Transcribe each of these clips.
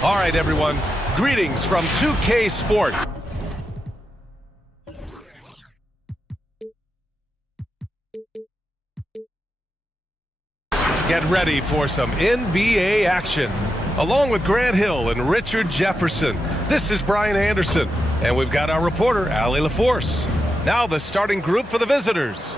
All right, everyone. Greetings from 2K Sports. Get ready for some NBA action. Along with Grant Hill and Richard Jefferson, this is Brian Anderson, and we've got our reporter, Allie LaForce. Now the starting group for the visitors.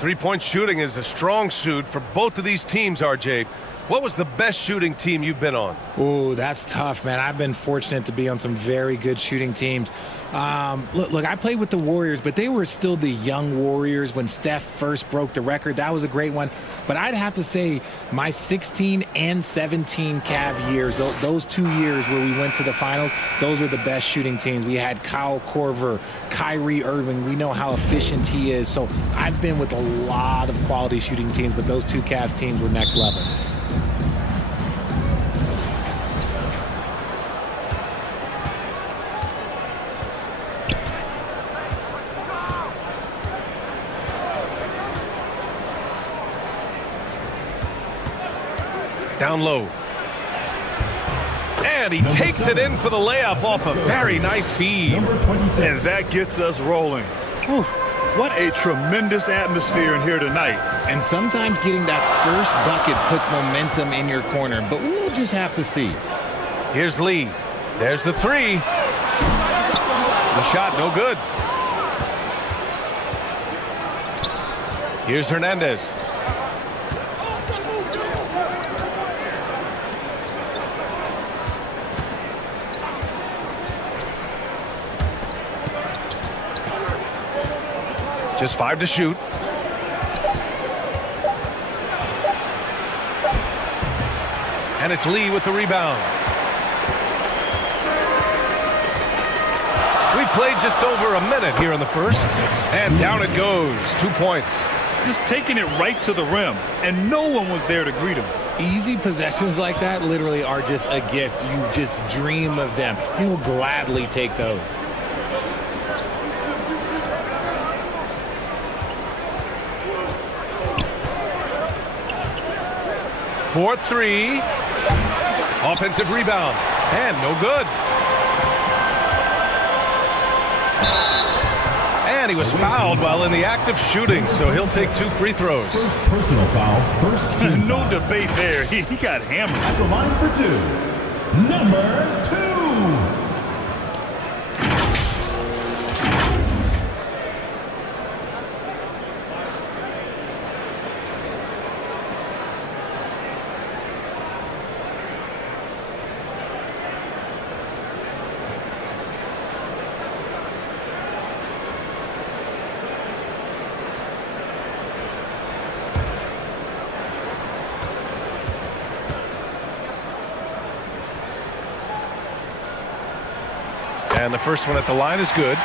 Three-point shooting is a strong suit for both of these teams, RJ. What was the best shooting team you've been on? Ooh, that's tough, man. I've been fortunate to be on some very good shooting teams. Look, I played with the Warriors, but they were still the young Warriors when Steph first broke the record. That was a great one. But I'd have to say my 16 and 17 Cav years, those 2 years where we went to the finals, those were the best shooting teams. We had Kyle Korver, Kyrie Irving. We know how efficient he is. So I've been with a lot of quality shooting teams, but those 2 Cavs teams were next level. Down low. And he takes it in for the layup off a very nice feed. And that gets us rolling. Whew, what a tremendous atmosphere in here tonight. And sometimes getting that first bucket puts momentum in your corner, but we'll just have to see. Here's Lee. There's the three. The shot, no good. Here's Hernandez. Just 5 to shoot. And it's Lee with the rebound. We played just over a minute here in the first. And down it goes. 2 points. Just taking it right to the rim, and no one was there to greet him. Easy possessions like that literally are just a gift. You just dream of them. He'll gladly take those. For 3. Offensive rebound. And no good. And he was fouled while in the act of shooting, so he'll take 2 free throws. First personal foul, first team No foul. debate there. He got hammered. At the line for 2, number 2. And the first one at the line is good.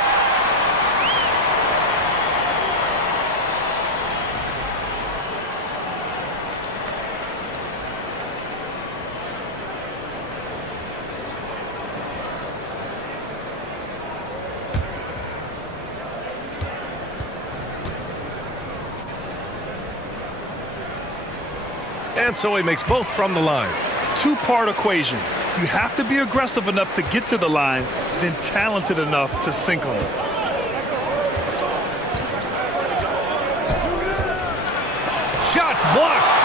And so he makes both from the line. 2-part equation. You have to be aggressive enough to get to the line, then talented enough to sink them. Shots blocked.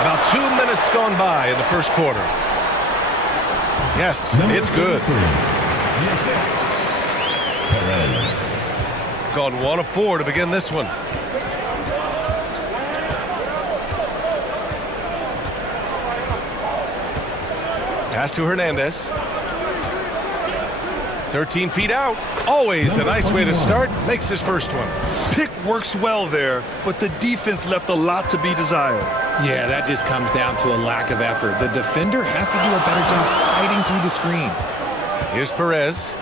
About 2 minutes gone by in the first quarter. Yes, it's good. The assist. Perez. Gone 1 of 4 to begin this one. Pass to Hernandez. 13 feet out. Always a nice way to start. Makes his first one. Pick works well there, but the defense left a lot to be desired. Yeah, that just comes down to a lack of effort. The defender has to do a better job fighting through the screen. Here's Perez.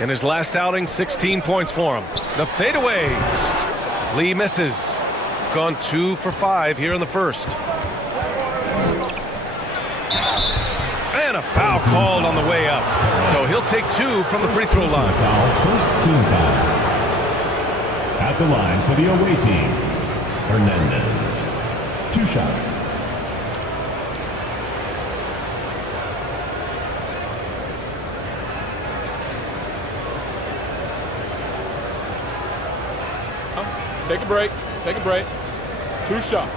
In his last outing, 16 points for him. The fadeaway. Lee misses. Gone 2 for 5 here in the first. And a foul called on the way up. So he'll take 2 from the free throw line. First team foul. At the line for the away team, Hernandez. 2 shots. Take a break. Take a break. 2 shots.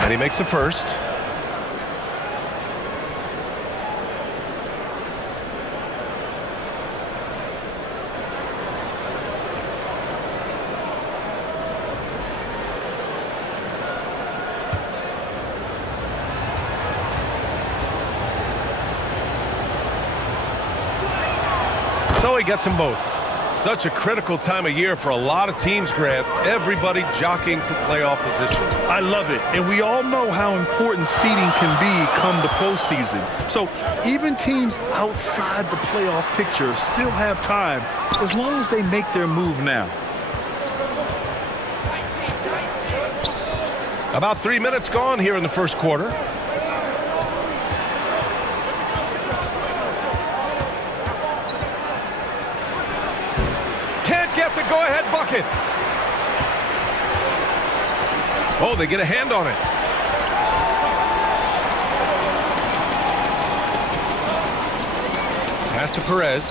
And he makes the first. So he gets them both. Such a critical time of year for a lot of teams, Grant. Everybody jockeying for playoff position. I love it. And we all know how important seeding can be come the postseason. So even teams outside the playoff picture still have time as long as they make their move now. About 3 minutes gone here in the first quarter. The go-ahead bucket. Oh, they get a hand on it. Pass to Perez.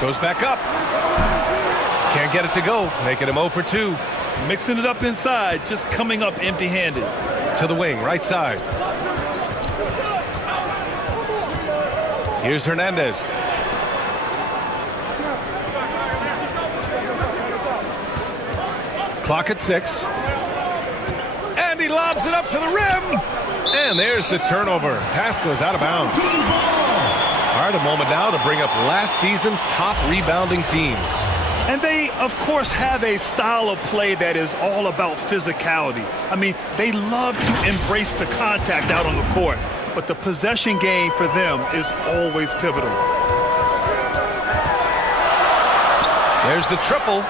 Goes back up. Can't get it to go, making him 0 for 2. Mixing it up inside, just coming up empty-handed. To the wing, right side. Here's Hernandez. Clock at 6. And he lobs it up to the rim. And there's the turnover. Pass goes out of bounds. All right, a moment now to bring up last season's top rebounding teams. And they, of course, have a style of play that is all about physicality. I mean, they love to embrace the contact out on the court, but the possession game for them is always pivotal. There's the triple.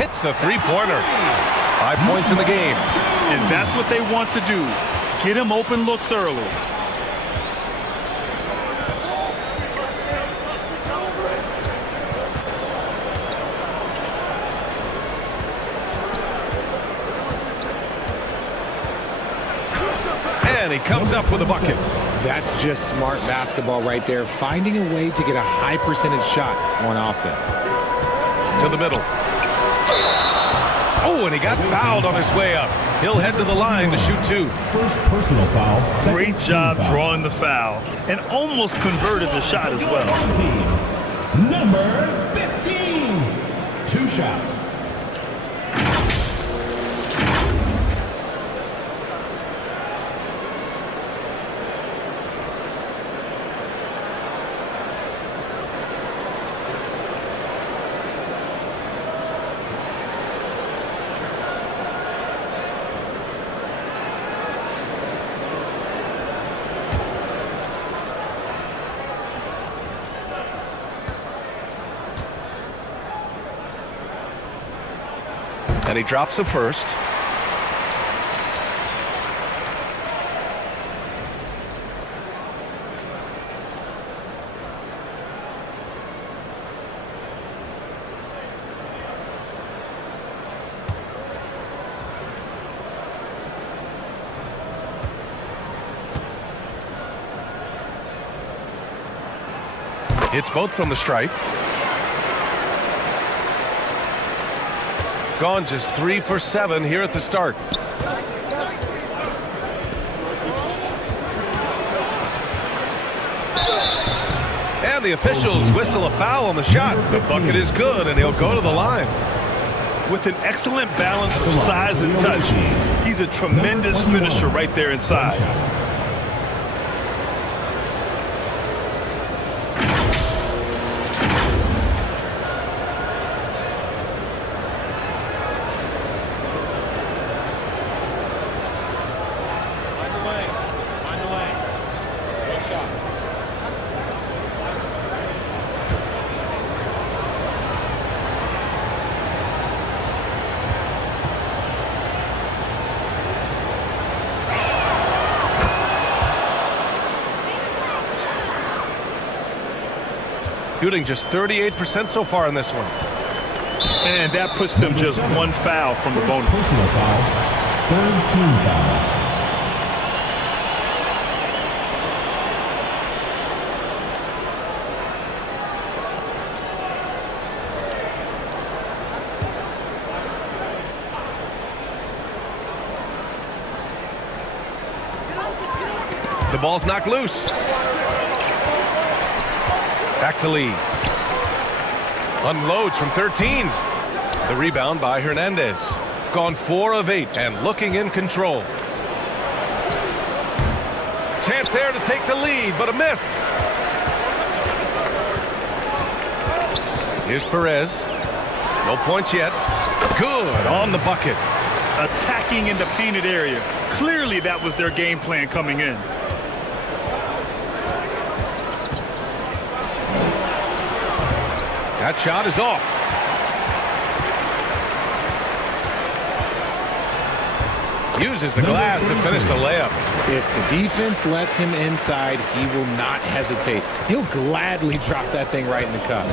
Hits a three-pointer. 5 points in the game. And that's what they want to do. Get him open looks early. And he comes up with a bucket. That's just smart basketball right there, finding a way to get a high percentage shot on offense. To the middle. Oh, and he got fouled on his way up. He'll head to the line to shoot 2. First personal foul. Great job drawing the foul and almost converted the shot as well. Team number 15. 2 shots. And he drops the first. Hits both from the stripe. Gone just 3 for 7 here at the start. And the officials whistle a foul on the shot. The bucket is good, and he'll go to the line. With an excellent balance of size and touch, he's a tremendous finisher right there inside. Shooting just 38% so far in this one. And that puts them just one foul from the bonus. Personal foul. Third team foul. The ball's knocked loose. Back to Lee. Unloads from 13. The rebound by Hernandez. Gone 4 of 8 and looking in control. Chance there to take the lead, but a miss. Here's Perez. No points yet. Good on the bucket. Attacking in the painted area. Clearly that was their game plan coming in. That shot is off. Uses the glass to finish the layup. If the defense lets him inside, he will not hesitate. He'll gladly drop that thing right in the cup.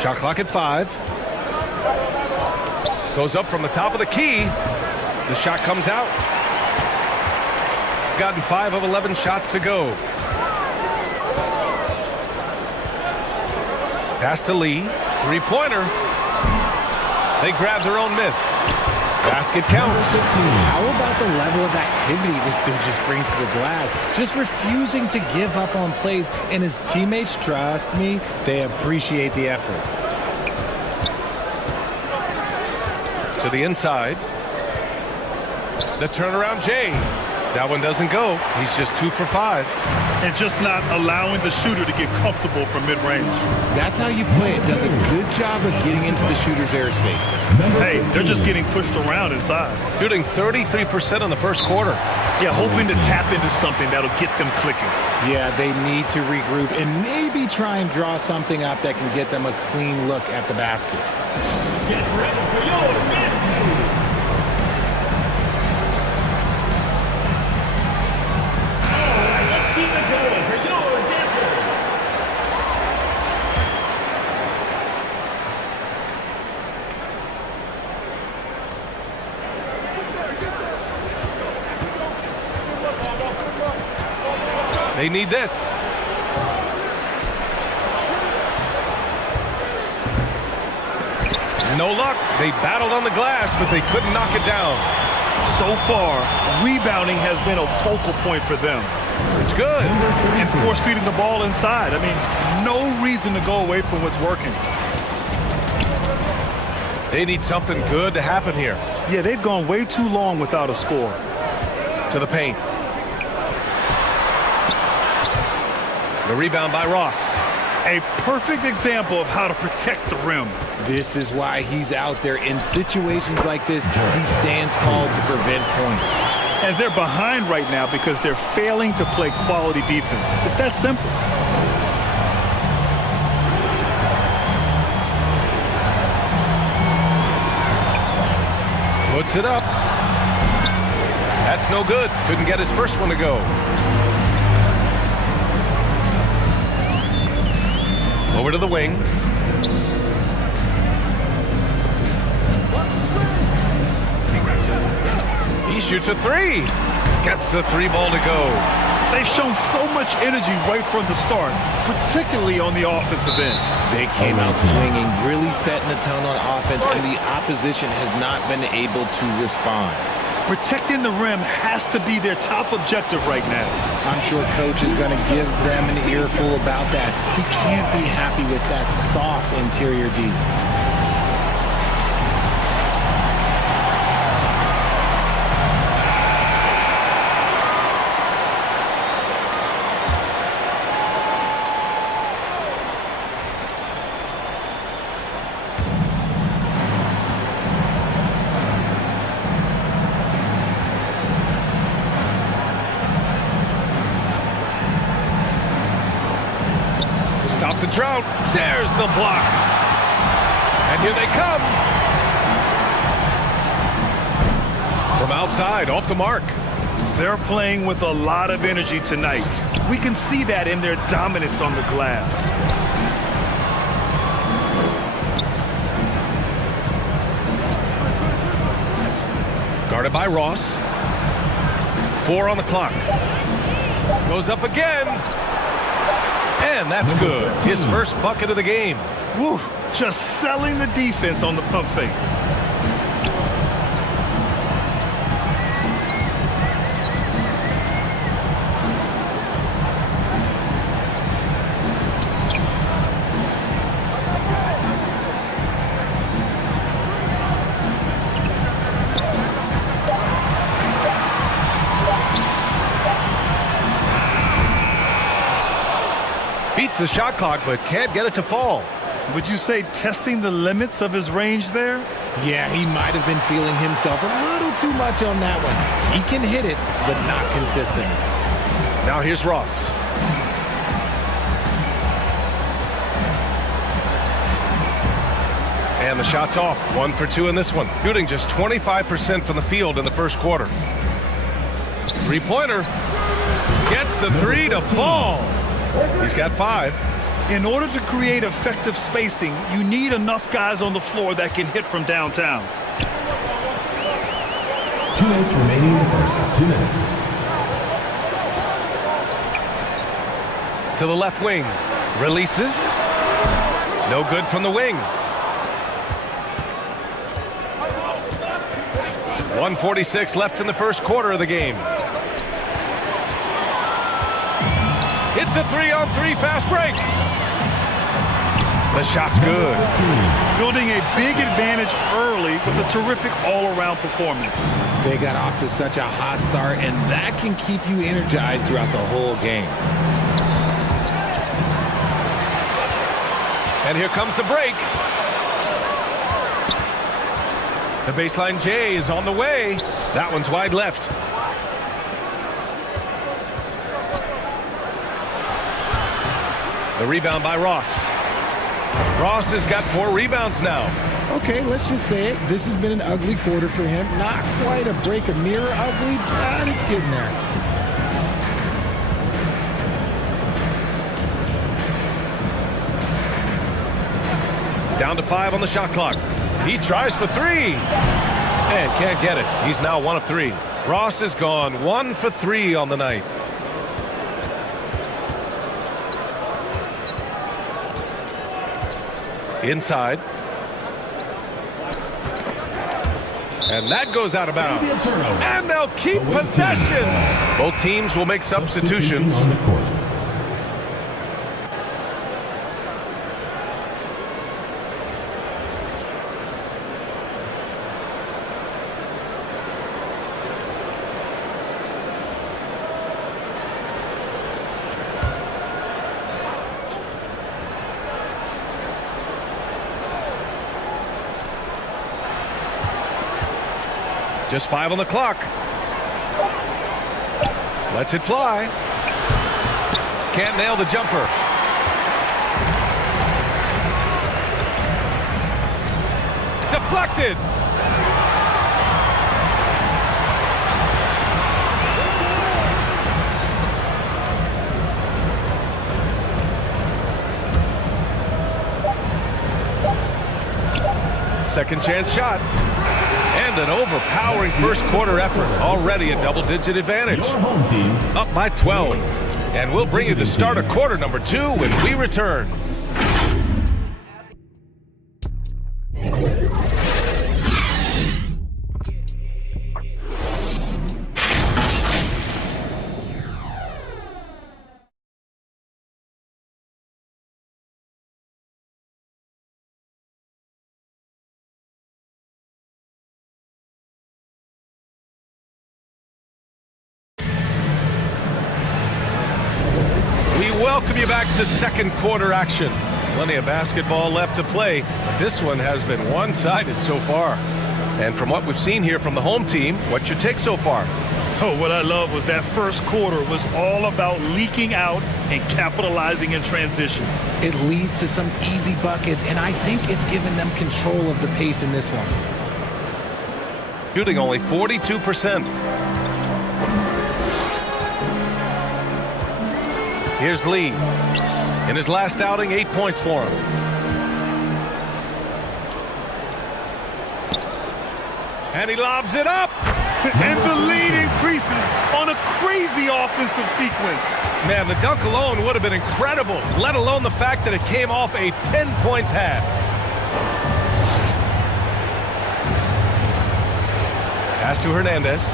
Shot clock at 5. Goes up from the top of the key. The shot comes out. Gotten 5 of 11 shots to go. Pass to Lee. 3-pointer. They grab their own miss. Basket counts. How about the level of activity this dude just brings to the glass? Just refusing to give up on plays, and his teammates, trust me, they appreciate the effort. To the inside. The turnaround Jay. That one doesn't go. He's just 2 for 5. And just not allowing the shooter to get comfortable from mid-range. That's how you play it. Does a good job of getting into the shooter's airspace. Hey, they're just getting pushed around inside. Shooting 33% in the first quarter. Yeah, hoping to tap into something that'll get them clicking. Yeah, they need to regroup and maybe try and draw something up that can get them a clean look at the basket. Get ready for your dance move. All right, let's keep it going for your dancers. They need this. No luck. They battled on the glass, but they couldn't knock it down. So far, rebounding has been a focal point for them. It's good. And force-feeding the ball inside. I mean, no reason to go away from what's working. They need something good to happen here. Yeah, they've gone way too long without a score. To the paint. The rebound by Ross. A perfect example of how to protect the rim. This is why he's out there in situations like this. He stands tall to prevent points. And they're behind right now because they're failing to play quality defense. It's that simple. Puts it up. That's no good. Couldn't get his first one to go. Over to the wing. He shoots a 3. Gets the 3 ball to go. They've shown so much energy right from the start, particularly on the offensive end. They came out swinging, really setting the tone on offense, and the opposition has not been able to respond. Protecting the rim has to be their top objective right now. I'm sure coach is going to give them an earful about that. He can't be happy with that soft interior D. Stop the drought. There's the block. And Here they come. From outside, off the mark. They're playing with a lot of energy tonight. We can see that in their dominance on the glass. Guarded by Ross. 4 on the clock. Goes up again. And that's good. His first bucket of the game. Woo, just selling the defense on the pump fake. Beats the shot clock, but can't get it to fall. Would you say testing the limits of his range there? Yeah, he might have been feeling himself a little too much on that one. He can hit it, but not consistent. Now here's Ross. And the shot's off. 1 for 2 in this one. Shooting just 25% from the field in the first quarter. Three-pointer. Gets the 3 to fall. He's got 5. In order to create effective spacing, you need enough guys on the floor that can hit from downtown. 2 minutes remaining in the first. 2 minutes. To the left wing. Releases. No good from the wing. 1:46 left in the first quarter of the game. It's a 3-on-3 fast break. The shot's good. Building a big advantage early with a terrific all-around performance. They got off to such a hot start, and that can keep you energized throughout the whole game. And here comes the break. The baseline J is on the way. That one's wide left. The rebound by Ross. Ross has got 4 rebounds now. Okay, let's just say it. This has been an ugly quarter for him. Not quite a break a mirror ugly, but it's getting there. Down to 5 on the shot clock. He tries for 3. And can't get it. He's now 1 of 3. Ross has gone 1 for 3 on the night. Inside. And that goes out of bounds. And they'll keep possession. Both teams will make substitutions. On the court. Just 5 on the clock. Lets it fly. Can't nail the jumper. Deflected. Second chance shot. And an overpowering first quarter effort. Already a double-digit advantage. Your home team Up by 12. And we'll bring you the start of quarter number 2 when we return. Welcome you back to second quarter action. Plenty of basketball left to play, but this one has been one-sided so far. And from what we've seen here from the home team, what's your take so far? Oh, what I love was that first quarter was all about leaking out and capitalizing in transition. It leads to some easy buckets, and I think it's given them control of the pace in this one. Shooting only 42%. Here's Lee. In his last outing, 8 points for him. And he lobs it up. And the lead increases on a crazy offensive sequence. Man, the dunk alone would have been incredible, let alone the fact that it came off a pinpoint pass. Pass to Hernandez.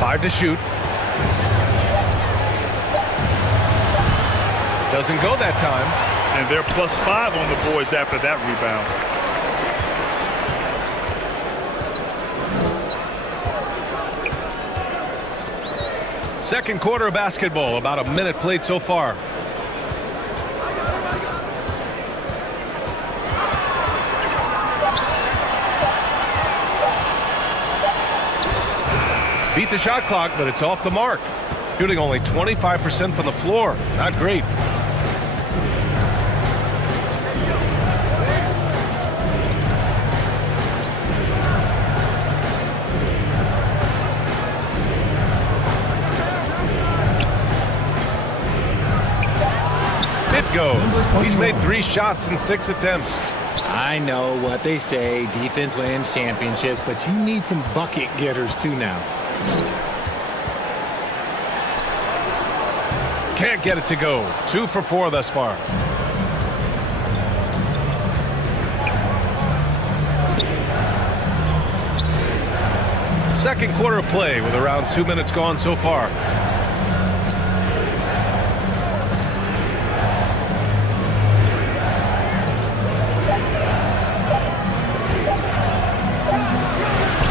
Five to shoot. Doesn't go that time. And they're +5 on the boards after that rebound. Second quarter of basketball, about a minute played so far. Beat the shot clock, but it's off the mark. Shooting only 25% from the floor. Not great. It goes. He's made 3 shots in 6 attempts. I know what they say, defense wins championships, but you need some bucket getters too now. Can't get it to go. 2 for 4 thus far. Second quarter of play with around 2 minutes gone so far.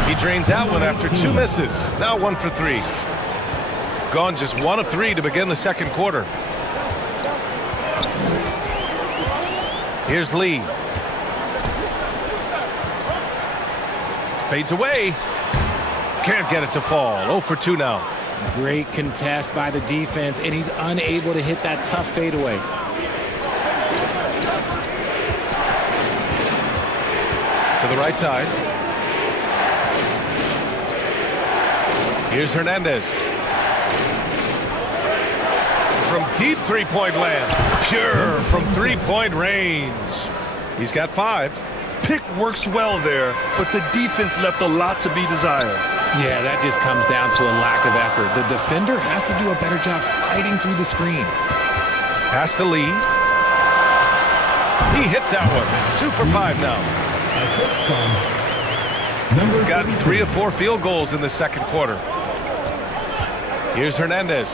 He drains out one after 2 misses. Now 1 for 3. Gone just 1 of 3 to begin the second quarter. Here's Lee. Fades away. Can't get it to fall. 0 for 2 now. Great contest by the defense, and he's unable to hit that tough fadeaway. To the right side. Here's Hernandez. From deep three-point land. Pure from three-point range. He's got 5. Pick works well there, but the defense left a lot to be desired. Yeah, that just comes down to a lack of effort. The defender has to do a better job fighting through the screen. Pass to Lee. He hits that one. 2 for 5 now. Got 3 of 4 field goals in the second quarter. Here's Hernandez.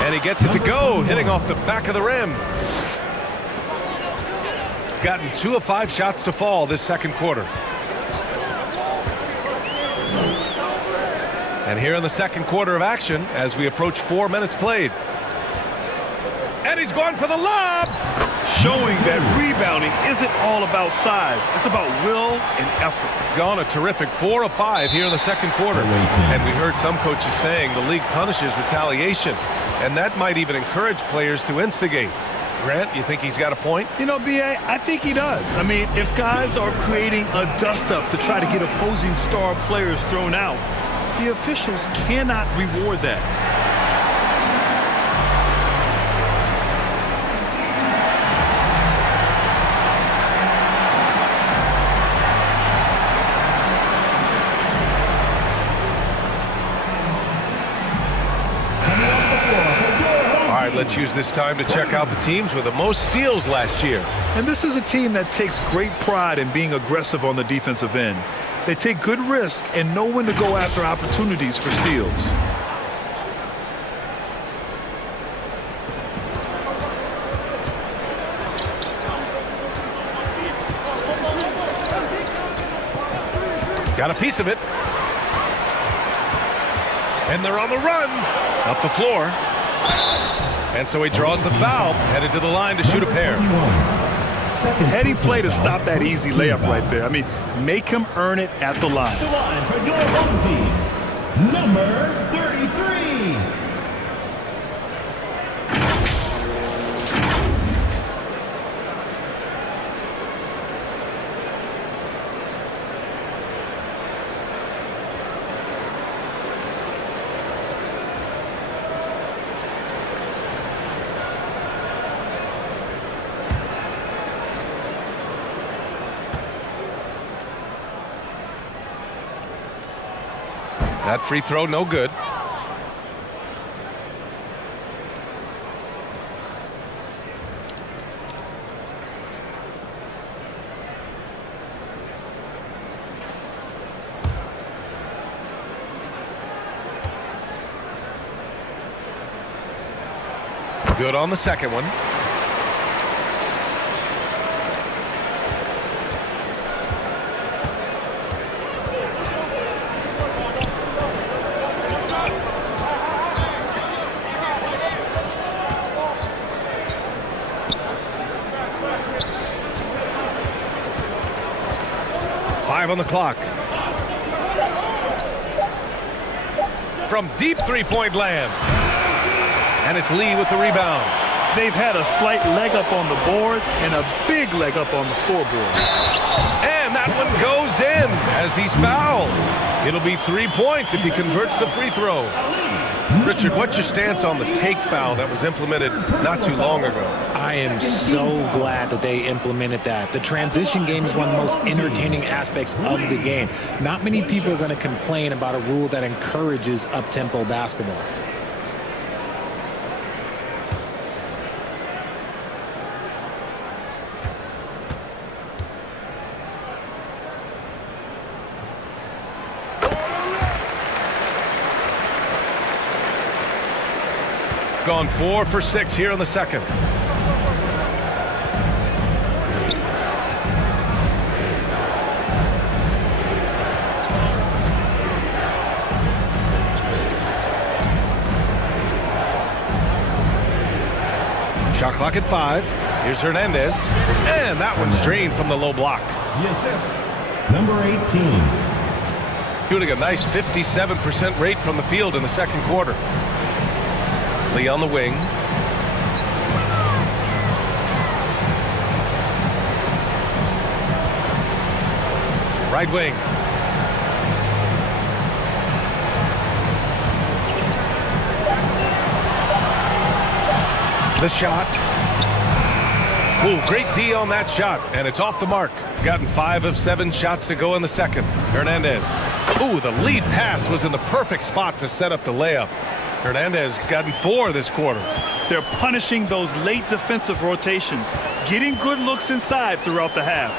And he gets it to go, hitting off the back of the rim. Gotten 2 of 5 shots to fall this second quarter. And here in the second quarter of action, as we approach 4 minutes played. And he's going for the lob! Showing that rebounding isn't all about size. It's about will and effort. Gone a terrific 4 of 5 here in the second quarter. And we heard some coaches saying the league punishes retaliation. And that might even encourage players to instigate. Grant, you think he's got a point? You know, BA, I think he does. I mean, if guys are creating a dust-up to try to get opposing star players thrown out, the officials cannot reward that. Let's use this time to check out the teams with the most steals last year. And this is a team that takes great pride in being aggressive on the defensive end. They take good risk and know when to go after opportunities for steals. Got a piece of it. And they're on the run. Up the floor. And so he draws the foul, headed to the line to shoot a pair. Heady play to stop that easy layup right there. I mean, make him earn it at the line. The line for your home team, number 33. That free throw, no good. Good on the second one. On the clock. From deep three-point land. And it's Lee with the rebound. They've had a slight leg up on the boards and a big leg up on the scoreboard. And that one goes in as he's fouled. It'll be 3 points if he converts the free throw. Richard, what's your stance on the take foul that was implemented not too long ago? I am so glad that they implemented that. The transition game is one of the most entertaining aspects of the game. Not many people are going to complain about a rule that encourages up-tempo basketball. Gone 4 for 6 here in the second. Shot clock at 5. Here's Hernandez. And that one's drained from the low block. The assist, number 18. Shooting a nice 57% rate from the field in the second quarter. Lee on the wing. Right wing. The shot. Ooh, great D on that shot, and it's off the mark. Gotten 5 of 7 shots to go in the second. Hernandez. Ooh, the lead pass was in the perfect spot to set up the layup. Hernandez gotten 4 this quarter. They're punishing those late defensive rotations, getting good looks inside throughout the half.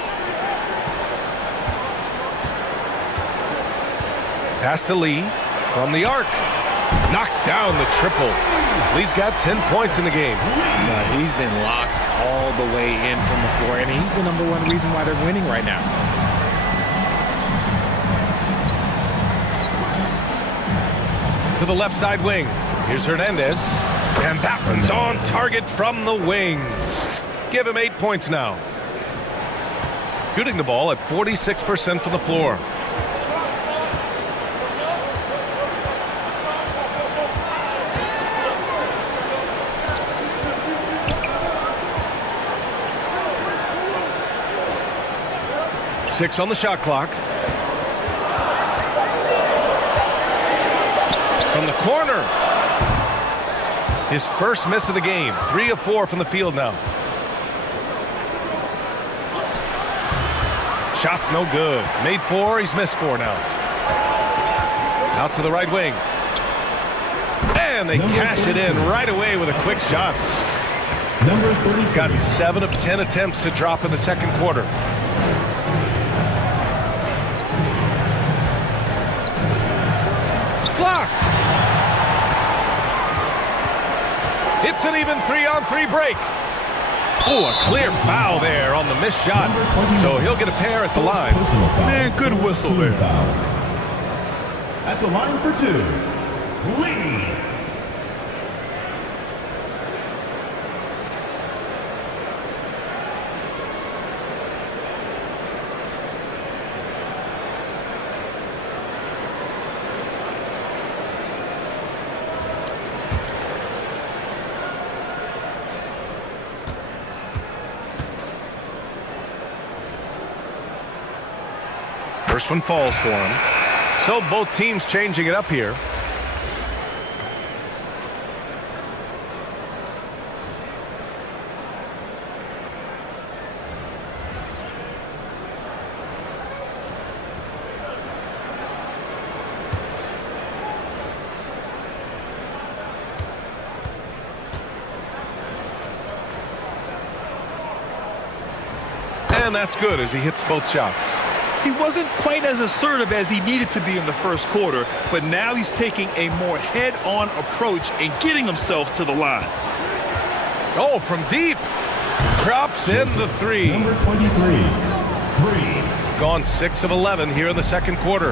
Pass to Lee from the arc. Knocks down the triple. Lee's got 10 points in the game. He's been locked all the way in from the floor, and he's the #1 reason why they're winning right now. To the left side wing. Here's Hernandez. And that one's on target from the wing. Give him 8 points now. Shooting the ball at 46% from the floor. Six on the shot clock. From the corner. His first miss of the game. 3 of 4 from the field now. Shot's no good. Made 4, he's missed 4 now. Out to the right wing. And they cash it in right away with a quick shot. Number 30. Got 7 of 10 attempts to drop in the second quarter. Blocked. It's an even 3-on-3 break. Oh, a clear foul there on the missed shot. So he'll get a pair at the line. Man, good whistle there. At the line for 2, Lee. First one falls for him. So both teams changing it up here. And that's good as he hits both shots. He wasn't quite as assertive as he needed to be in the first quarter, but now he's taking a more head-on approach and getting himself to the line. Oh, from deep. Drops in the 3. Number 23, 3. Gone 6 of 11 here in the second quarter.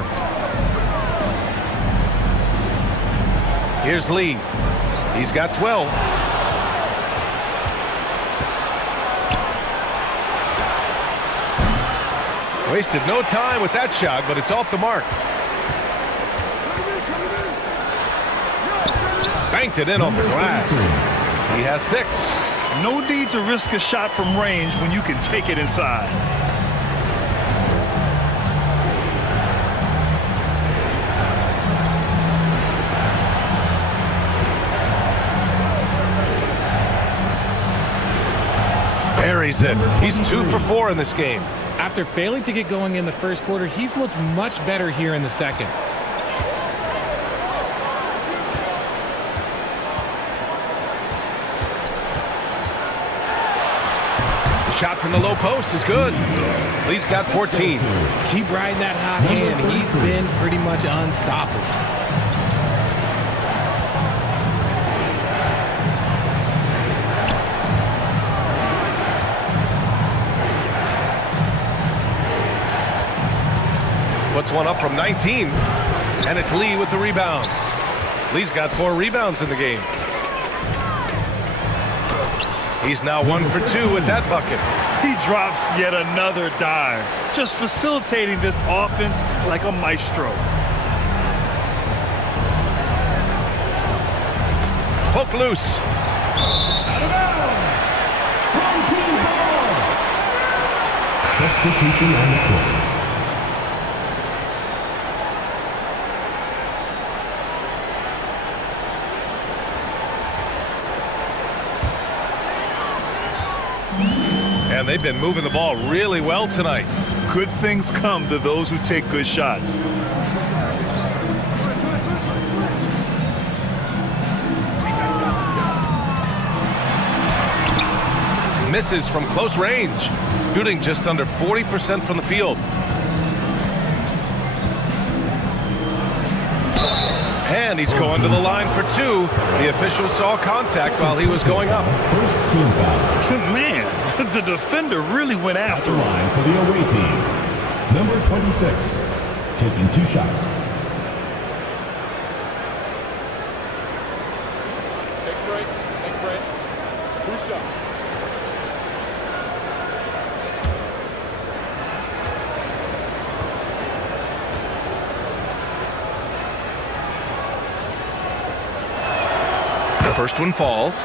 Here's Lee. He's got 12. Wasted no time with that shot, but it's off the mark. Banked it in off the glass. He has 6. No need to risk a shot from range when you can take it inside. Buries it. He's 2 for 4 in this game. After failing to get going in the first quarter, he's looked much better here in the second. The shot from the low post is good. Lee's got 14. Keep riding that hot hand. He's been pretty much unstoppable. Puts one up from 19, and it's Lee with the rebound. Lee's got 4 rebounds in the game. He's now 1 for 2 with that bucket. He drops yet another dive, just facilitating this offense like a maestro. Poke loose. Out of bounds. Home team ball. Substitution on the court. And they've been moving the ball really well tonight. Good things come to those who take good shots. Misses from close range, shooting just under 40% from the field. And he's going to the line for 2. The official saw contact while he was going up. First team foul. Man, the defender really went after him. Line for the away team. Number 26, taking 2 shots. Take a break. Take a break. 2 shots. The first one falls.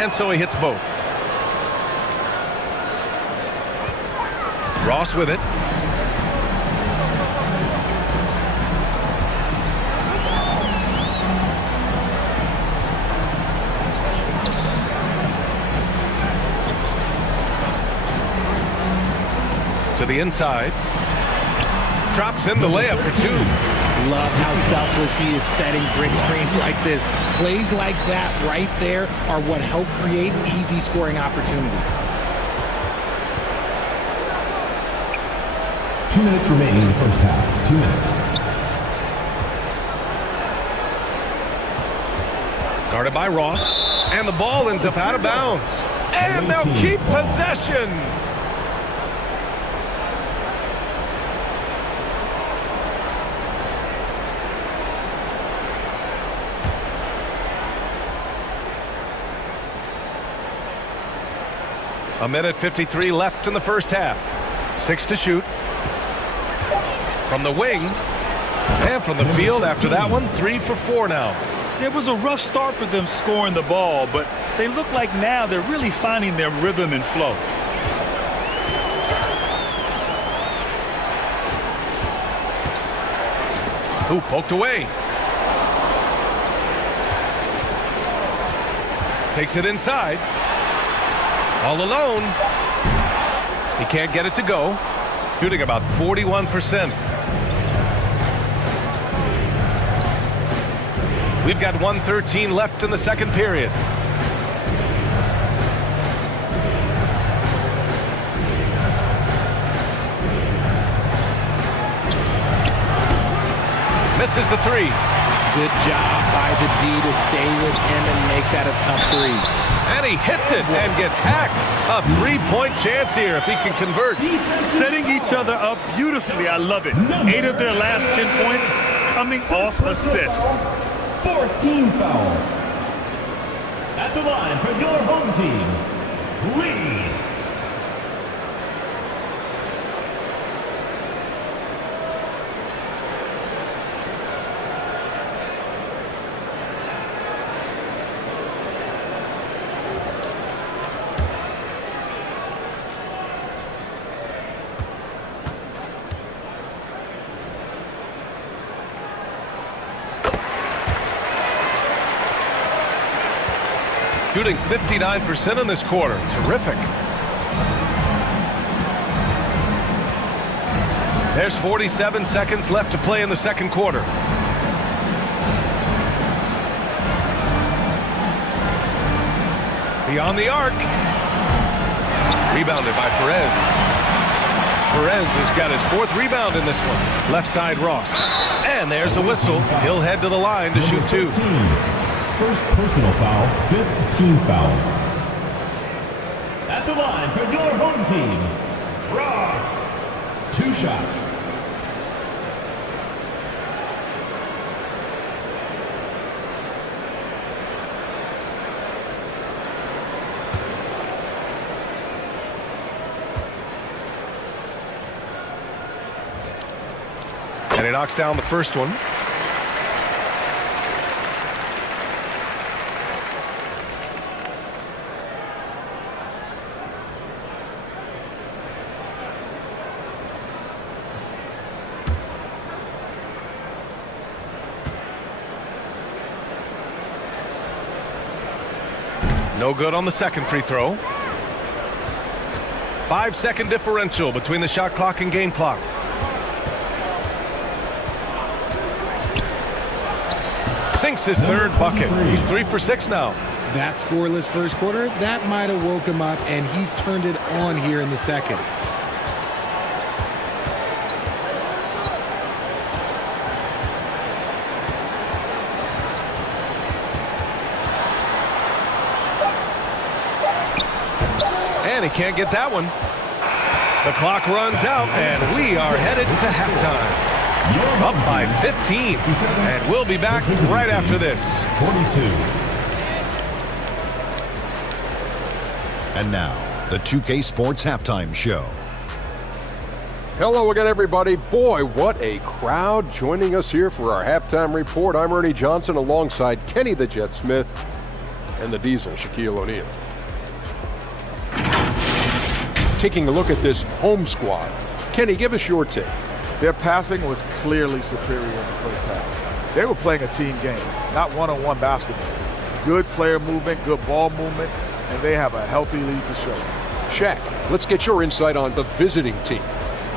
And so he hits both. Ross with it. To the inside. Drops in the layup for 2. love how selfless he is setting brick screens like this. Plays like that right there are what help create easy scoring opportunities. 2 minutes remaining in the first half. 2 minutes. Guarded by Ross, and the ball ends up out of bounds. And they'll keep possession. A minute 53 left in the first half. 6 to shoot. From the wing and from the field after that one, 3 for 4 now. It was a rough start for them scoring the ball, but they look like now they're really finding their rhythm and flow. Who poked away. Takes it inside. All alone. He can't get it to go. Shooting about 41%. We've got 1:13 left in the second period. Misses the 3. Good job by the D to stay with him and make that a tough 3. And he hits it and gets hacked. A 3-point chance here if he can convert. Setting each other up beautifully. I love it. 8 of their last 10 points coming off assists. 14 foul. At the line for your home team, Lee. Shooting 59% in this quarter. Terrific. There's 47 seconds left to play in the second quarter. Beyond the arc. Rebounded by Perez. Perez has got his 4th rebound in this one. Left side Ross. And there's a whistle. He'll head to the line to shoot 2. 13. First personal foul, 5th team foul. At the line for your home team, Ross. 2 shots. And he knocks down the first one. No good on the second free throw. 5-second differential between the shot clock and game clock. Sinks his 3rd bucket. He's 3 for 6 now. That scoreless first quarter, that might have woke him up, and he's turned it on here in the second. And he can't get that one. The clock runs out, and we are headed to halftime. Up by 15, and we'll be back right after this. 42. And now, the 2K Sports Halftime Show. Hello again, everybody. Boy, what a crowd joining us here for our halftime report. I'm Ernie Johnson alongside Kenny the Jet Smith and the Diesel, Shaquille O'Neal. Taking a look at this home squad. Kenny, give us your take. Their passing was clearly superior in the first half. They were playing a team game, not one-on-one basketball. Good player movement, good ball movement, and they have a healthy lead to show. Shaq, let's get your insight on the visiting team.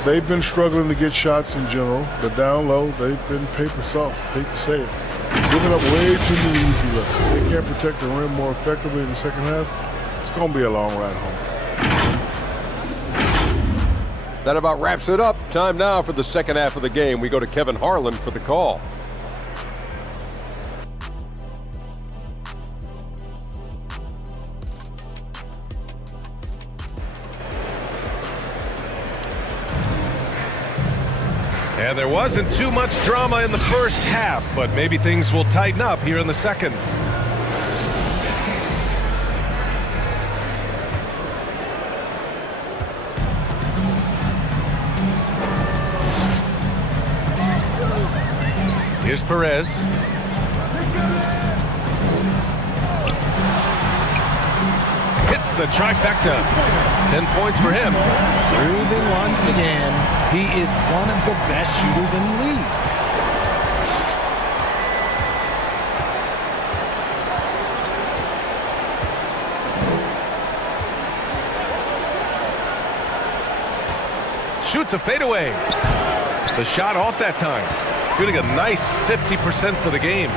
they've been struggling to get shots in general. But down low, they've been paper soft. Hate to say it. Giving up way too many easy looks. If they can't protect the rim more effectively in the second half, it's going to be a long ride home. That about wraps it up. Time now for the second half of the game. We go to Kevin Harlan for the call. And there wasn't too much drama in the first half, but maybe things will tighten up here in the second. Here's Perez. Hits the trifecta. 10 points for him. Proving once again, he is one of the best shooters in the league. Shoots a fadeaway. The shot off that time. Getting a nice 50% for the game.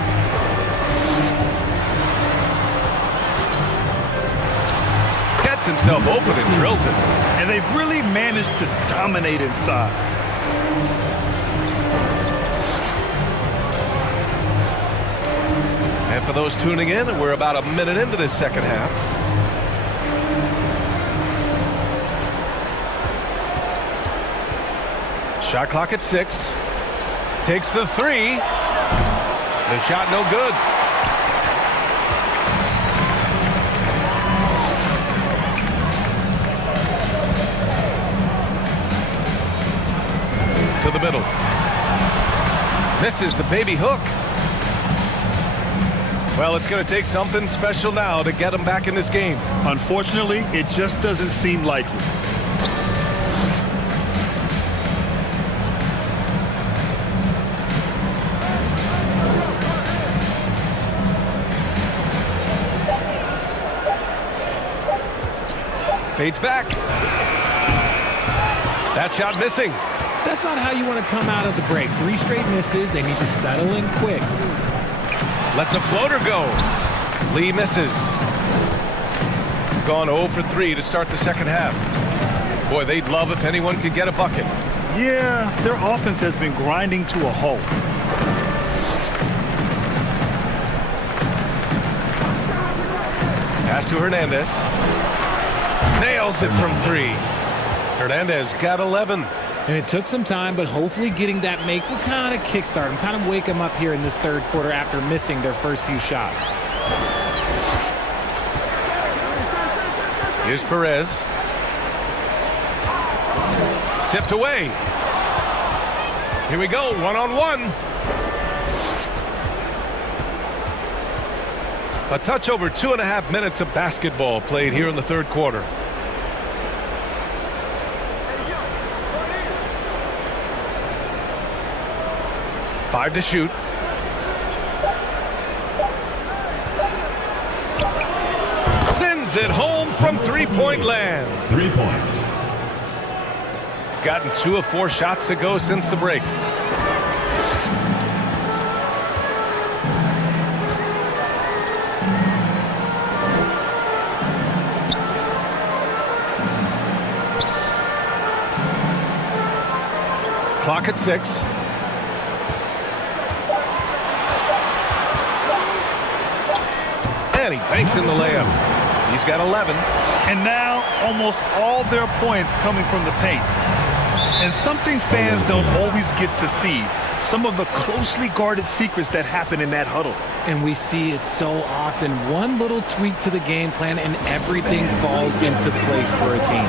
Gets himself open and drills it. And they've really managed to dominate inside. And for those tuning in, we're about a minute into this second half. Shot clock at 6. Takes the 3. The shot no good. To the middle. Misses the baby hook. Well, it's going to take something special now to get him back in this game. Unfortunately, it just doesn't seem likely. Fades back. That shot missing. That's not how you want to come out of the break. 3 straight misses. They need to settle in quick. Lets a floater go. Lee misses. Gone 0 for 3 to start the second half. Boy, they'd love if anyone could get a bucket. Yeah, their offense has been grinding to a halt. Pass to Hernandez. Nails it from 3. Hernandez got 11. And it took some time, but hopefully getting that make will kind of kickstart him, kind of wake him up here in this third quarter after missing their first few shots. Here's Perez. Tipped away. Here we go, one-on-one. A touch over 2.5 minutes of basketball played here in the third quarter. Five to shoot. Sends it home from three-point land. 3 points. Gotten 2 of 4 shots to go since the break. Clock at 6. And he banks in the layup. He's got 11. And now almost all their points coming from the paint. And something fans don't always get to see. Some of the closely guarded secrets that happen in that huddle. And we see it so often. One little tweak to the game plan and everything falls into place for a team.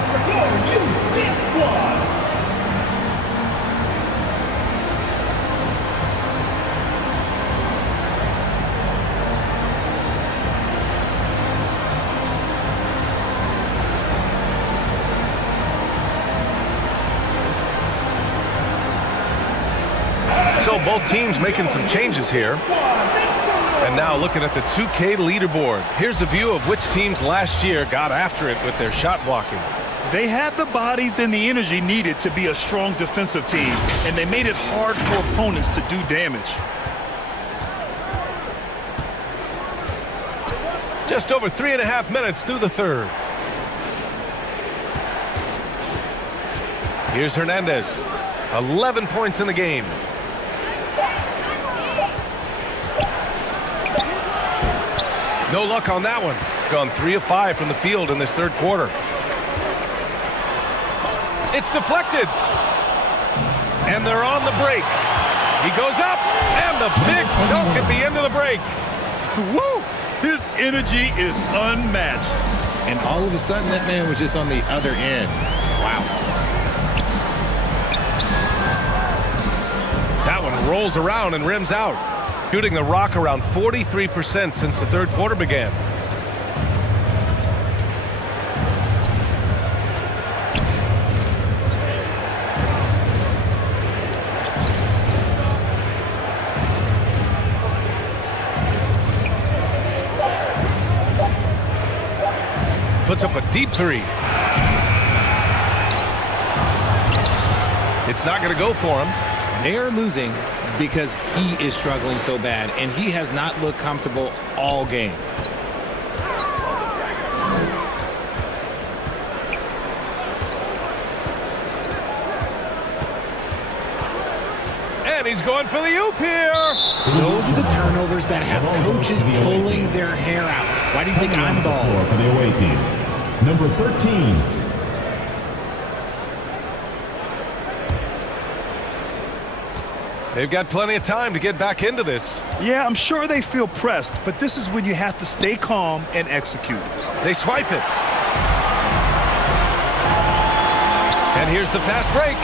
So both teams making some changes here. And now looking at the 2K leaderboard. Here's a view of which teams last year got after it with their shot blocking. They had the bodies and the energy needed to be a strong defensive team, and they made it hard for opponents to do damage. Just over 3.5 minutes through the third. Here's Hernandez. 11 points in the game. No luck on that one. Gone 3 of 5 from the field in this third quarter. It's deflected. And they're on the break. He goes up, and the big dunk at the end of the break. Woo! His energy is unmatched. And all of a sudden, that man was just on the other end. Wow. That one rolls around and rims out. Shooting the rock around 43% since the third quarter began. Puts up a deep three. It's not going to go for him. They are losing because he is struggling so bad, and he has not looked comfortable all game. And he's going for the oop here. Those are the turnovers that have coaches pulling their hair out. Why do you think I'm balling? For the away team, number 13. They've got plenty of time to get back into this. Yeah, I'm sure they feel pressed, but this is when you have to stay calm and execute. They swipe it. And here's the fast break.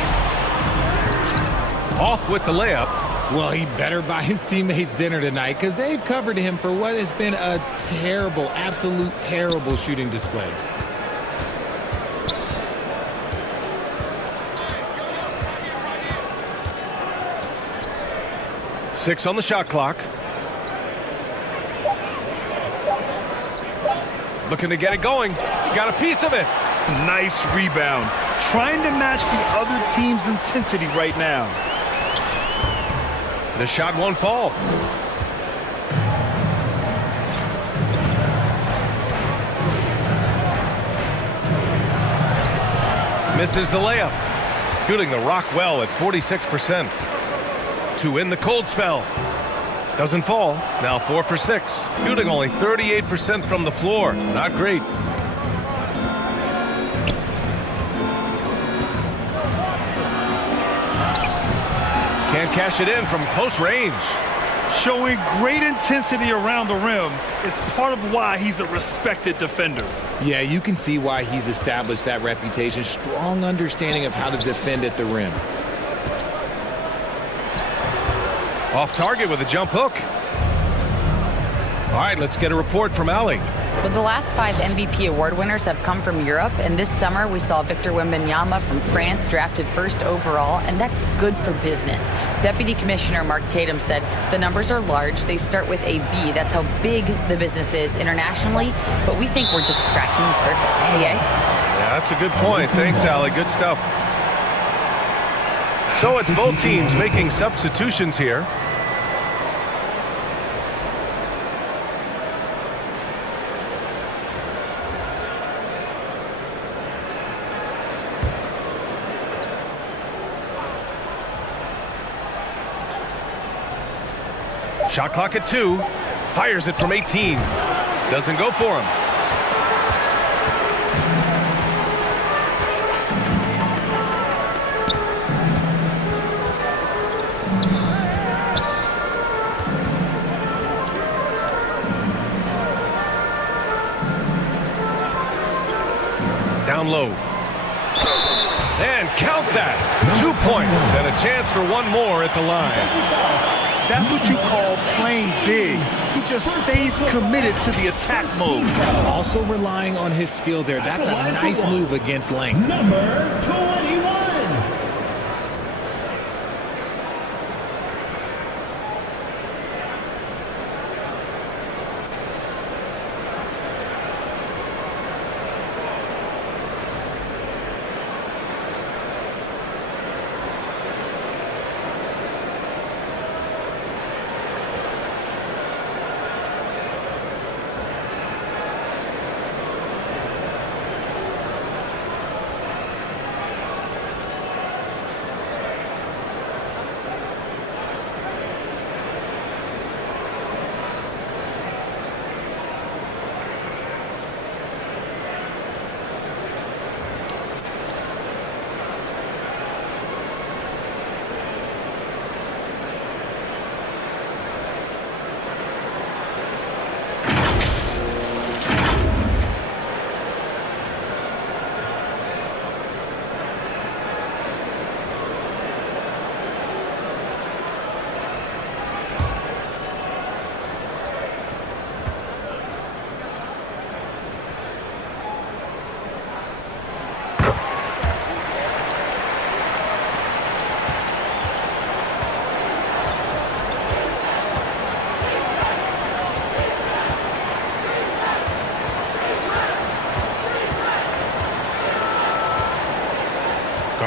Off with the layup. Well, he better buy his teammates dinner tonight because they've covered him for what has been a terrible, absolute terrible shooting display. Six on the shot clock. Looking to get it going. Got a piece of it. Nice rebound. Trying to match the other team's intensity right now. The shot won't fall. Misses the layup. Shooting the rock well at 46%. To win the cold spell. Doesn't fall. Now 4 for 6. Shooting only 38% from the floor. Not great. Can't cash it in from close range. Showing great intensity around the rim is part of why he's a respected defender. Yeah, you can see why he's established that reputation. Strong understanding of how to defend at the rim. Off target with a jump hook. All right, let's get a report from Allie. Well, the last 5 MVP award winners have come from Europe, and this summer we saw Victor Wembanyama from France drafted first overall, and that's good for business. Deputy Commissioner Mark Tatum said the numbers are large. They start with a B. That's how big the business is internationally, but we think we're just scratching the surface. PA? Yeah, that's a good point. Thanks, Allie. Good stuff. So it's both teams making substitutions here. Shot clock at 2. Fires it from 18. Doesn't go for him. Down low. And count that. 2 points and a chance for one more at the line. That's what you call playing big. He just stays committed to the attack mode. Also relying on his skill there. That's a nice move against length. Number 21.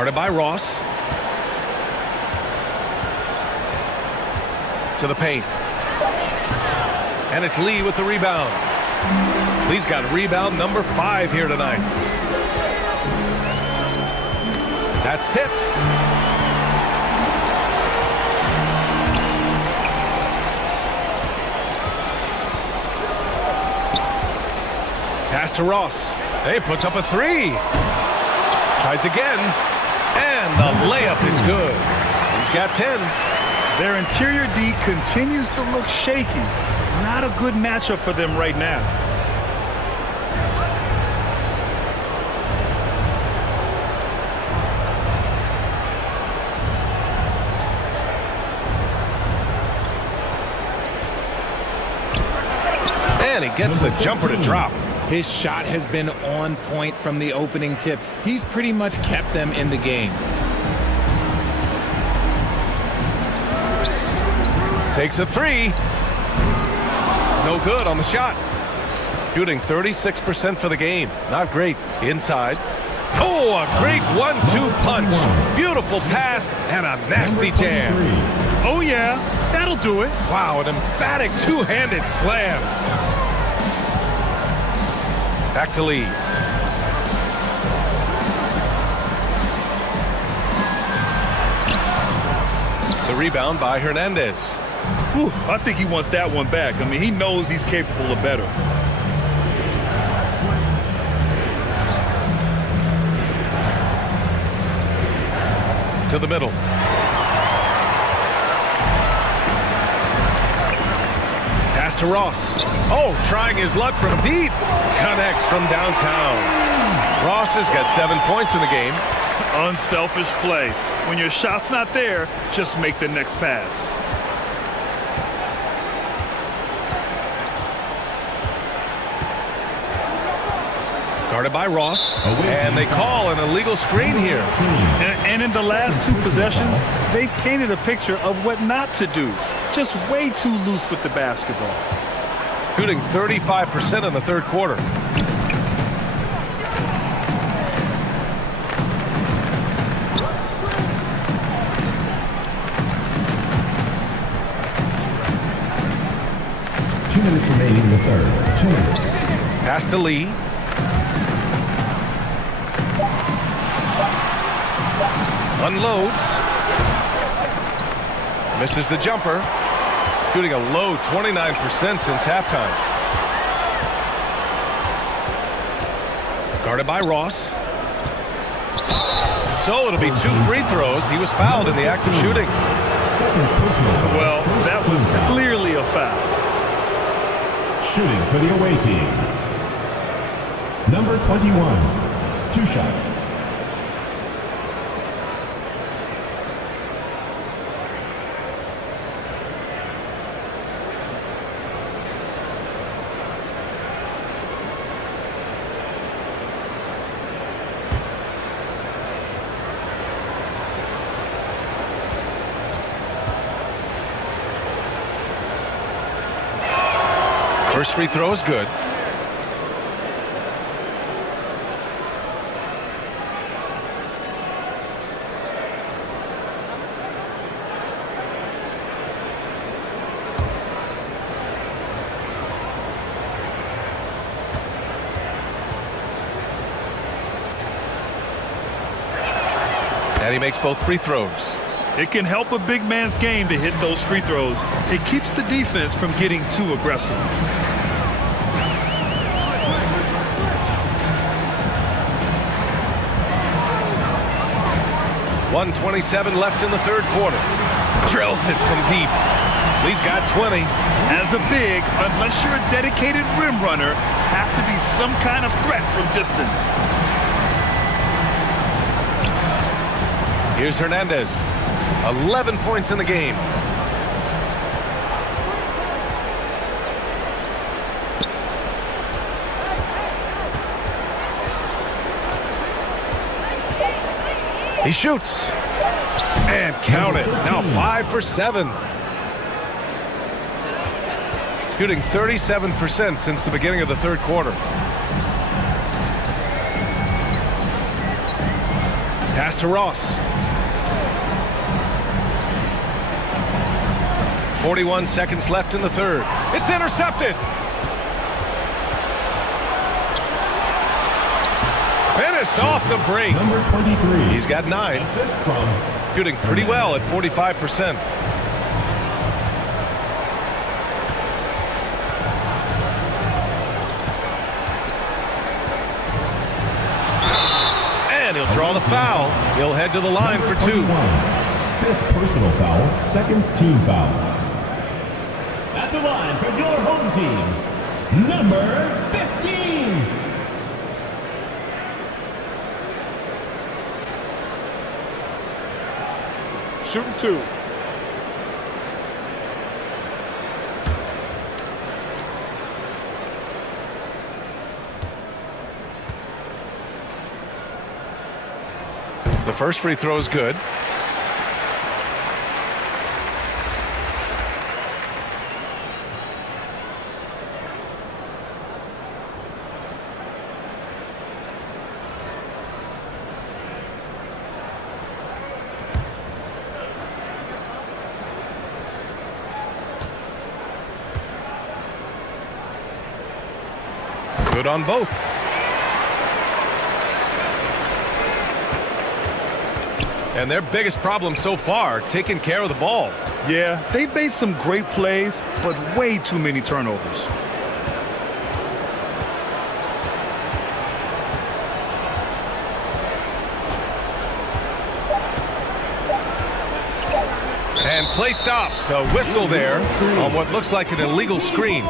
Guarded by Ross. To the paint. And it's Lee with the rebound. Lee's got rebound number 5 here tonight. That's tipped. Pass to Ross. He puts up a 3. Tries again. And the layup is good. He's got 10. Their interior D continues to look shaky. Not a good matchup for them right now. And he gets the jumper to drop. His shot has been on point from the opening tip. He's pretty much kept them in the game. Takes a 3. No good on the shot. Shooting 36% for the game. Not great. Inside. Oh, a great 1-2 punch. Beautiful pass and a nasty jam. Oh, yeah. That'll do it. Wow, an emphatic two-handed slam. Back to Lee. The rebound by Hernandez. Whew, I think he wants that one back. I mean, he knows he's capable of better. To the middle. Pass to Ross. Oh, trying his luck from deep. Connects from downtown. Ross has got 7 points in the game. Unselfish play. When your shot's not there, just make the next pass. Guarded by Ross, and they call an illegal screen here. And in the last 2 possessions, they've painted a picture of what not to do. Just way too loose with the basketball. Shooting 35% in the third quarter. Two minutes remaining in the third. 2 minutes. Pass to Lee. Unloads. Misses the jumper. Shooting a low 29% since halftime. Guarded by Ross. So it'll be 2 free throws. He was fouled in the act of shooting. Well, that was clearly a foul. Shooting for the away team. Number 21. 2 shots. First free throw is good. And he makes both free throws. It can help a big man's game to hit those free throws. It keeps the defense from getting too aggressive. 1:27 left in the third quarter. Drills it from deep. Lee's got 20. As a big, unless you're a dedicated rim runner, have to be some kind of threat from distance. Here's Hernandez. 11 points in the game. He shoots. And count it. Now 5 for 7. Shooting 37% since the beginning of the third quarter. Pass to Ross. 41 seconds left in the third. It's intercepted. Finished off the break. Number 23. He's got 9. Assist from Shooting pretty well at 45%. And he'll draw the foul. He'll head to the line for 2. 5th personal foul, 2nd team foul. At the line for your home team, number 15. Shooting 2. The first free throw is good. Good on both. And their biggest problem so far, taking care of the ball. Yeah, they've made some great plays, but way too many turnovers. And play stops. A whistle there on what looks like an illegal screen.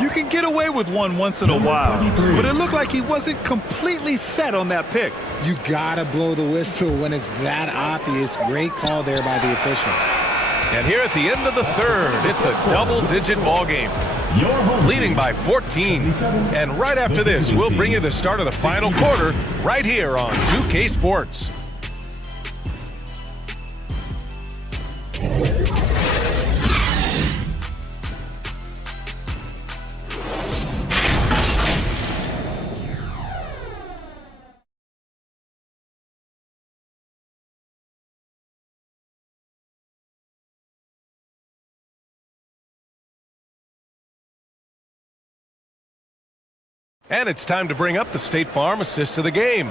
You can get away with one once in a while, but it looked like he wasn't completely set on that pick. You gotta blow the whistle when it's that obvious. Great call there by the official. And here at the end of the third, it's a double-digit ball game, leading by 14. And right after this, we'll bring you the start of the final quarter right here on 2K Sports. And it's time to bring up the State Farm assist of the game.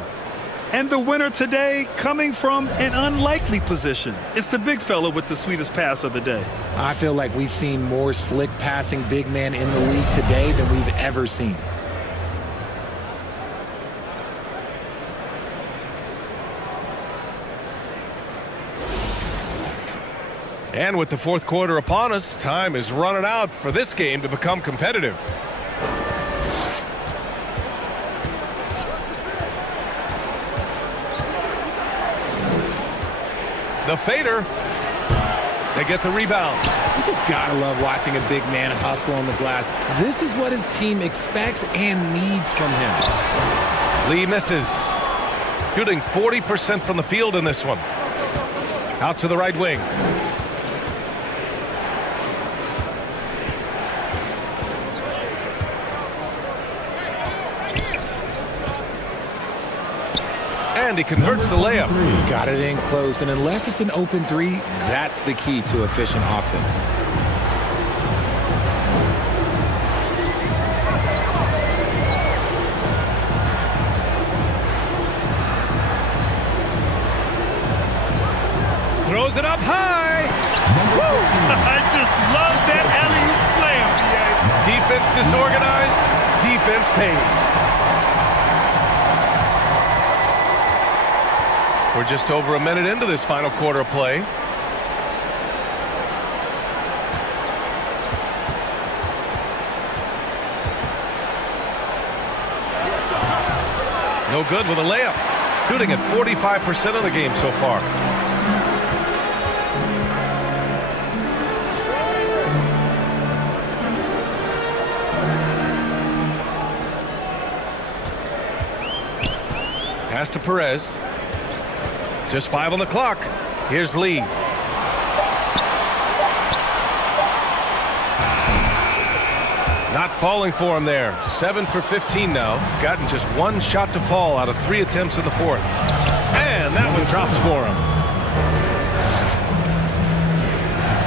And the winner today coming from an unlikely position. It's the big fella with the sweetest pass of the day. I feel like we've seen more slick passing big men in the league today than we've ever seen. And with the fourth quarter upon us, time is running out for this game to become competitive. The fader. They get the rebound. You just gotta love watching a big man hustle on the glass. This is what his team expects and needs from him. Lee misses. Shooting 40% from the field in this one. Out to the right wing. And he converts the layup. Got it in close, and unless it's an open three, that's the key to efficient offense. Throws it up high. Woo! I just love that alley-oop slam. Defense disorganized. Defense pays. We're just over a minute into this final quarter of play. No good with a layup. Shooting at 45% of the game so far. Pass to Perez. Just 5 on the clock. Here's Lee. Not falling for him there. 7 for 15 now. Gotten just one shot to fall out of 3 attempts in the fourth. And and that one drops for him.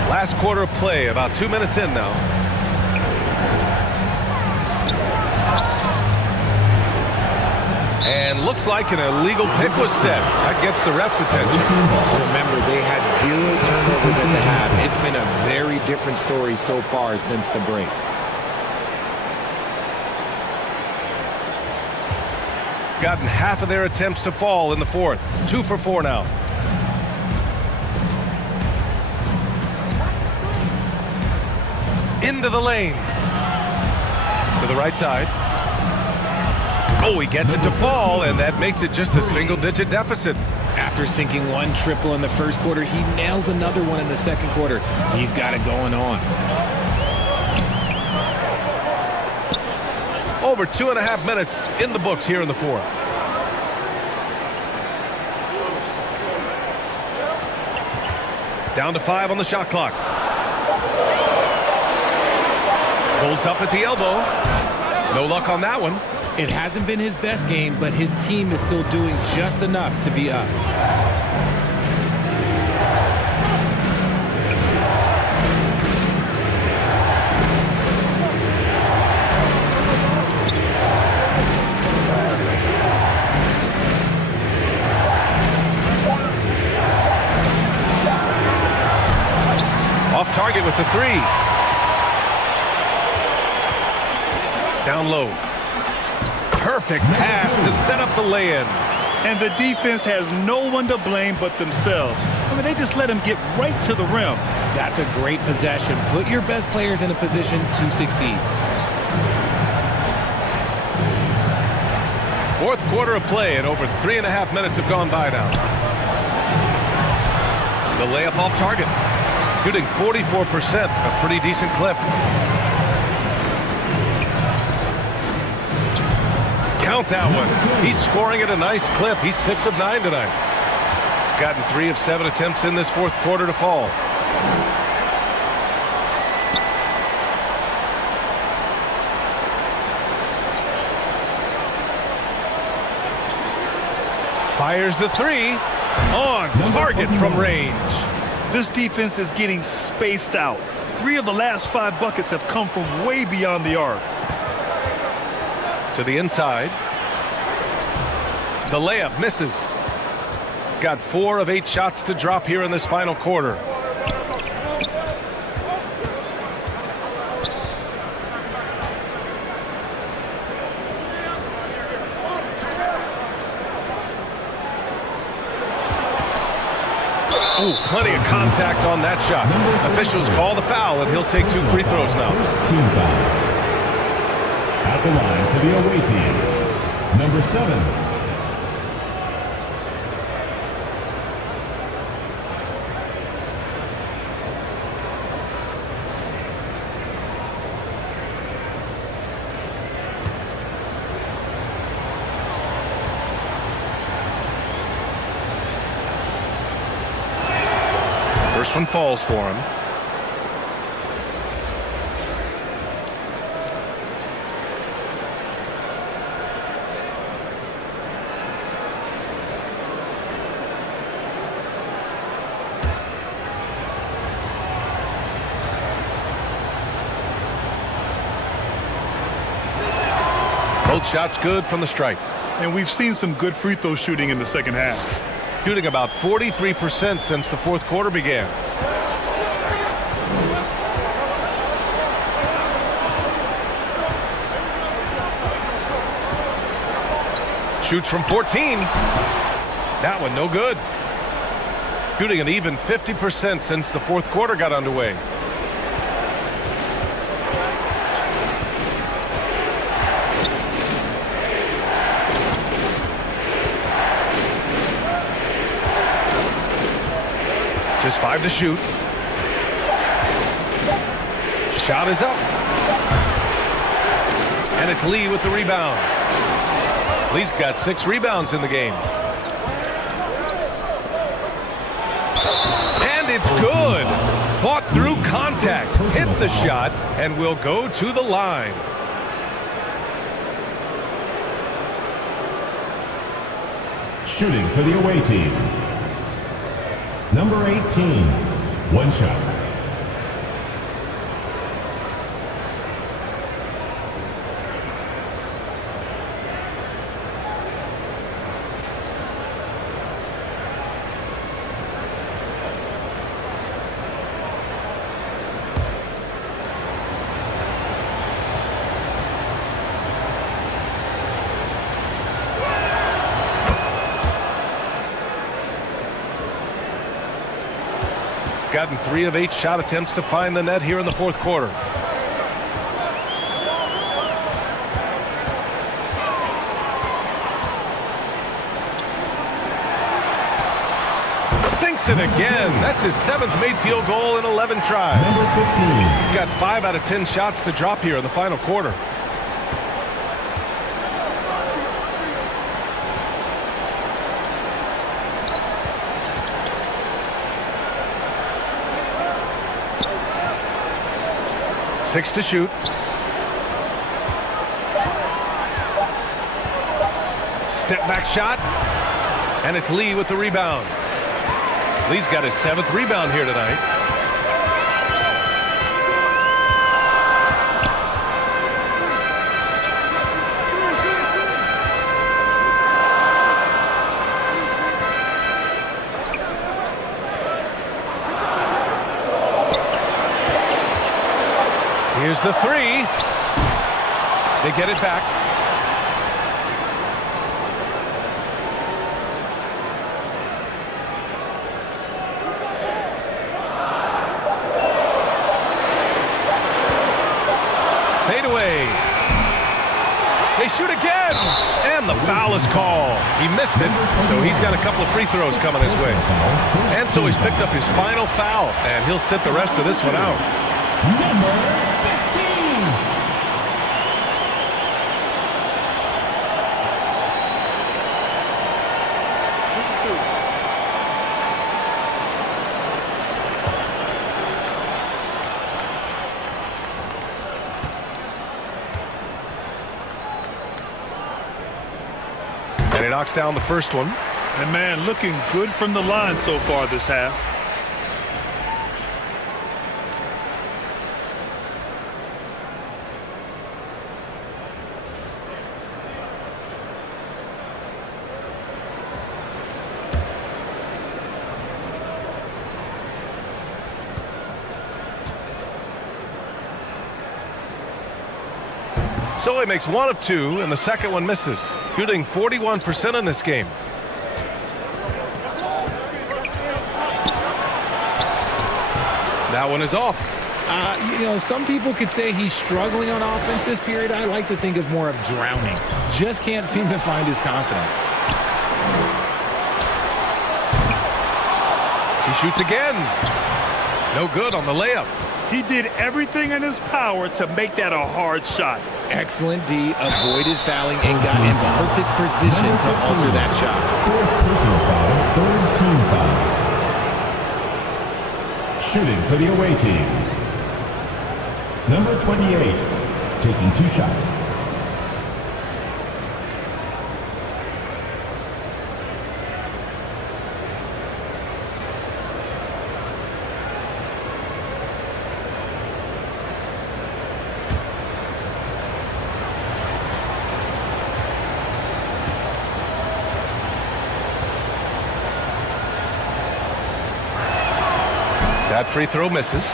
Last quarter of play, about 2 minutes in now. And looks like an illegal pick was set. That gets the ref's attention. Remember, they had 0 turnovers at the half. It's been a very different story so far since the break. Gotten half of their attempts to fall in the fourth. 2 for 4 now. Into the lane. To the right side. Oh, he gets it to fall, and that makes it just a single-digit deficit. After sinking 1 triple in the first quarter, he nails another one in the second quarter. He's got it going on. Over 2.5 minutes in the books here in the fourth. Down to 5 on the shot clock. Pulls up at the elbow. No luck on that one. It hasn't been his best game, but his team is still doing just enough to be up. Off target with the 3. Down low. Perfect pass to set up the lay-in. And the defense has no one to blame but themselves. I mean, they just let him get right to the rim. That's a great possession. Put your best players in a position to succeed. Fourth quarter of play, and over 3.5 minutes have gone by now. The layup off target. Shooting 44%, a pretty decent clip. Count that one. He's scoring at a nice clip. He's 6 of 9 tonight. Gotten 3 of 7 attempts in this fourth quarter to fall. Fires the 3. On target from range. This defense is getting spaced out. 3 of the last 5 buckets have come from way beyond the arc. To the inside. The layup misses. Got 4 of 8 shots to drop here in this final quarter. Ooh, plenty of contact on that shot. Officials call the foul, and he'll take 2 free throws now. Team foul. At the line for the away team, number 7. First one falls for him. Both shots good from the stripe. And we've seen some good free throw shooting in the second half. Shooting about 43% since the fourth quarter began. Shoots from 14. That one no good. Shooting an even 50% since the fourth quarter got underway. Just 5 to shoot. Shot is up. And it's Lee with the rebound. Lee's got 6 rebounds in the game. And it's good. Fought through contact, hit the shot, and will go to the line. Shooting for the away team. Number 18, one shot. Gotten 3 of 8 shot attempts to find the net here in the fourth quarter. Sinks it again. That's his 7th made field goal in 11 tries. Number 15. Got 5 out of 10 shots to drop here in the final quarter. Six to shoot. Step back shot. And it's Lee with the rebound. Lee's got his 7th rebound here tonight. Here's the 3. They get it back. Fade away. They shoot again. And the foul is called. He missed it, so he's got a couple of free throws coming his way. And so he's picked up his final foul, and he'll sit the rest of this one out. Number 15. And he knocks down the first one. And man, looking good from the line so far this half. So he makes 1 of 2, and the second one misses. Shooting 41% in this game. That one is off. Some people could say he's struggling on offense this period. I like to think of more of drowning. Just can't seem to find his confidence. He shoots again. No good on the layup. He did everything in his power to make that a hard shot. Excellent D, avoided fouling and got in perfect position to alter that shot. 4th personal foul, 3rd team foul. Shooting for the away team. Number 28, taking 2 shots. That free throw misses.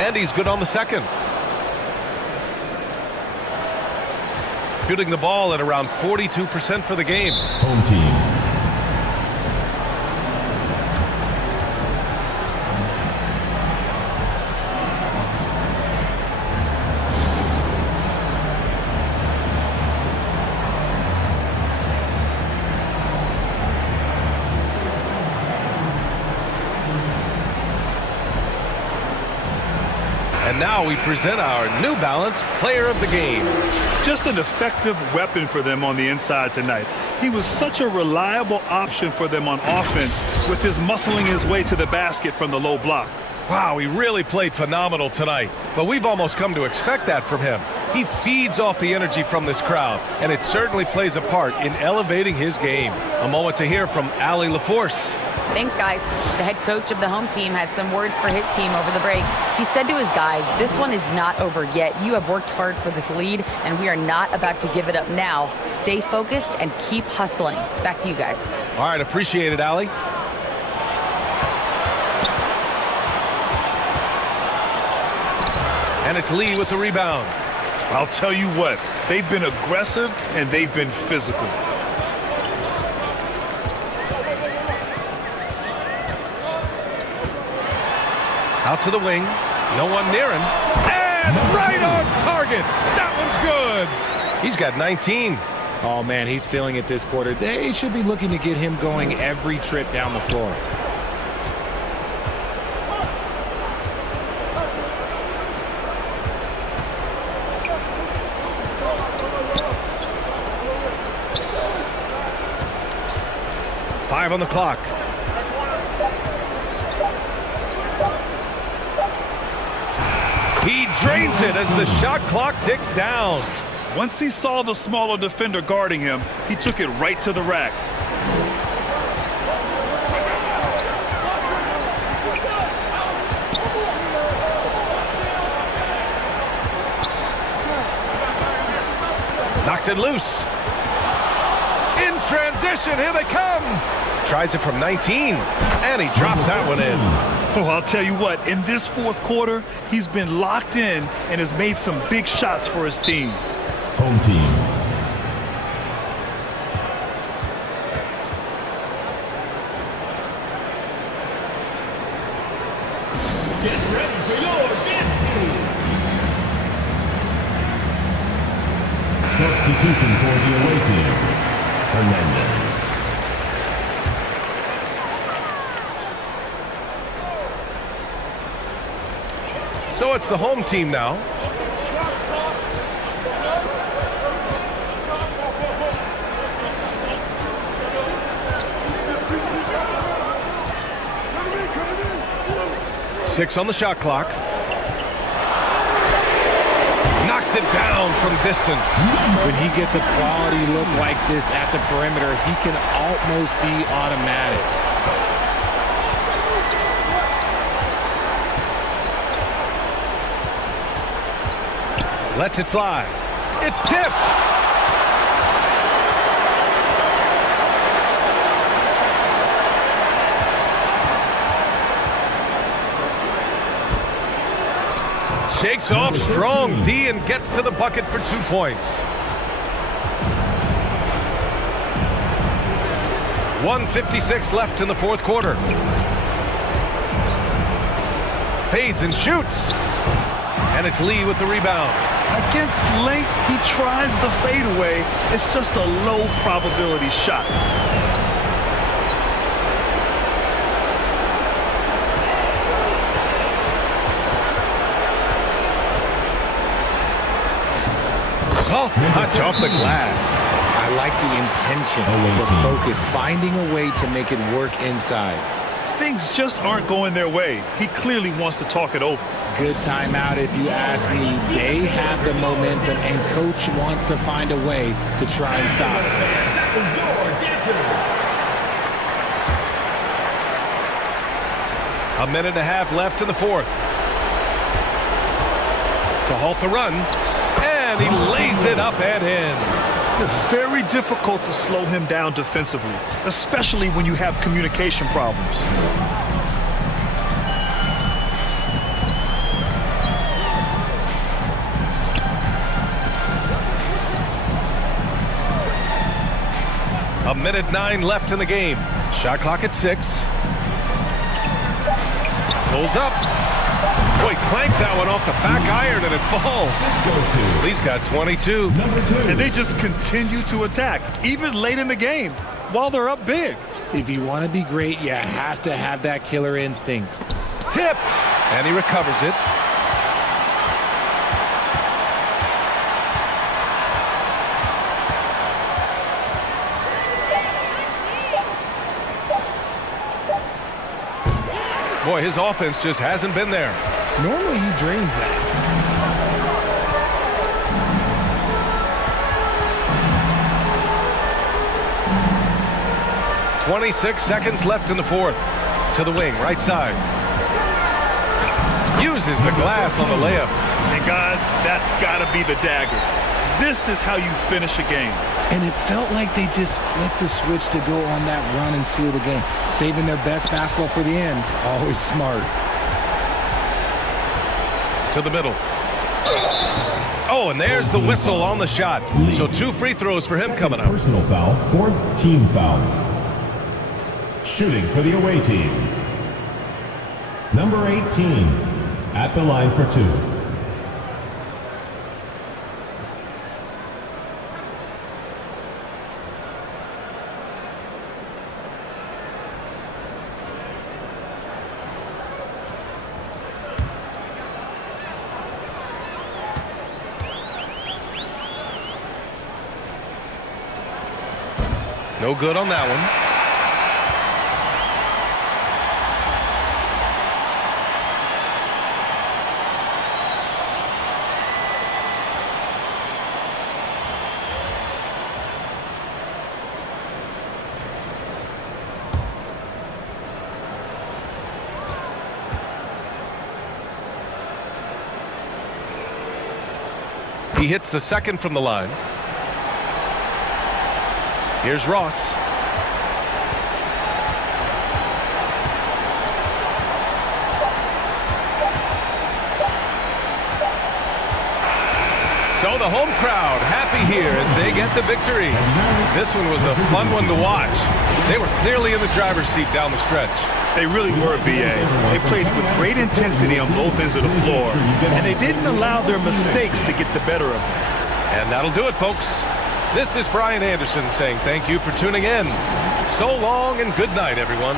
And he's good on the second. Shooting the ball at around 42% for the game. Home team. And now we present our New Balance Player of the Game. Just an effective weapon for them on the inside tonight. He was such a reliable option for them on offense with his muscling his way to the basket from the low block. Wow, he really played phenomenal tonight, but we've almost come to expect that from him. He feeds off the energy from this crowd, and it certainly plays a part in elevating his game. A moment to hear from Allie LaForce. Thanks, guys. The head coach of the home team had some words for his team over the break. He said to his guys, this one is not over yet. You have worked hard for this lead, and we are not about to give it up now. Stay focused and keep hustling. Back to you guys. All right, appreciate it, Allie. And it's Lee with the rebound. I'll tell you what, they've been aggressive and they've been physical. Out to the wing. No one near him. And right on target. That one's good. He's got 19. Oh, man, he's feeling it this quarter. They should be looking to get him going every trip down the floor. Five on the clock. He drains it as the shot clock ticks down. Once he saw the smaller defender guarding him, he took it right to the rack. Knocks it loose. In transition, here they come. Tries it from 19, and he drops that one in. Oh, I'll tell you what, in this fourth quarter, he's been locked in and has made some big shots for his team. Home team. Get ready for your dance team. Substitution for the away team. Hernandez. So it's the home team now. Six on the shot clock. Knocks it down from distance. When he gets a quality look like this at the perimeter, he can almost be automatic. Lets it fly. It's tipped. Shakes off strong D and gets to the bucket for 2 points. 1:56 left in the fourth quarter. Fades and shoots. And it's Lee with the rebound. Against length, he tries the fadeaway. It's just a low probability shot. Soft touch off the glass. I like the intention, the focus, finding a way to make it work inside. Things just aren't going their way. He clearly wants to talk it over. Good timeout if you ask me. They have the momentum, and coach wants to find a way to try and stop it. A minute and a half left in the fourth. To halt the run, and he lays it up and in. Very difficult to slow him down defensively, especially when you have communication problems. A minute 9 left in the game. Shot clock at 6. Pulls up. Boy, clanks that one off the back iron and it falls. He's got 22. And they just continue to attack, even late in the game, while they're up big. If you want to be great, you have to have that killer instinct. Tipped, and he recovers it. Boy, his offense just hasn't been there. Normally he drains that. 26 seconds left in the fourth. To the wing, right side. Uses the glass on the layup. And guys, that's got to be the dagger. This is how you finish a game. And it felt like they just flipped the switch to go on that run and seal the game. Saving their best basketball for the end. Always smart. To the middle. Oh, and there's the whistle on the shot. So 2 free throws for him coming up. Personal foul, 4th team foul. Shooting for the away team. Number 18 at the line for 2. No good on that one. He hits the second from the line. Here's Ross. So the home crowd happy here as they get the victory. This one was a fun one to watch. They were clearly in the driver's seat down the stretch. They really were, BA. They played with great intensity on both ends of the floor, and they didn't allow their mistakes to get the better of them. And that'll do it, folks. This is Brian Anderson saying thank you for tuning in. So long and good night, everyone.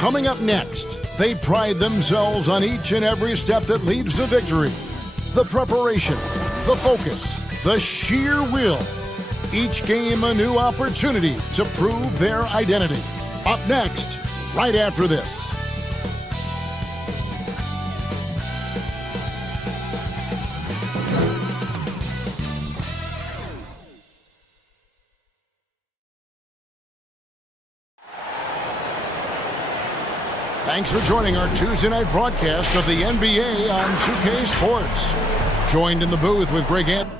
Coming up next, they pride themselves on each and every step that leads to victory. The preparation, the focus, the sheer will. Each game a new opportunity to prove their identity. Up next, right after this. Thanks for joining our Tuesday night broadcast of the NBA on 2K Sports. Joined in the booth with Greg Anthony.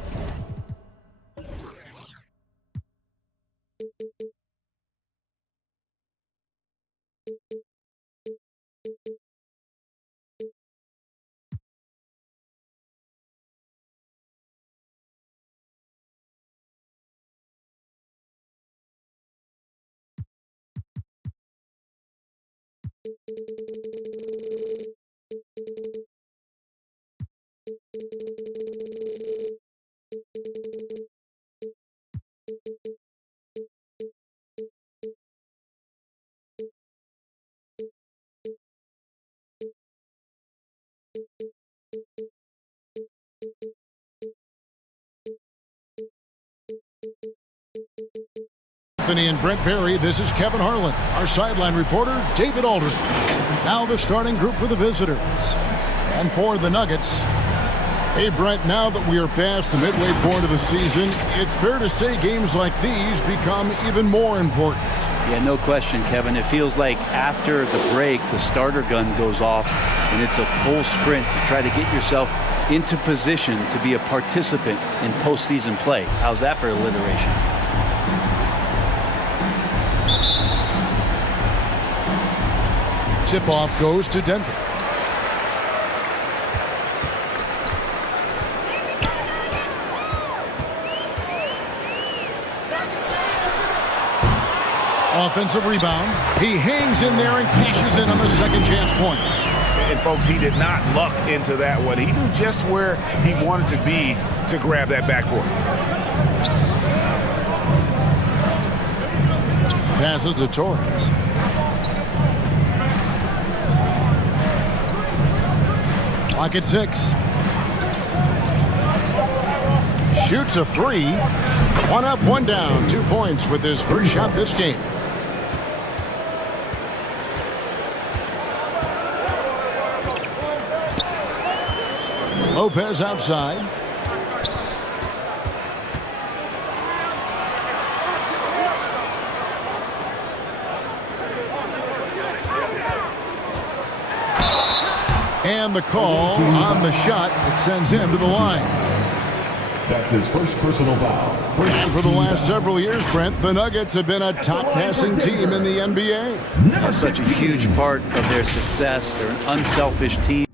Anthony and Brent Berry, this is Kevin Harlan. Our sideline reporter, David Aldridge. Now the starting group for the visitors. And for the Nuggets. Hey, Brent, now that we are past the midway point of the season, it's fair to say games like these become even more important. Yeah, no question, Kevin. It feels like after the break, the starter gun goes off, and it's a full sprint to try to get yourself into position to be a participant in postseason play. How's that for alliteration? Tip-off goes to Denver. Offensive rebound. He hangs in there and cashes in on the second chance points. And folks, he did not luck into that one. He knew just where he wanted to be to grab that backboard. Passes to Torres. Clock at 6. Shoots a 3. One up, one down. 2 points with his first shot this game. Lopez outside. And the call on the shot that sends him to the line. That's his first personal foul. And for the last several years, Brent, the Nuggets have been a top passing team in the NBA. That's such a huge part of their success. They're an unselfish team.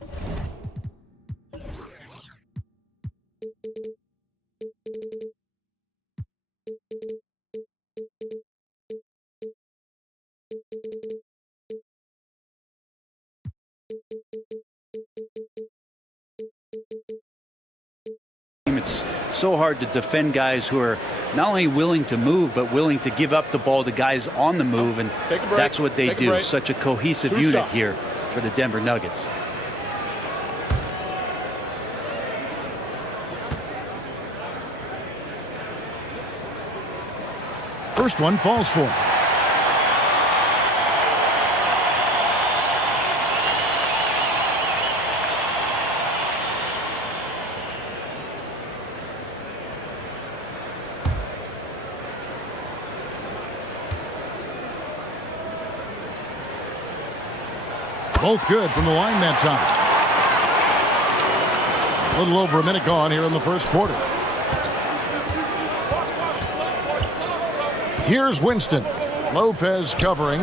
It's so hard to defend guys who are not only willing to move, but willing to give up the ball to guys on the move, and that's what they do. Such a cohesive unit here for the Denver Nuggets. First one falls for him. Both good from the line that time. A little over a minute gone here in the first quarter. Here's Winston. Lopez covering.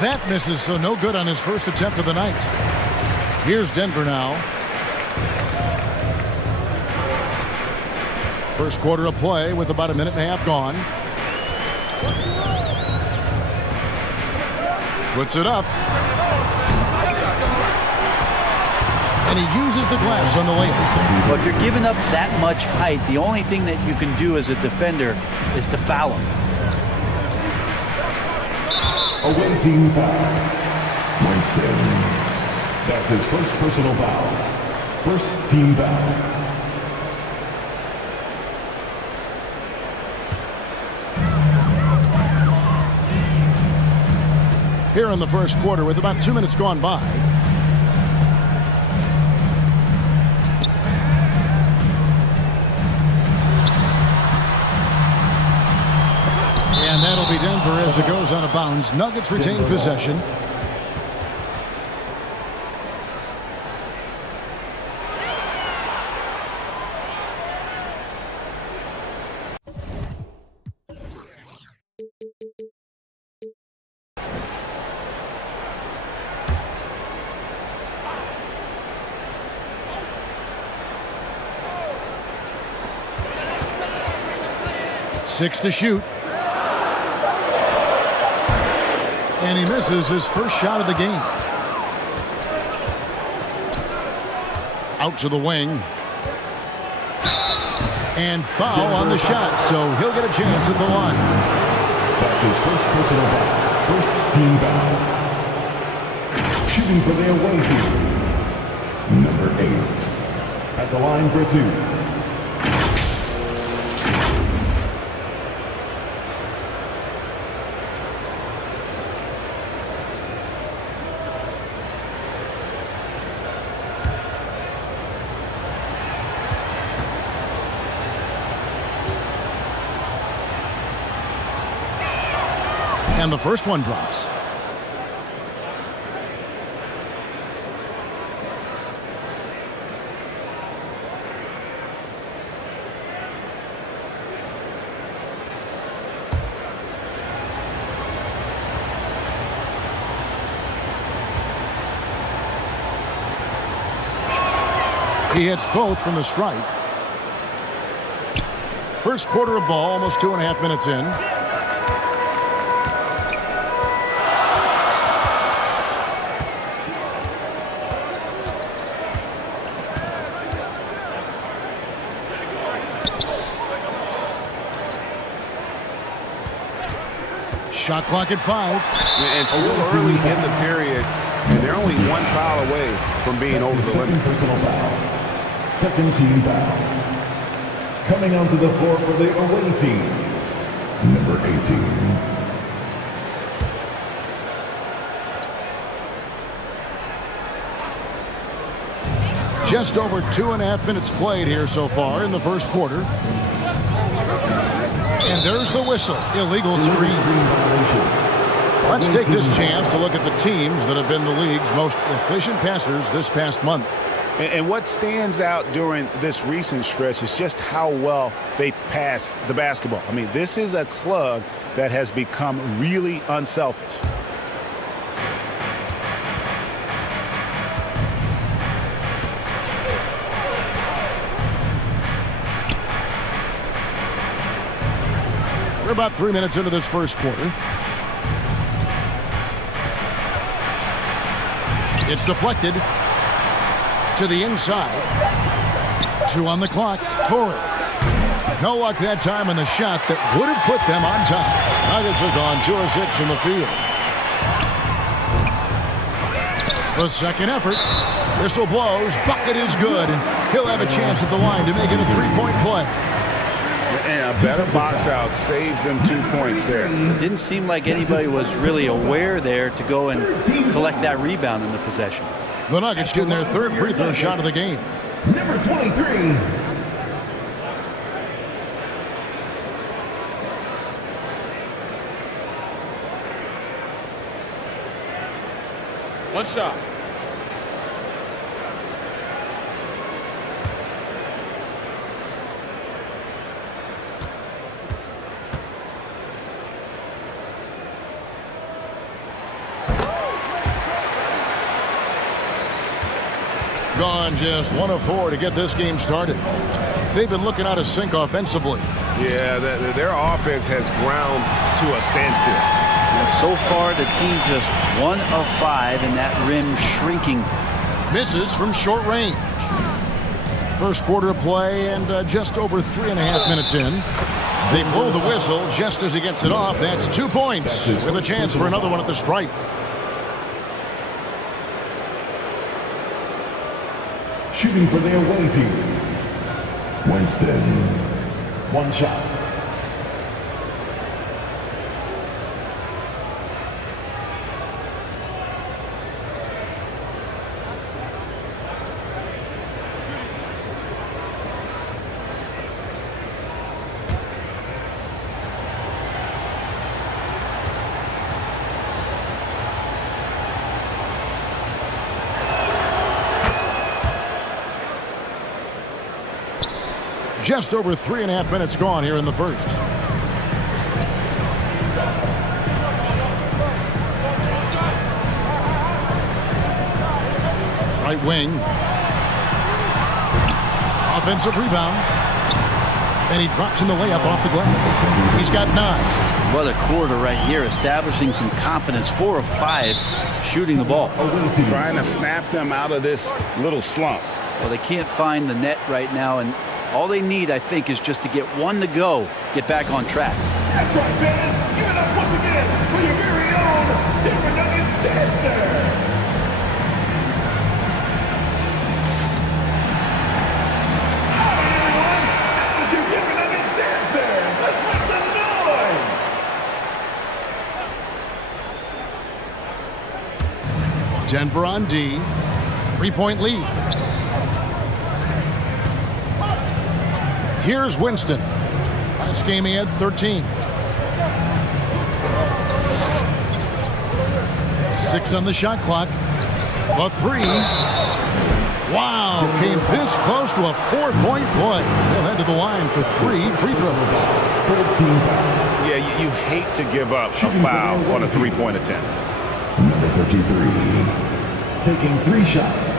That misses, so no good on his first attempt of the night. Here's Denver now. First quarter of play with about a minute and a half gone. Puts it up. And he uses the glass on the layup. Well, if you're giving up that much height, the only thing that you can do as a defender is to foul him. Away team foul. Winston. That's his first personal foul. First team foul. Here in the first quarter with about 2 minutes gone by. And that'll be Denver as it goes out of bounds. Nuggets retain possession. Six to shoot. And he misses his first shot of the game. Out to the wing. And foul on the shot, so he'll get a chance at the line. That's his first personal foul. First team foul. Shooting for the away team. Number 8. At the line for 2. And the first one drops. He hits both from the stripe. First quarter of ball, almost 2.5 minutes in. Shot clock at 5. And still early in the period, and they're only one foul away from being over the limit. Personal foul. Second team foul. Coming onto the floor for the away team. Number 18. Just over 2.5 minutes played here so far in the first quarter. And there's the whistle. Illegal screen. Let's take this chance to look at the teams that have been the league's most efficient passers this past month. And what stands out during this recent stretch is just how well they passed the basketball. I mean, this is a club that has become really unselfish. We're about 3 minutes into this first quarter. It's deflected to the inside. 2 on the clock. Torres. No luck that time on the shot that would have put them on top. Nuggets have gone 2 of 6 from the field. The second effort. Whistle blows. Bucket is good. And he'll have a chance at the line to make it a 3-point play. And a better box out saves them 2 points there. It didn't seem like anybody was really aware there to go and collect that rebound in the possession. The Nuggets getting their third free throw shot of the game. Number 23. One shot. Gone just 1 of 4 to get this game started. They've been looking out of sync offensively. Yeah, their offense has ground to a standstill. And so far, the team just 1 of 5 in that rim shrinking Misses from short range. First quarter of play and just over 3.5 minutes in. They blow the whistle just as he gets it off. That's 2 points with a chance for another one at the stripe. Shooting for their away team, Winston. One shot. Just over 3.5 minutes gone here in the first. Right wing. Offensive rebound. And he drops in the layup off the glass. He's got 9. What a quarter right here, establishing some confidence. 4 of 5 shooting the ball. Trying to snap them out of this little slump. Well, they can't find the net right now, and all they need, I think, is just to get one to go, get back on track. That's right, fans. Give it up once again for your very own Denver Nuggets dancer. Hi, everyone. That was your Denver Nuggets dancer. Let's make some noise. Denver on D. 3-point lead. Here's Winston. Last game he had 13. 6 on the shot clock. A 3. Wow, came this close to a 4-point play. He'll head to the line for 3 free throws. Yeah, you hate to give up a foul on a 3-point attempt. Number 53, taking 3 shots.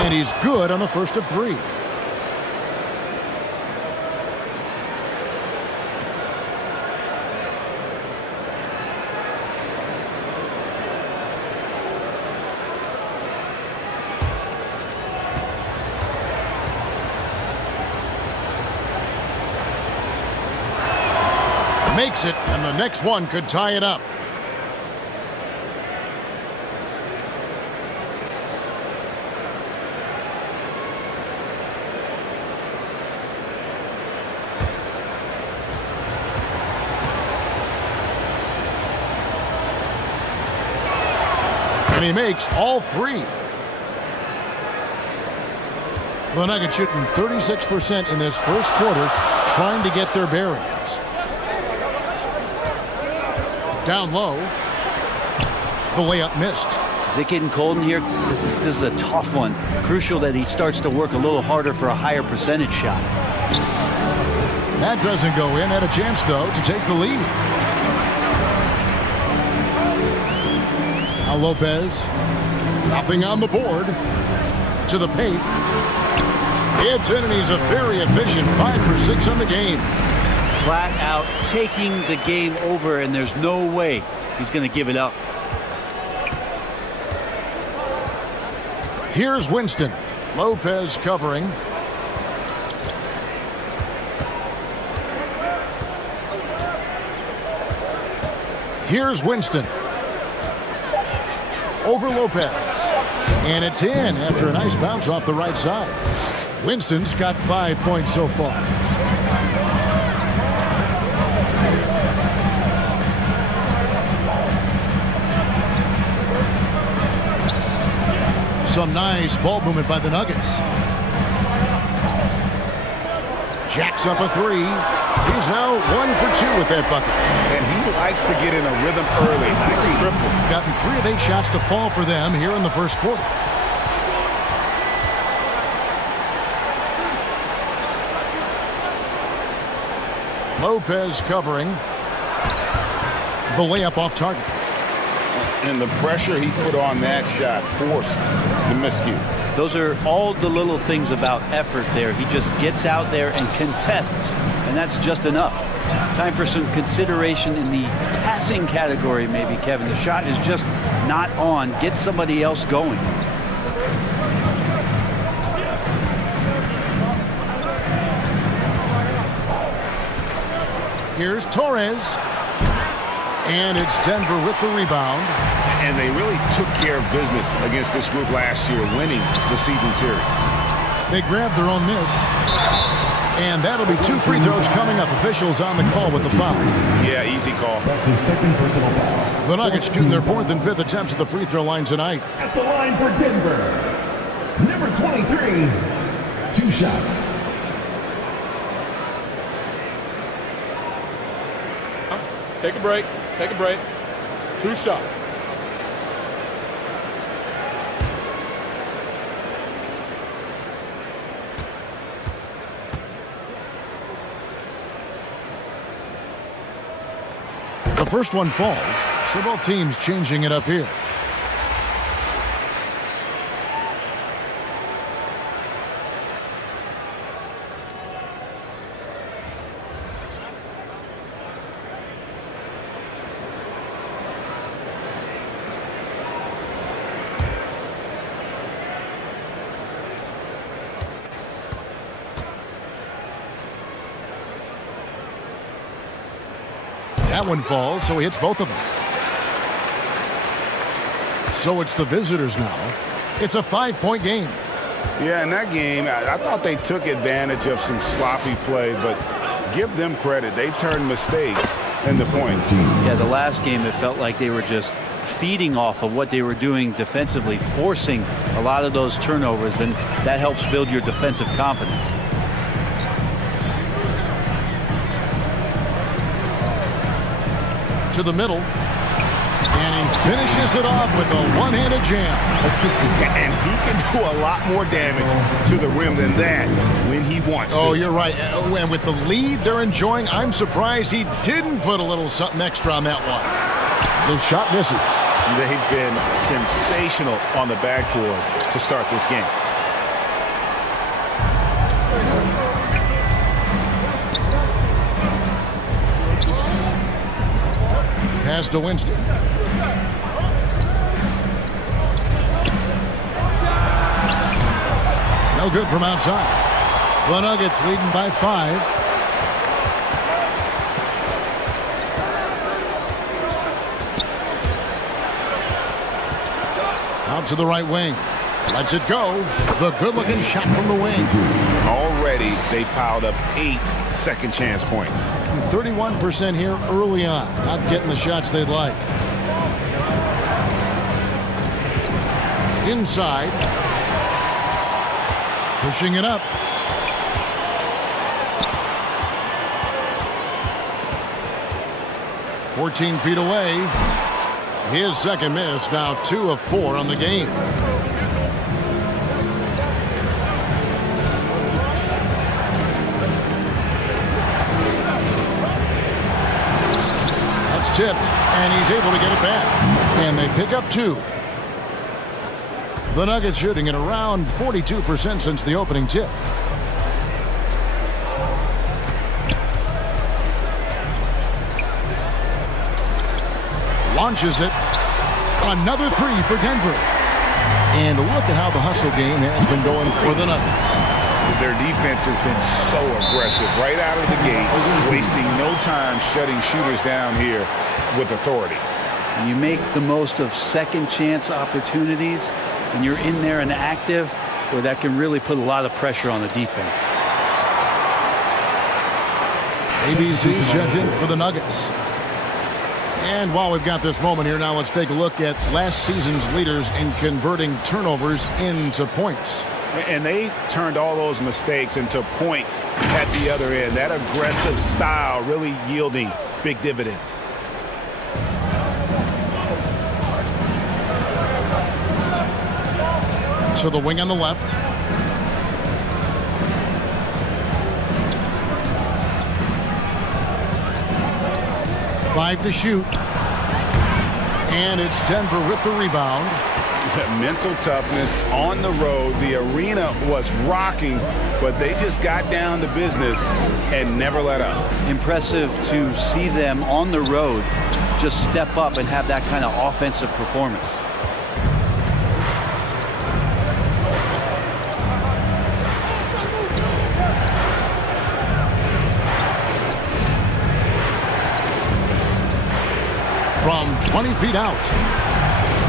And he's good on the first of 3. Makes it, and the next one could tie it up. And he makes all 3. The Nuggets shooting 36% in this first quarter, trying to get their bearings. Down low. The layup missed. Is it getting cold in here? This is a tough one. Crucial that he starts to work a little harder for a higher percentage shot. That doesn't go in. Had a chance, though, to take the lead. Now Lopez. Nothing on the board. To the paint. It's in, and he's a very efficient 5 for 6 on the game. Flat out taking the game over, and there's no way he's going to give it up. Here's Winston. Lopez covering. Here's Winston. Over Lopez. And it's in after a nice bounce off the right side. Winston's got 5 points so far. Some nice ball movement by the Nuggets. Jacks up a 3. He's now 1 for 2 with that bucket. And he likes to get in a rhythm early. Nice triple. Gotten 3 of 8 shots to fall for them here in the first quarter. Lopez covering. The layup off target. And the pressure he put on that shot forced the miscue. Those are all the little things about effort there. He just gets out there and contests, and that's just enough. Time for some consideration in the passing category, maybe, Kevin. The shot is just not on. Get somebody else going. Here's Torres. And it's Denver with the rebound. And they really took care of business against this group last year, winning the season series. They grabbed their own miss. And that'll be 2 free throws coming up. Officials on the call with the foul. Yeah, easy call. That's his second personal foul. The Nuggets shooting their 4th and 5th attempts at the free throw line tonight. At the line for Denver, number 23, 2 shots. Take a break. Take a break. 2 shots. The first one falls, so both teams changing it up here. That one falls, so he hits both of them. So it's the visitors now. It's a 5-point game. Yeah, in that game, I thought they took advantage of some sloppy play, but give them credit. They turned mistakes into points. Yeah, the last game, it felt like they were just feeding off of what they were doing defensively, forcing a lot of those turnovers, and that helps build your defensive confidence. To the middle, and he finishes it off with a one-handed jam. And he can do a lot more damage to the rim than that when he wants to. Oh, you're right. And with the lead they're enjoying, I'm surprised he didn't put a little something extra on that one. The shot misses. They've been sensational on the backboard to start this game. Pass to Winston. No good from outside. The Nuggets leading by 5. Out to the right wing. Lets it go. The good-looking shot from the wing. Already, they piled up 8 second chance points. 31% here early on. Not getting the shots they'd like. Inside. Pushing it up. "14 feet away." His second miss, now 2 of 4 on the game. That's tipped, and he's able to get it back. And they pick up 2. The Nuggets shooting at around 42% since the opening tip. Launches it. Another 3 for Denver. And look at how the hustle game has been going for the Nuggets. Their defense has been so aggressive right out of the gate, wasting no time shutting shooters down here with authority. You make the most of second chance opportunities, and you're in there and active, where that can really put a lot of pressure on the defense. ABC's checked in for the Nuggets. And while we've got this moment here, now let's take a look at last season's leaders in converting turnovers into points. And they turned all those mistakes into points at the other end. That aggressive style really yielding big dividends. To the wing on the left. Five to shoot. And it's Denver with the rebound. Mental toughness on the road. The arena was rocking, but they just got down to business and never let up. Impressive to see them on the road just step up and have that kind of offensive performance. From 20 feet out.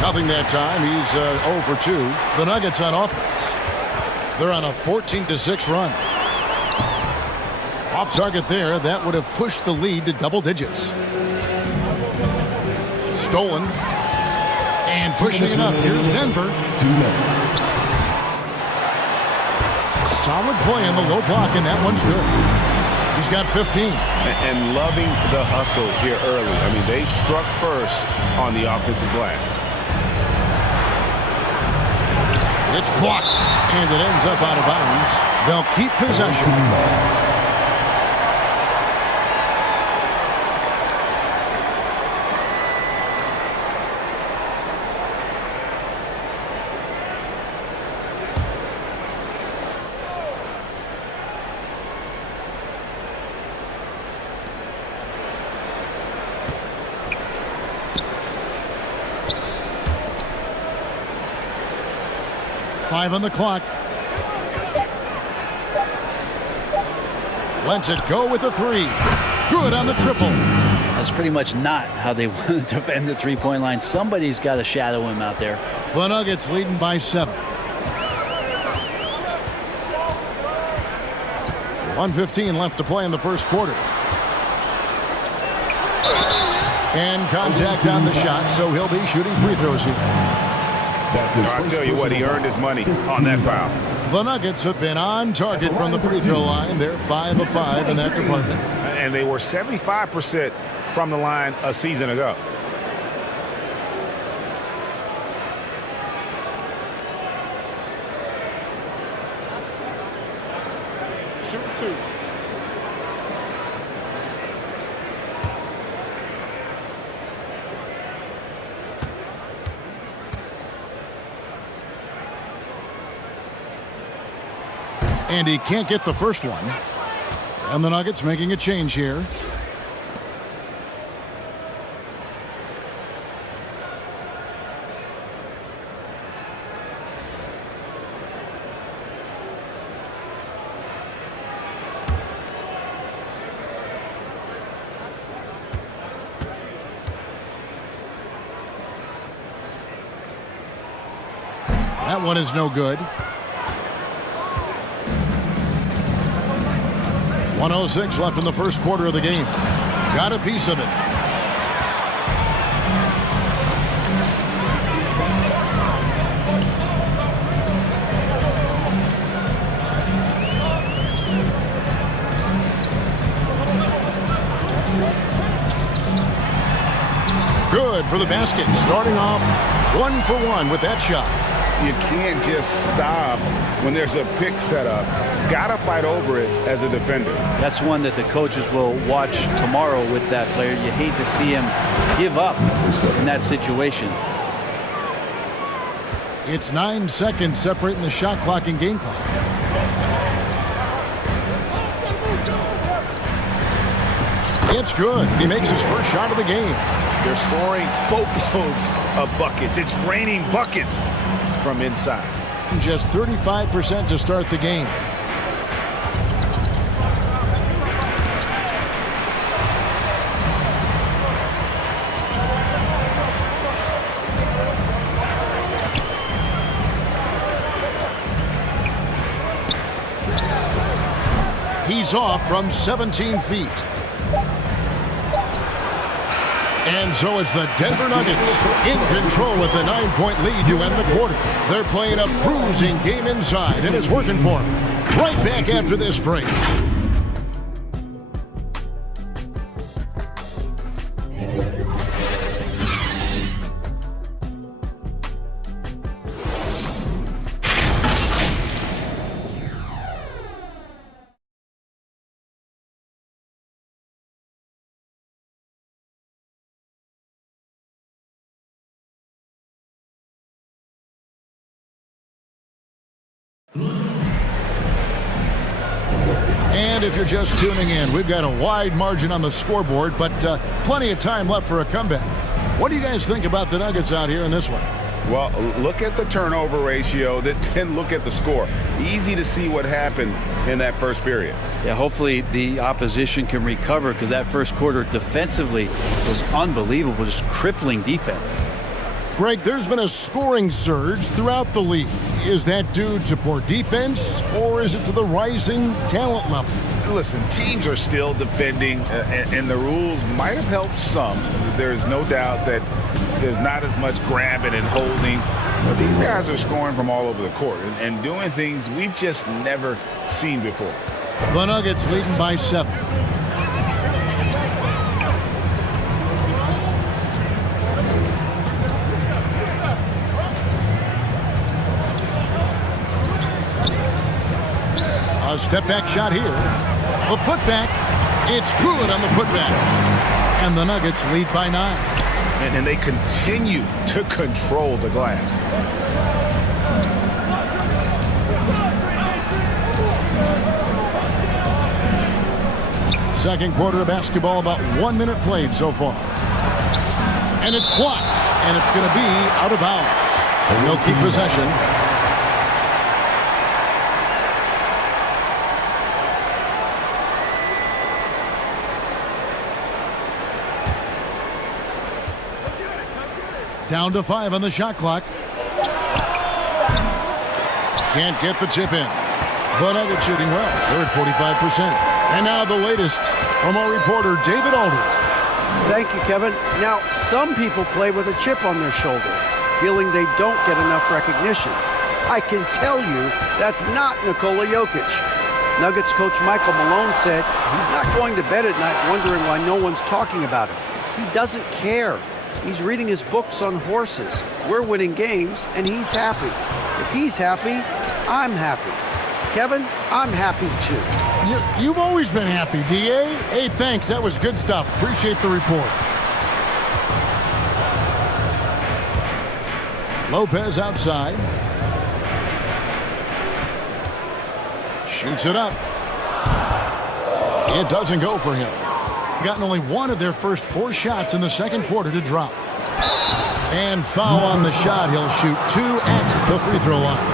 Nothing that time. He's 0 for 2. The Nuggets on offense. They're on a 14-6 run. Off target there. That would have pushed the lead to double digits. Stolen. And pushing it up. Here's Denver. Solid play in the low block, and that one's good. He's got 15. And loving the hustle here early. I mean, they struck first on the offensive glass. It's blocked, and it ends up out of bounds. They'll keep possession. Five on the clock. Lets it go with a 3. Good on the triple. That's pretty much not how they want to defend the three-point line. Somebody's got to shadow him out there. The Nuggets leading by 7. 1:15 left to play in the first quarter. And contact on the shot, so he'll be shooting free throws here. I'll tell you what, he earned his money on that foul. The Nuggets have been on target from the free throw line. They're 5 of 5 in that department. And they were 75% from the line a season ago. Shoot 2. And he can't get the first one. And the Nuggets making a change here. That one is no good. 1:06 left in the first quarter of the game. Got a piece of it. Good for the basket. Starting off 1 for 1 with that shot. You can't just stop when there's a pick set up. Gotta fight over it as a defender. That's one that the coaches will watch tomorrow with that player. You hate to see him give up in that situation. It's 9 seconds separating the shot clock and game clock. It's good. He makes his first shot of the game. They're scoring boatloads of buckets. It's raining buckets from inside. Just 35% to start the game. He's off from 17 feet. And so it's the Denver Nuggets in control with the 9-point lead to end the quarter. They're playing a bruising game inside, and it's working for them. Right back after this break. And if you're just tuning in, we've got a wide margin on the scoreboard, but plenty of time left for a comeback. What do you guys think about the Nuggets out here in this one? Well, look at the turnover ratio, then look at the score. Easy to see what happened in that first period. Yeah, hopefully the opposition can recover, because that first quarter defensively was unbelievable, just crippling defense. Greg, there's been a scoring surge throughout the league. Is that due to poor defense, or is it to the rising talent level? Listen, teams are still defending, and the rules might have helped some. There's no doubt that there's not as much grabbing and holding. But these guys are scoring from all over the court and doing things we've just never seen before. The Nuggets leading by 7. A step-back shot here. A putback. It's good on the putback. And the Nuggets lead by 9. And they continue to control the glass. Second quarter of basketball, about 1 minute played so far. And it's blocked. And it's going to be out of bounds. They'll keep possession. Down to 5 on the shot clock. Can't get the chip in. The Nuggets shooting well. They're at 45%. And now the latest from our reporter, David Alder. Thank you, Kevin. Now, some people play with a chip on their shoulder, feeling they don't get enough recognition. I can tell you that's not Nikola Jokic. Nuggets coach Michael Malone said he's not going to bed at night wondering why no one's talking about him. He doesn't care. He's reading his books on horses. We're winning games, and he's happy. If he's happy, I'm happy. Kevin, I'm happy too. You've always been happy, D.A. Hey, thanks. That was good stuff. Appreciate the report. Lopez outside. Shoots it up. It doesn't go for him. Gotten only one of their first 4 shots in the second quarter to drop. And foul on the shot. He'll shoot 2 at the free throw line.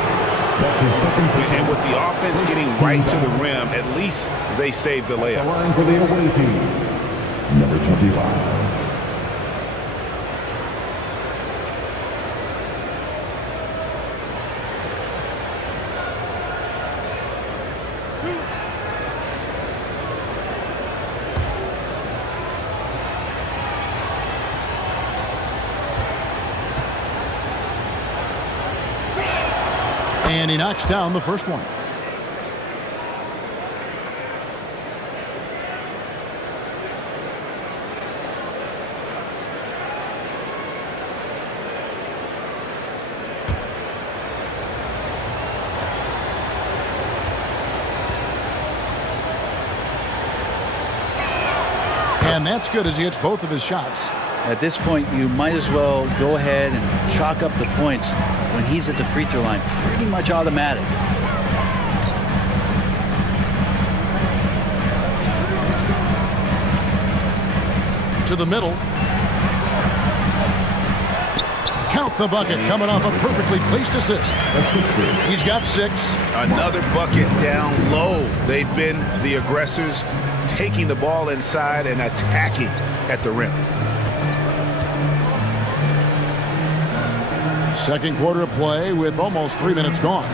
That's his second. And with the offense getting right to the rim, at least they saved the layup. The line for the away team, number 25. And he knocks down the first one. And that's good as he hits both of his shots. At this point, you might as well go ahead and chalk up the points when he's at the free throw line. Pretty much automatic. To the middle. Count the bucket coming off a perfectly placed assist. He's got 6. Another bucket down low. They've been the aggressors, taking the ball inside and attacking at the rim. Second quarter of play with almost 3 minutes gone.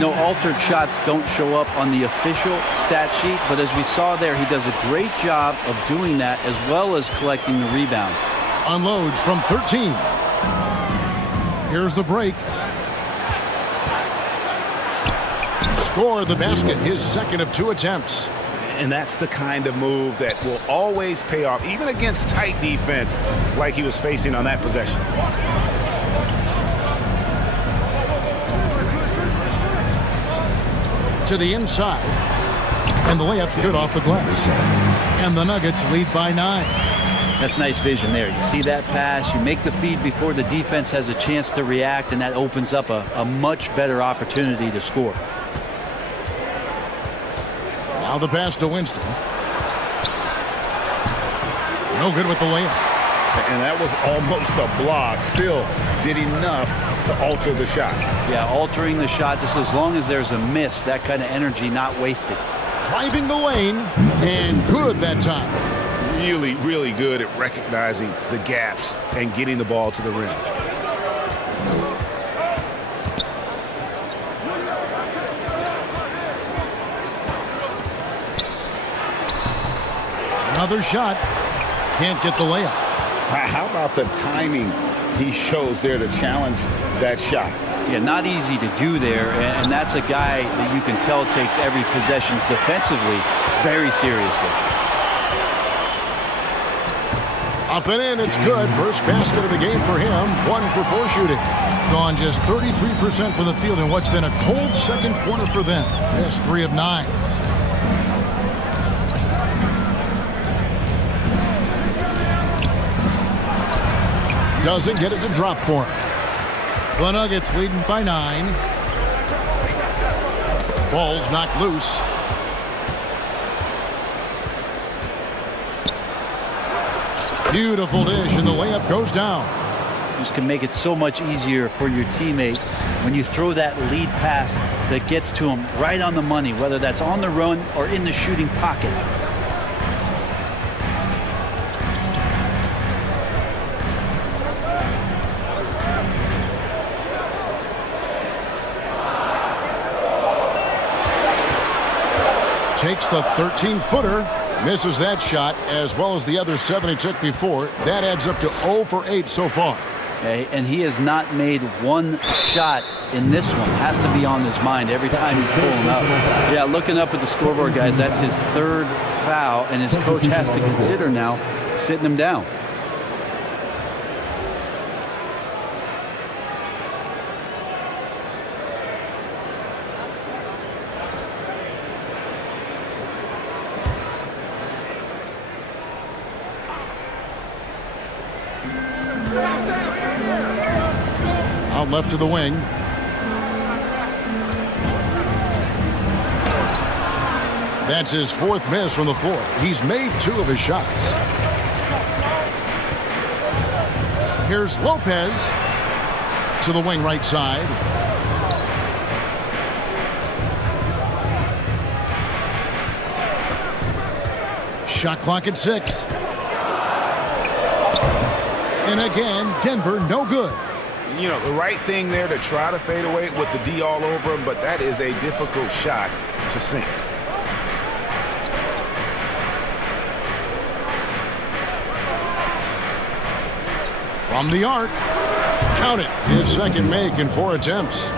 No, altered shots don't show up on the official stat sheet, but as we saw there, he does a great job of doing that as well as collecting the rebound. Unloads from 13. Here's the break. Score the basket, his second of 2 attempts. And that's the kind of move that will always pay off, even against tight defense like he was facing on that possession. To the inside. And the layup's good off the glass. And the Nuggets lead by 9. That's nice vision there. You see that pass, you make the feed before the defense has a chance to react, and that opens up a much better opportunity to score. Now the pass to Winston. No good with the layup. And that was almost a block. Still did enough to alter the shot. Yeah, altering the shot, just as long as there's a miss, that kind of energy not wasted. Driving the lane, and good that time. Really, really good at recognizing the gaps and getting the ball to the rim. Another shot. Can't get the layup. How about the timing he shows there to challenge that shot? Yeah, not easy to do there, and that's a guy that you can tell takes every possession defensively very seriously. Up and in, it's good. First basket of the game for him. 1 for 4 shooting. Gone just 33% from the field in what's been a cold second quarter for them. Just 3 of 9. Doesn't get it to drop for him. The Nuggets leading by 9. Ball's knocked loose. Beautiful dish, and the layup goes down. This can make it so much easier for your teammate when you throw that lead pass that gets to him right on the money, whether that's on the run or in the shooting pocket. Takes the 13-footer, misses that shot as well as the other 7 he took before. That adds up to 0 for 8 so far. And he has not made one shot in this one. Has to be on his mind every time he's pulling up. Yeah, looking up at the scoreboard, guys, that's his 3rd foul, and his coach has to consider now sitting him down. Out left to the wing. That's his 4th miss from the floor. He's made 2 of his shots. Here's Lopez to the wing right side. Shot clock at 6. And again, Denver no good. You know, the right thing there to try to fade away with the D all over him, but that is a difficult shot to sink. From the arc. Count it. His 2nd make in 4 attempts.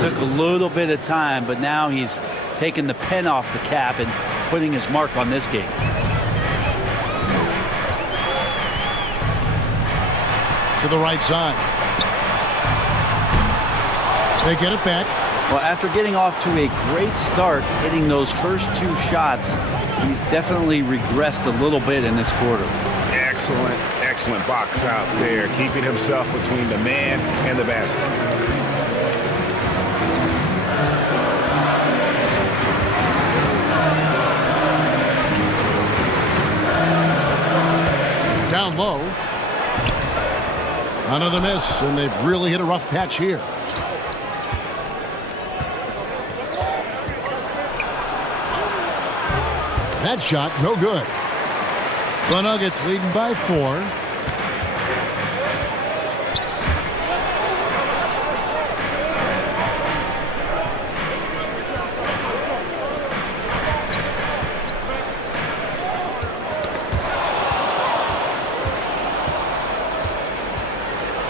Took a little bit of time, but now he's taking the pen off the cap and putting his mark on this game. To the right side. They get it back. Well, after getting off to a great start, hitting those first 2 shots, he's definitely regressed a little bit in this quarter. Excellent, excellent box out there, keeping himself between the man and the basket. Down low. Another miss, and they've really hit a rough patch here. That shot, no good. The Nuggets leading by 4.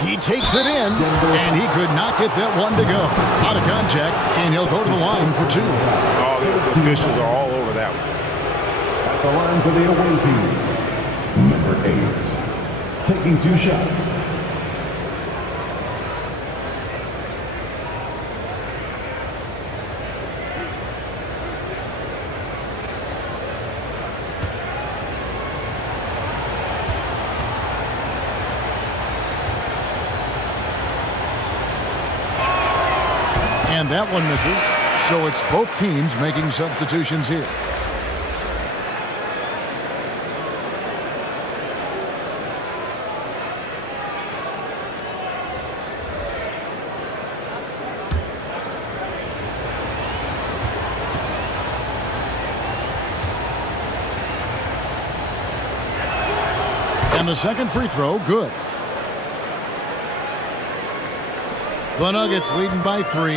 He takes it in, and he could not get that one to go. Out of contact, and he'll go to the line for 2. Oh, the officials are all over that one. At the line for the away team, number 8, taking 2 shots. And that one misses. So it's both teams making substitutions here. And the second free throw, good. The Nuggets leading by 3.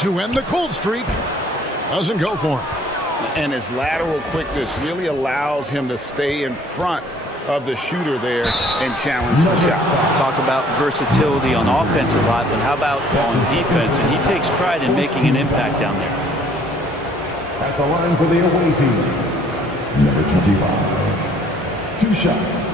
To end the cold streak. Doesn't go for him. And his lateral quickness really allows him to stay in front of the shooter there and challenge the shot. Talk about versatility on offense a lot, but how about on defense? And he takes pride in making an impact down there. At the line for the away team, number 25. 2 shots.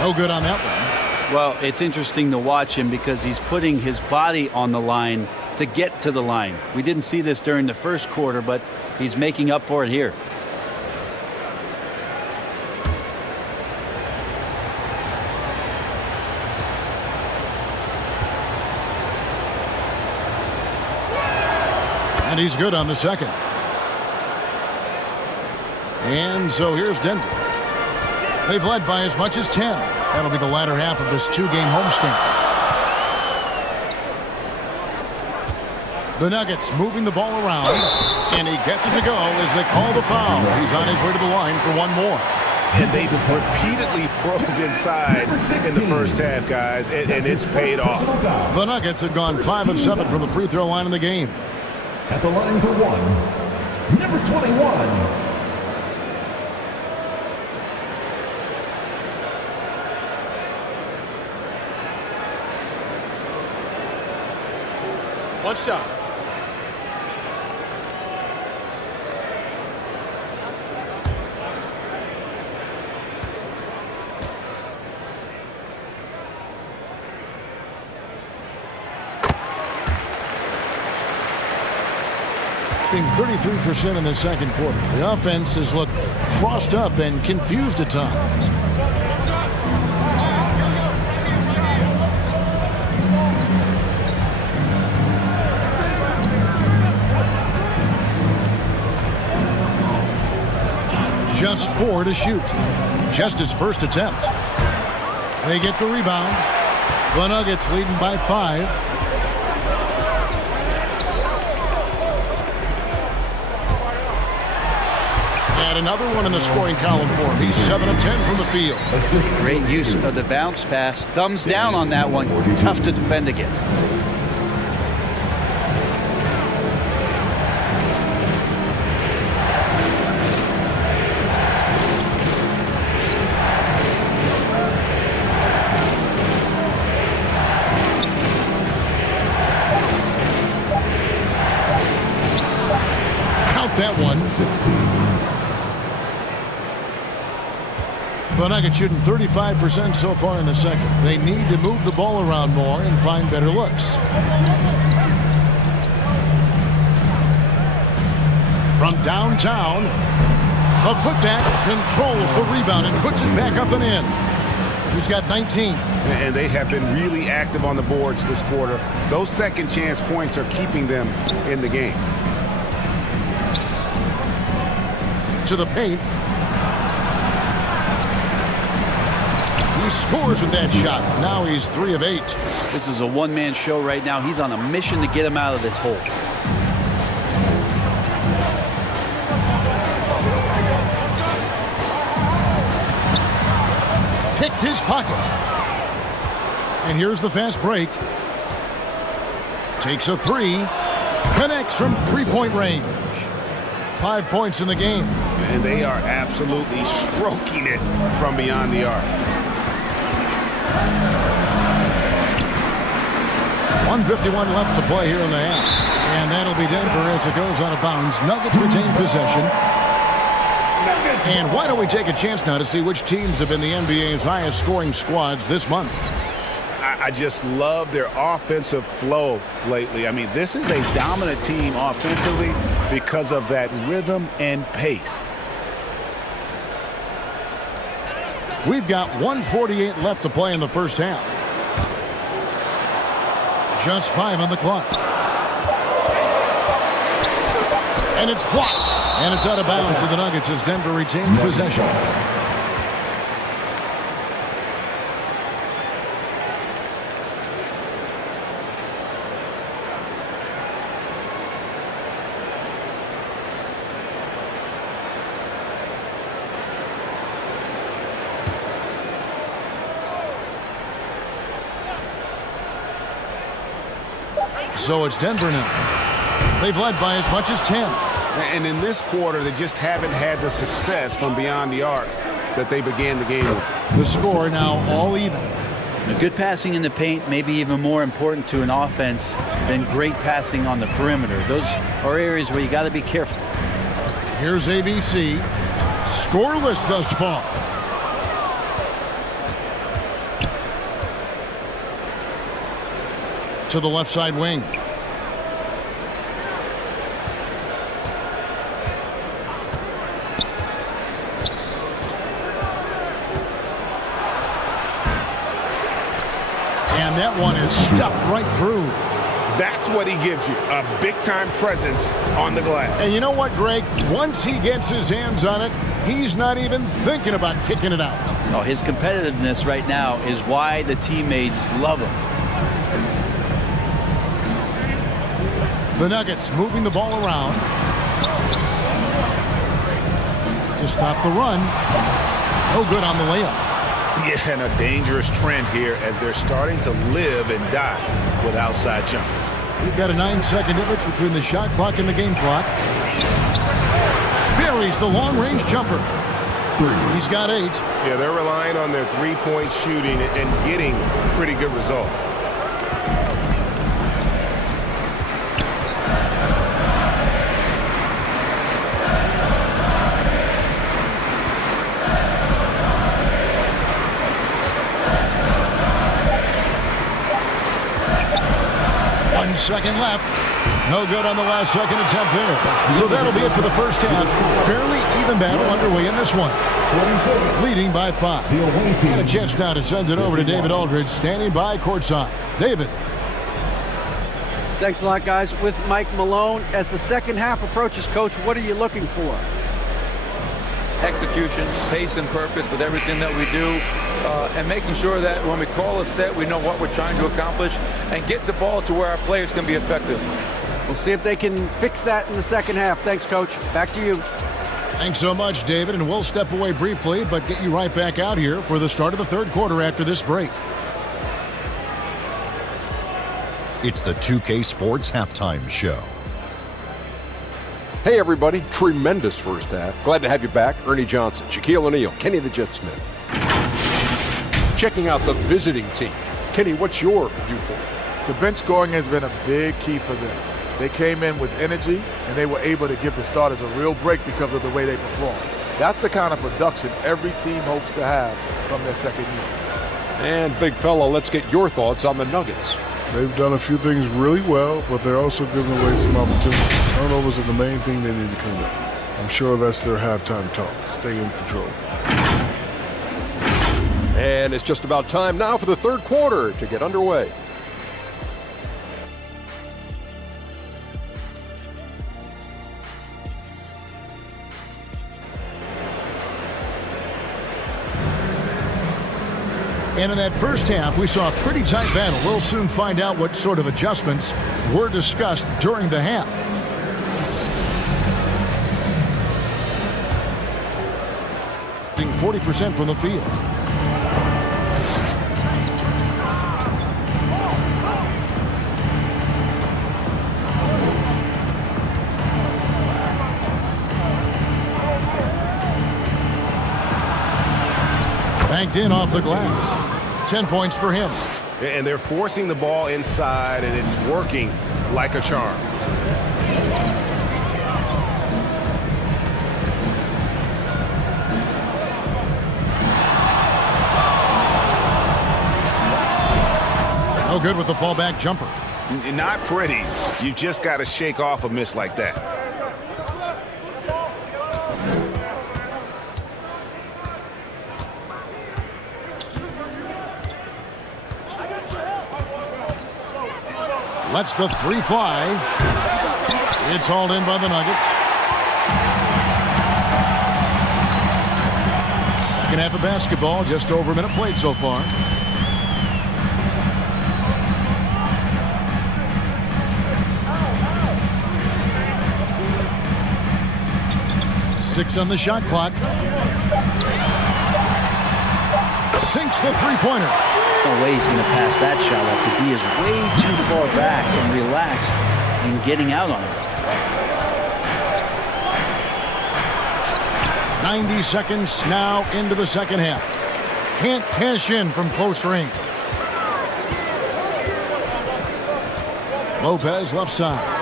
No good on that one. Well, it's interesting to watch him because he's putting his body on the line to get to the line. We didn't see this during the first quarter, but he's making up for it here. And he's good on the second. And so here's Denver. They've led by as much as 10. That'll be the latter half of this 2-game homestand. The Nuggets moving the ball around, and he gets it to go as they call the foul. He's on his way to the line for one more. And they've repeatedly probed inside in the first half, guys, and it's paid off. The Nuggets have gone 5 of 7 from the free throw line in the game. At the line for one, number 21. One shot. Being 33% in the second quarter. The offense has looked crossed up and confused at times. Just 4 to shoot. Just his first attempt. They get the rebound. The Nuggets leading by 5. And another one in the scoring column for him. He's 7 of 10 from the field. Great use of the bounce pass. Thumbs down on that one. Tough to defend against. That one. 16. The Nuggets shooting 35% so far in the second. They need to move the ball around more and find better looks. From downtown, the putback controls the rebound and puts it back up and in. He's got 19. And they have been really active on the boards this quarter. Those second chance points are keeping them in the game. To the paint. He scores with that shot. Now he's 3 of 8. This is a one-man show right now. He's on a mission to get him out of this hole. Picked his pocket. And here's the fast break. Takes a 3. Connects from 3-point range. 5 points in the game. And they are absolutely stroking it from beyond the arc. 1:51 left to play here in the half. And that'll be Denver as it goes out of bounds. Nuggets retain possession. And why don't we take a chance now to see which teams have been the NBA's highest scoring squads this month? I just love their offensive flow lately. I mean, this is a dominant team offensively because of that rhythm and pace. We've got 1:48 left to play in the first half. Just 5 on the clock. And it's blocked. And it's out of bounds to the Nuggets as Denver retains possession. So it's Denver now. They've led by as much as 10. And in this quarter, they just haven't had the success from beyond the arc that they began the game with. The score now all even. Good passing in the paint may be even more important to an offense than great passing on the perimeter. Those are areas where you got to be careful. Here's ABC. Scoreless thus far. To the left side wing. And that one is stuffed right through. That's what he gives you, a big-time presence on the glass. And you know what, Greg? Once he gets his hands on it, he's not even thinking about kicking it out. Oh, his competitiveness right now is why the teammates love him. The Nuggets moving the ball around to stop the run. No good on the layup. Yeah, and a dangerous trend here as they're starting to live and die with outside jumpers. We've got a 9-second difference between the shot clock and the game clock. Buries the long-range jumper. He's got 8. Yeah, they're relying on their three-point shooting and getting pretty good results. Second left. No good on the last second attempt there. So that'll be it for the first half. Fairly even battle underway in this one. Leading by 5. And a chance now to send it over to David Aldridge, standing by courtside. David. Thanks a lot, guys. With Mike Malone, as the second half approaches, Coach, what are you looking for? Execution, pace and purpose with everything that we do, and making sure that when we call a set, we know what we're trying to accomplish and get the ball to where our players can be effective. We'll see if they can fix that in the second half. Thanks, Coach. Back to you. Thanks so much, David, and we'll step away briefly, but get you right back out here for the start of the third quarter after this break. It's the 2K Sports Halftime Show. Hey everybody, tremendous first half. Glad to have you back. Ernie Johnson, Shaquille O'Neal, Kenny the Jet Smith. Checking out the visiting team. Kenny, what's your viewpoint? The bench scoring has been a big key for them. They came in with energy, and they were able to give the starters a real break because of the way they performed. That's the kind of production every team hopes to have from their second unit. And big fella, let's get your thoughts on the Nuggets. They've done a few things really well, but they're also giving away some opportunities. Turnovers are the main thing they need to clean up. I'm sure that's their halftime talk. Stay in control. And it's just about time now for the third quarter to get underway. And in that first half, we saw a pretty tight battle. We'll soon find out what sort of adjustments were discussed during the half. Being 40% from the field. Banked in off the glass. 10 points for him. and they're forcing the ball inside, and it's working like a charm. No good with the fallback jumper. Not pretty. You've just got to shake off a miss like that. Lets the three fly. It's hauled in by the Nuggets. Second half of basketball, just over a minute played so far. Six on the shot clock. Sinks the three-pointer. No way he's going to pass that shot up. The D is way too far back and relaxed in getting out on him. 90 seconds now into the second half. Can't cash in from close range. Lopez left side.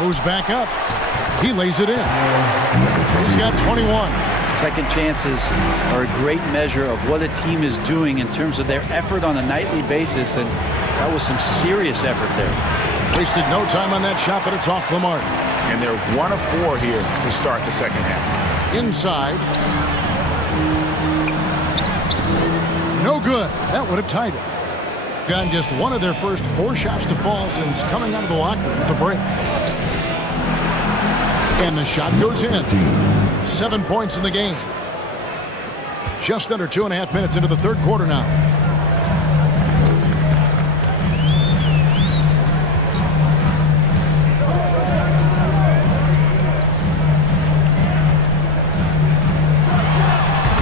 Moves back up. He lays it in. He's got 21. Second chances are a great measure of what a team is doing in terms of their effort on a nightly basis, and that was some serious effort there. Wasted no time on that shot, but it's off the mark. And they're 1 of 4 here to start the second half. Inside. No good. That would have tied it. Gotten just one of their first 4 shots to fall since coming out of the locker room at the break. And the shot goes in. 7 points in the game. Just under 2.5 minutes into the third quarter now.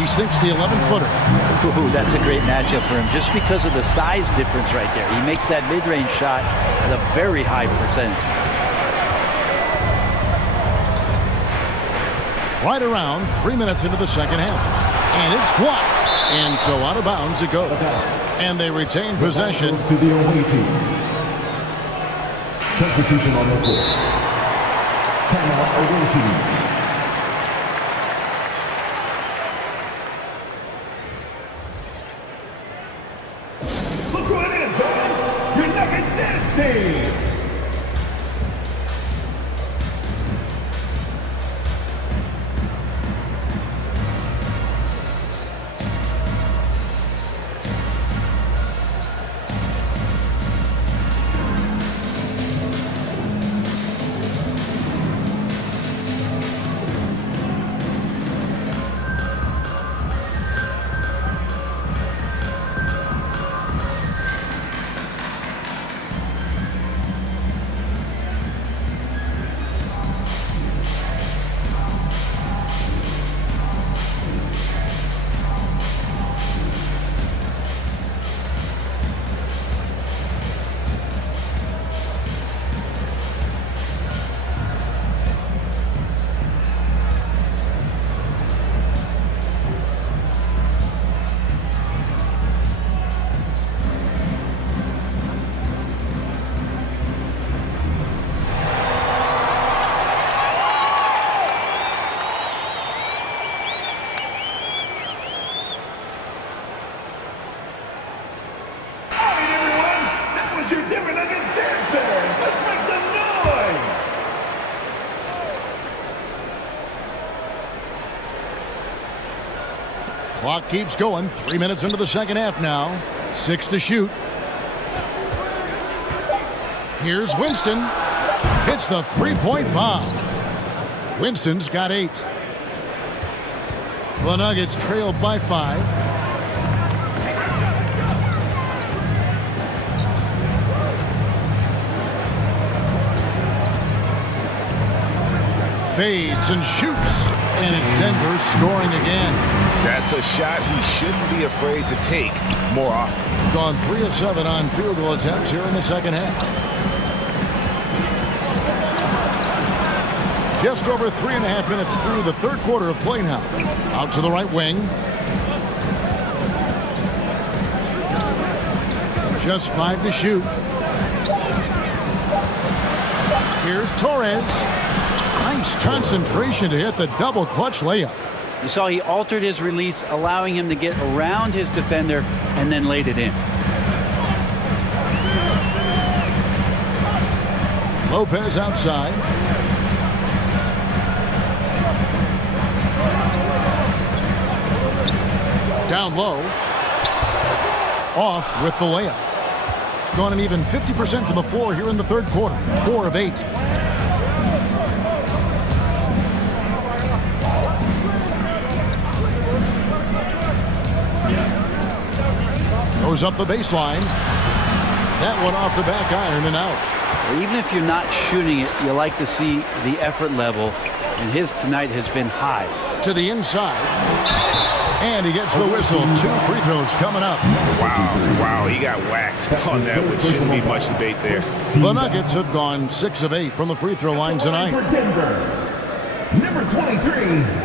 He sinks the 11-footer. Ooh, that's a great matchup for him just because of the size difference right there. He makes that mid-range shot at a very high percentage. Right around 3 minutes into the second half. And it's blocked. And so out of bounds it goes. And they retain possession. To the away team. Substitution on the floor. Timeout away team. Look who it is, guys. Your Nuggets dance team. Clock keeps going. 3 minutes into the second half now. 6 to shoot. Here's Winston. Hits the three-point bomb. Winston's got 8. The Nuggets trailed by 5. Fades and shoots. And it's Denver scoring again. That's a shot he shouldn't be afraid to take more often. Gone 3 of 7 on field goal attempts here in the second half. Just over 3.5 minutes through the third quarter of play now. Out to the right wing. Just 5 to shoot. Here's Torres. Nice concentration to hit the double clutch layup. You saw he altered his release, allowing him to get around his defender and then laid it in. Lopez outside. Down low. Off with the layup. Gone an even 50% from the floor here in the third quarter. 4 of 8. Goes up the baseline. That one off the back iron and out. Even if you're not shooting it, you like to see the effort level, and his tonight has been high. To the inside. And he gets the whistle. 2 free throws coming up. Wow, he got whacked on that, which shouldn't be much debate there. The Nuggets have gone 6 of 8 from the free throw line tonight. For Denver, number 23.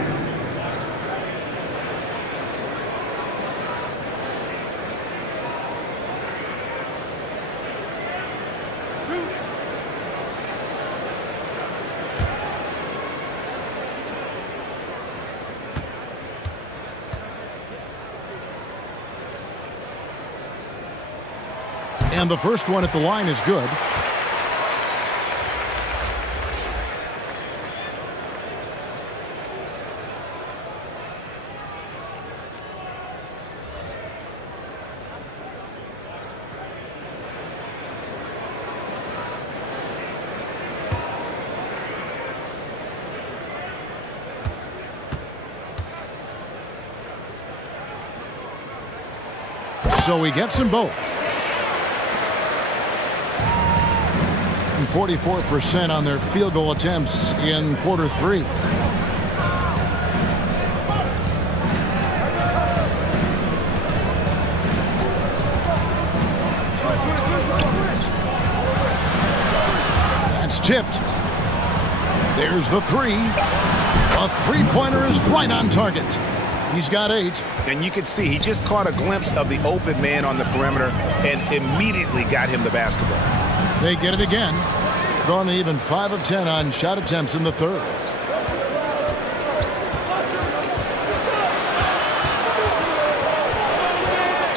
And the first one at the line is good. So he gets them both. 44% on their field goal attempts in quarter 3. That's tipped. There's the 3. A three-pointer is right on target. He's got 8. And you can see he just caught a glimpse of the open man on the perimeter and immediately got him the basketball. They get it again. Gone even 5 of 10 on shot attempts in the third.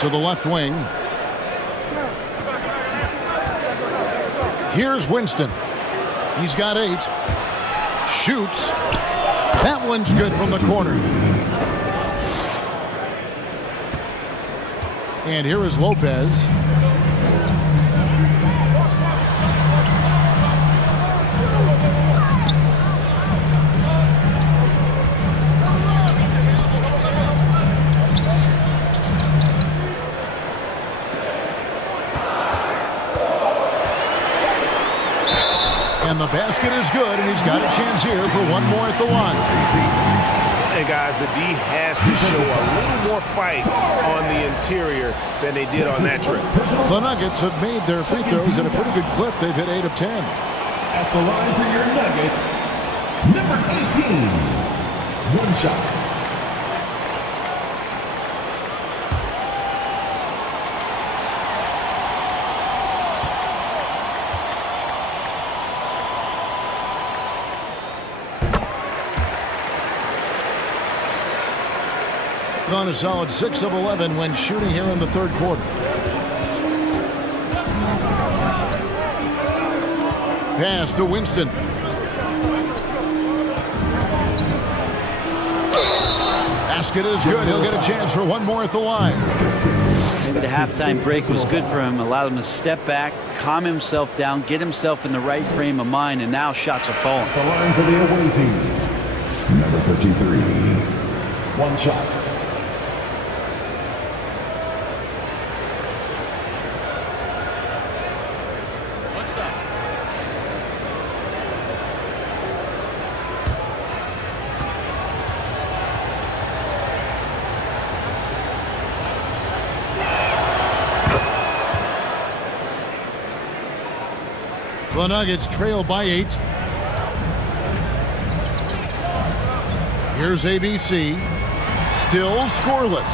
To the left wing. Here's Winston. He's got 8. Shoots. That one's good from the corner. And here is Lopez. And the basket is good, and he's got a chance here for one more at the line. And guys, the D has to show a little more fight on the interior than they did on that trip. The Nuggets have made their free throws at a pretty good clip. They've hit 8 of 10. At the line for your Nuggets, number 18. One shot. Gone a solid 6 of 11 when shooting here in the third quarter. Pass to Winston. Basket is good. He'll get a chance for one more at the line. Maybe the halftime break was good for him. Allowed him to step back, calm himself down, get himself in the right frame of mind, and now shots are falling. The line for the away team, number 53. One shot. The Nuggets trail by 8. Here's ABC. Still scoreless.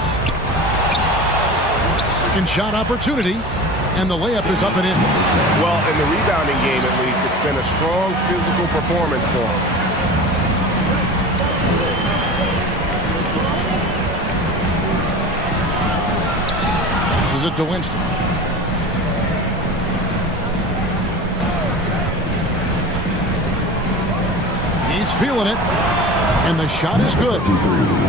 Second shot opportunity. And the layup is up and in. Well, in the rebounding game, at least, it's been a strong physical performance for him. This is it to Winston. He's feeling it. And the shot is good.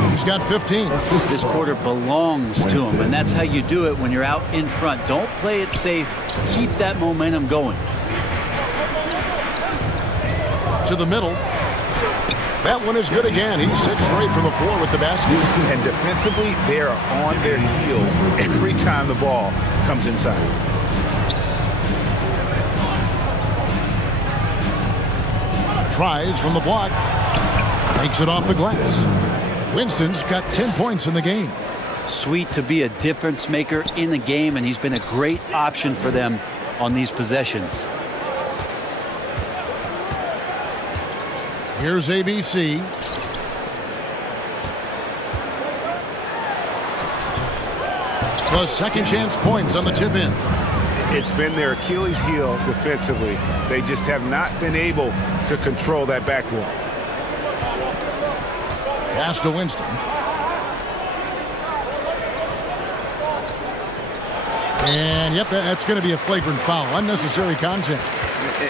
He's got 15. This quarter belongs to him, and that's how you do it when you're out in front. Don't play it safe. Keep that momentum going. To the middle. That one is good again. He's 6 straight from the floor with the basket. And defensively, they are on their heels every time the ball comes inside. Tries from the block. Makes it off the glass. Winston's got 10 points in the game. Sweet to be a difference maker in the game, and he's been a great option for them on these possessions. Here's ABC. The second chance points on the tip in. It's been their Achilles heel defensively. They just have not been able to control that backboard. Pass to Winston. And, yep, that's going to be a flagrant foul. Unnecessary contact.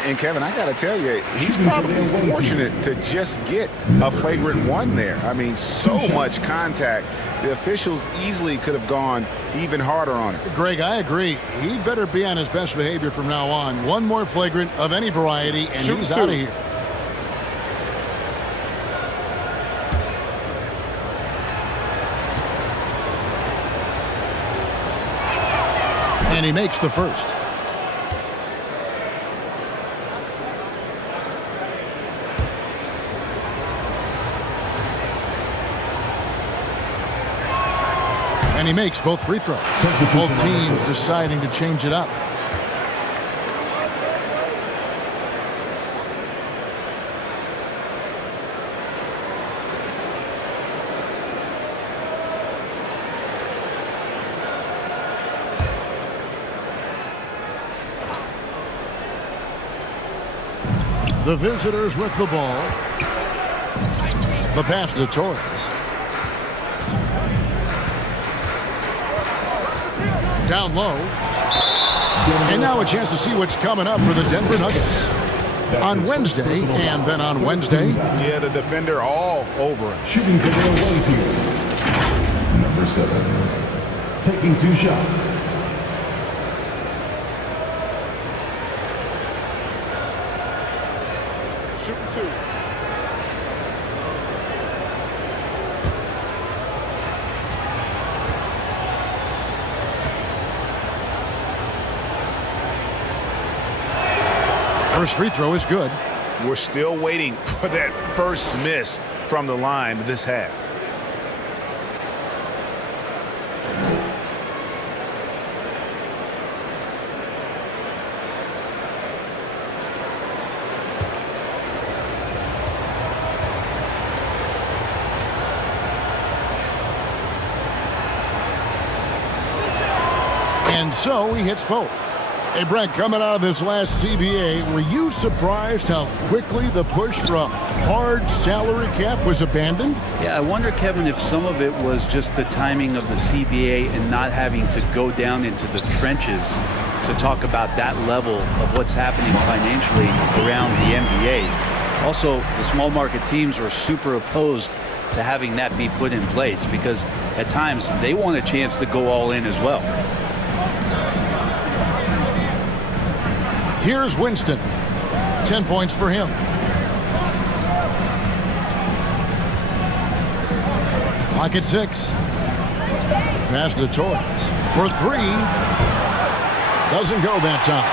And Kevin, I got to tell you, he's probably fortunate to just get a flagrant one there. I mean, so much contact. The officials easily could have gone even harder on it. Greg, I agree. He'd better be on his best behavior from now on. One more flagrant of any variety, and he's out of here. And he makes the first. And he makes both free throws. Both teams deciding to change it up. The visitors with the ball. The pass to Torres. Down low. And now a chance to see what's coming up for the Denver Nuggets. On Wednesday, and then on Wednesday. Yeah, the defender all over him. Shooting for their away team. Number 7. Taking 2 shots. Shooting 2. First free throw is good. We're still waiting for that first miss from the line this half. And so he hits both. Hey, Brent, coming out of this last CBA, were you surprised how quickly the push for a hard salary cap was abandoned? Yeah, I wonder, Kevin, if some of it was just the timing of the CBA and not having to go down into the trenches to talk about that level of what's happening financially around the NBA. Also, the small market teams were super opposed to having that be put in place because at times they want a chance to go all in as well. Here's Winston. 10 points for him. Clock at 6. Pass to Torres. For 3. Doesn't go that time.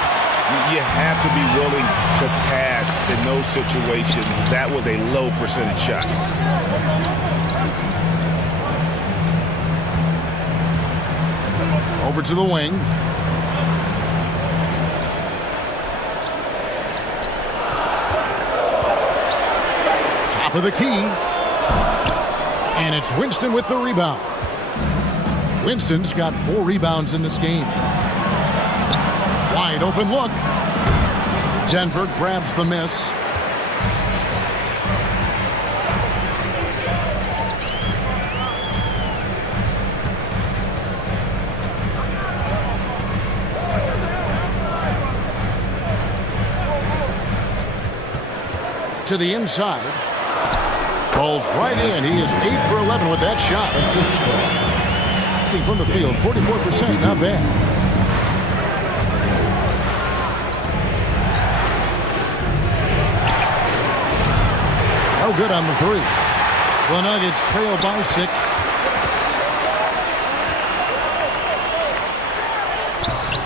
You have to be willing to pass in those situations. That was a low percentage shot. Over to the wing. Top of the key. And it's Winston with the rebound. Winston's got 4 rebounds in this game. Wide open look. Denver grabs the miss. To the inside. Falls right in. He is 8 for 11 with that shot. From the field, 44%, not bad. No good on the 3. The Nuggets trail by 6.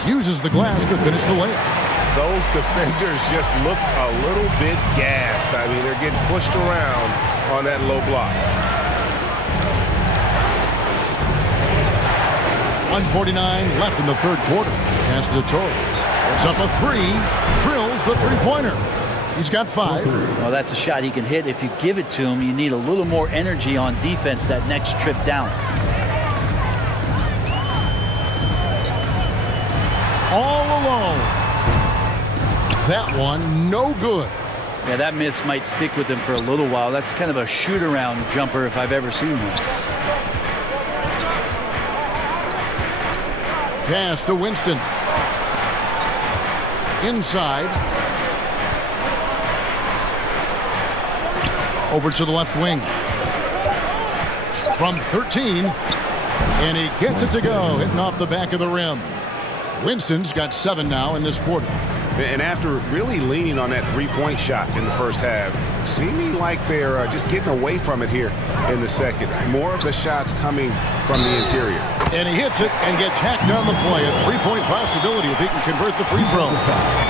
Uses the glass to finish the layup. Those defenders just look a little bit gassed. I mean, they're getting pushed around on that low block. 1:49 left in the third quarter. Pass to Torres. It's up a 3. Drills the three-pointer. He's got 5. Well, that's a shot he can hit. If you give it to him, you need a little more energy on defense that next trip down. All alone. That one, no good. Yeah, that miss might stick with him for a little while. That's kind of a shoot-around jumper if I've ever seen one. Pass to Winston. Inside. Over to the left wing. From 13. And he gets it to go, hitting off the back of the rim. Winston's got 7 now in this quarter. And after really leaning on that three-point shot in the first half, seeming like they're just getting away from it here in the second. More of the shots coming from the interior. And he hits it and gets hacked on the play. A 3-point possibility if he can convert the free throw.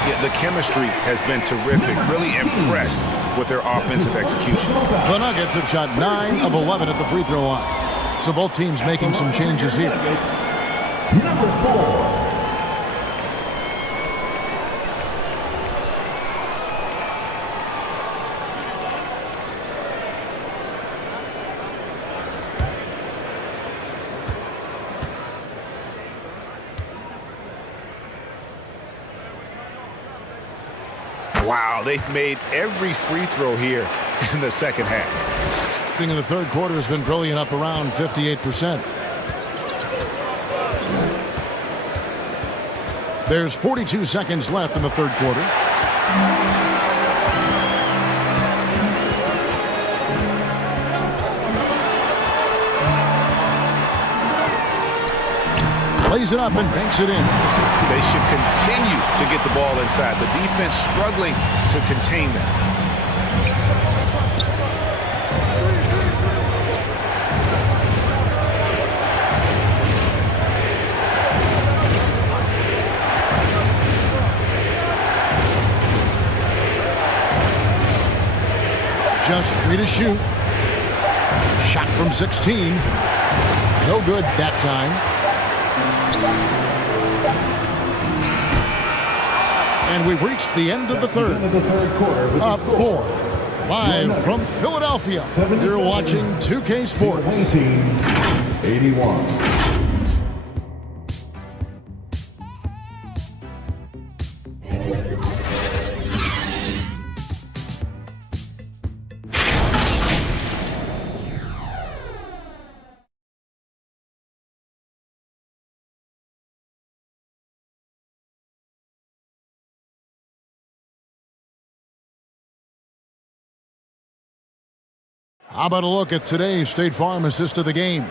Yeah, the chemistry has been terrific. Really impressed with their offensive execution. The Nuggets have shot 9 of 11 at the free throw line. So both teams making some changes here. Number 4. Wow, they've made every free throw here in the second half. In the third quarter has been brilliant, up around 58%. There's 42 seconds left in the third quarter. Plays it up and banks it in. They should continue to get the ball inside. The defense struggling to contain them. Just 3 to shoot. Shot from 16. No good that time. And we've reached the end of the third. Up 4. Live from Philadelphia. You're watching 2K Sports. 1981. How about a look at today's State Farm assist of the game?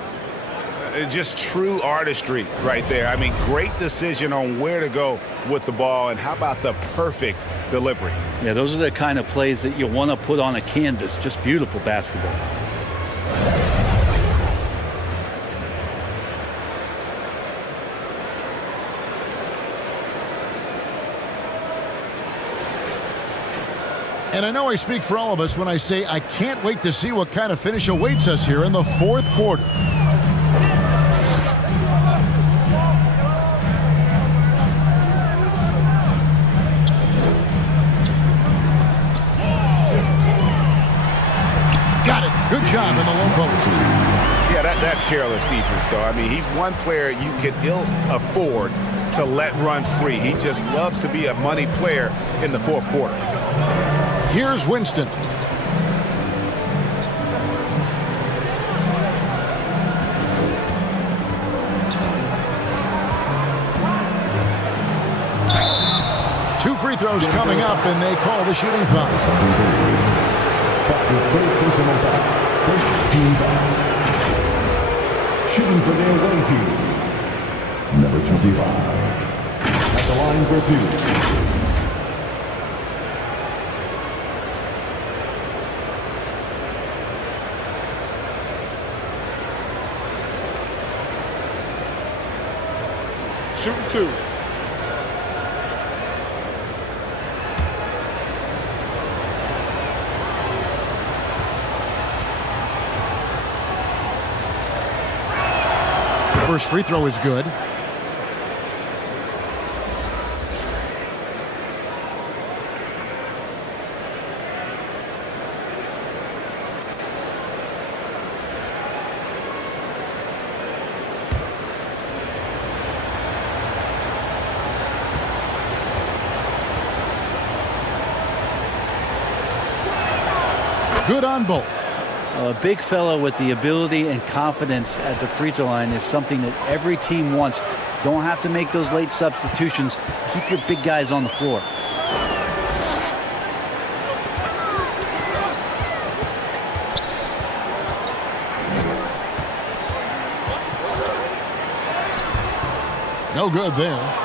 Just true artistry right there. I mean, great decision on where to go with the ball, and how about the perfect delivery? Yeah, those are the kind of plays that you want to put on a canvas. Just beautiful basketball. And I know I speak for all of us when I say I can't wait to see what kind of finish awaits us here in the fourth quarter. Got it. Good job in the low post. Yeah, that's careless defense, though. I mean, he's one player you can ill afford to let run free. He just loves to be a money player in the fourth quarter. Here's Winston. Two free throws coming up, and they call the shooting foul. That's his third personal foul. First team foul. Shooting for the away team. Number 25. At the line for two. Shooting two. First free throw is good. Good on both. A big fella with the ability and confidence at the free throw line is something that every team wants. Don't have to make those late substitutions. Keep your big guys on the floor. No good there.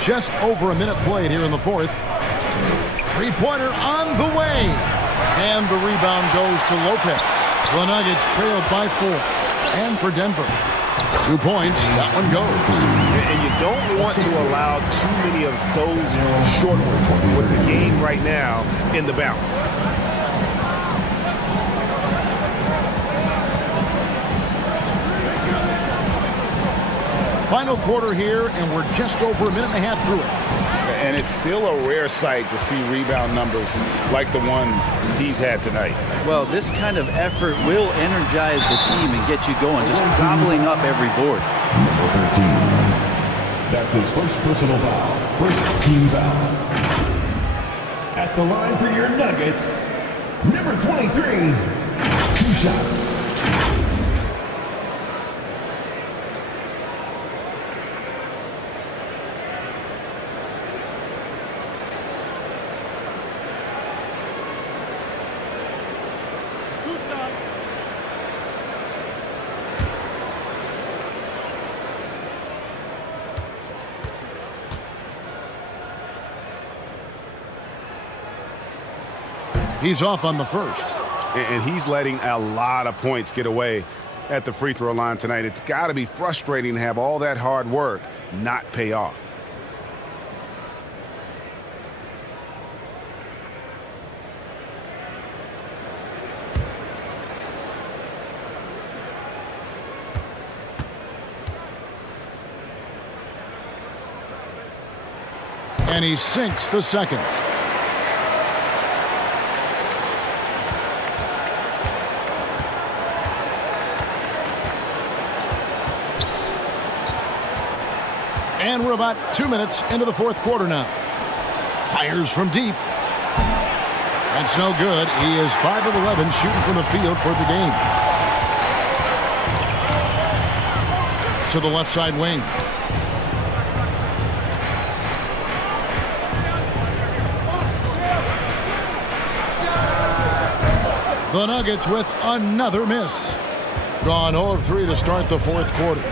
Just over a minute played here in the fourth. Three-pointer on the way. And the rebound goes to Lopez. The Nuggets trailed by 4. And for Denver, 2 points. That one goes. And you don't want to allow too many of those short ones with the game right now in the balance. Final quarter here, and we're just over a minute and a half through it. And it's still a rare sight to see rebound numbers like the ones he's had tonight. Well, this kind of effort will energize the team and get you going, just gobbling up every board. Number 13. That's his first personal foul. First team foul. At the line for your Nuggets, number 23. 2 shots. He's off on the first. And he's letting a lot of points get away at the free throw line tonight. It's got to be frustrating to have all that hard work not pay off. And he sinks the second. And we're about 2 minutes into the fourth quarter now. Fires from deep. That's no good. He is 5 of 11 shooting from the field for the game. To the left side wing. The Nuggets with another miss. Gone 0 of 3 to start the fourth quarter.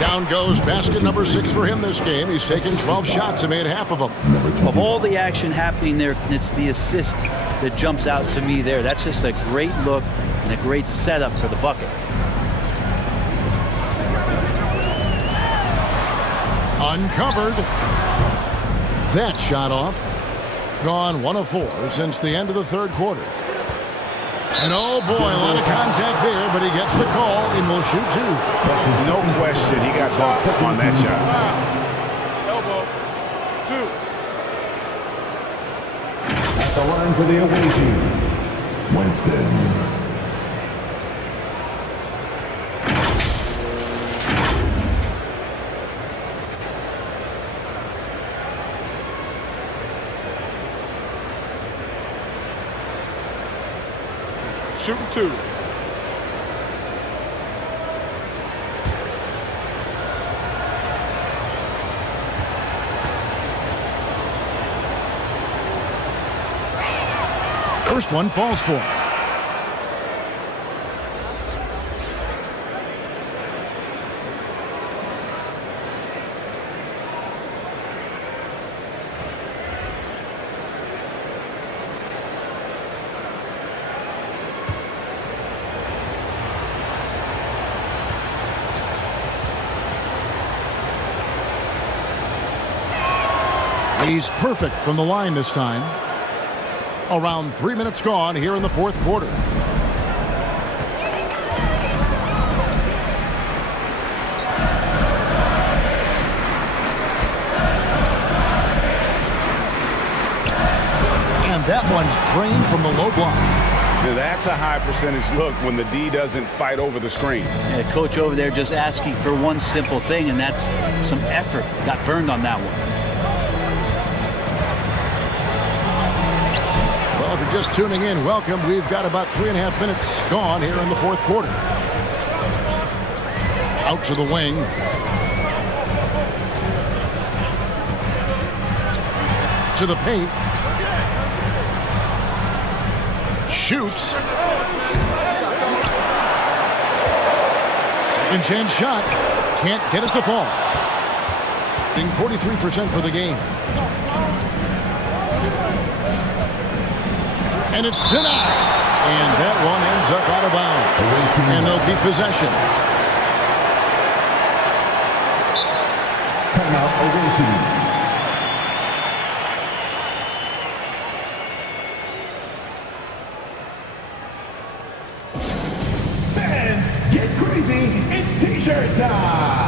Down goes basket number 6 for him this game. He's taken 12 shots and made half of them. Of all the action happening there, it's the assist that jumps out to me there. That's just a great look and a great setup for the bucket. Uncovered. That shot off. Gone 1 of 4 since the end of the third quarter. And oh boy, a lot of contact there, but he gets the call and will shoot 2. No question, he got bumped on that shot. Elbow. 2. At the line for the away team, Winston. Shooting 2. First one falls for. He's perfect from the line this time. Around 3 minutes gone here in the fourth quarter. And that one's drained from the low block. That's a high percentage look when the D doesn't fight over the screen. Yeah, coach over there just asking for one simple thing, and that's some effort. Got burned on that one. Well, if you're just tuning in, welcome. We've got about 3.5 minutes gone here in the fourth quarter. Out to the wing. To the paint. Shoots. Second chance shot. Can't get it to fall. Being 43% for the game. And it's denied. And that one ends up out of bounds. And they'll keep possession. Timeout away team. Fans, get crazy. It's t-shirt time.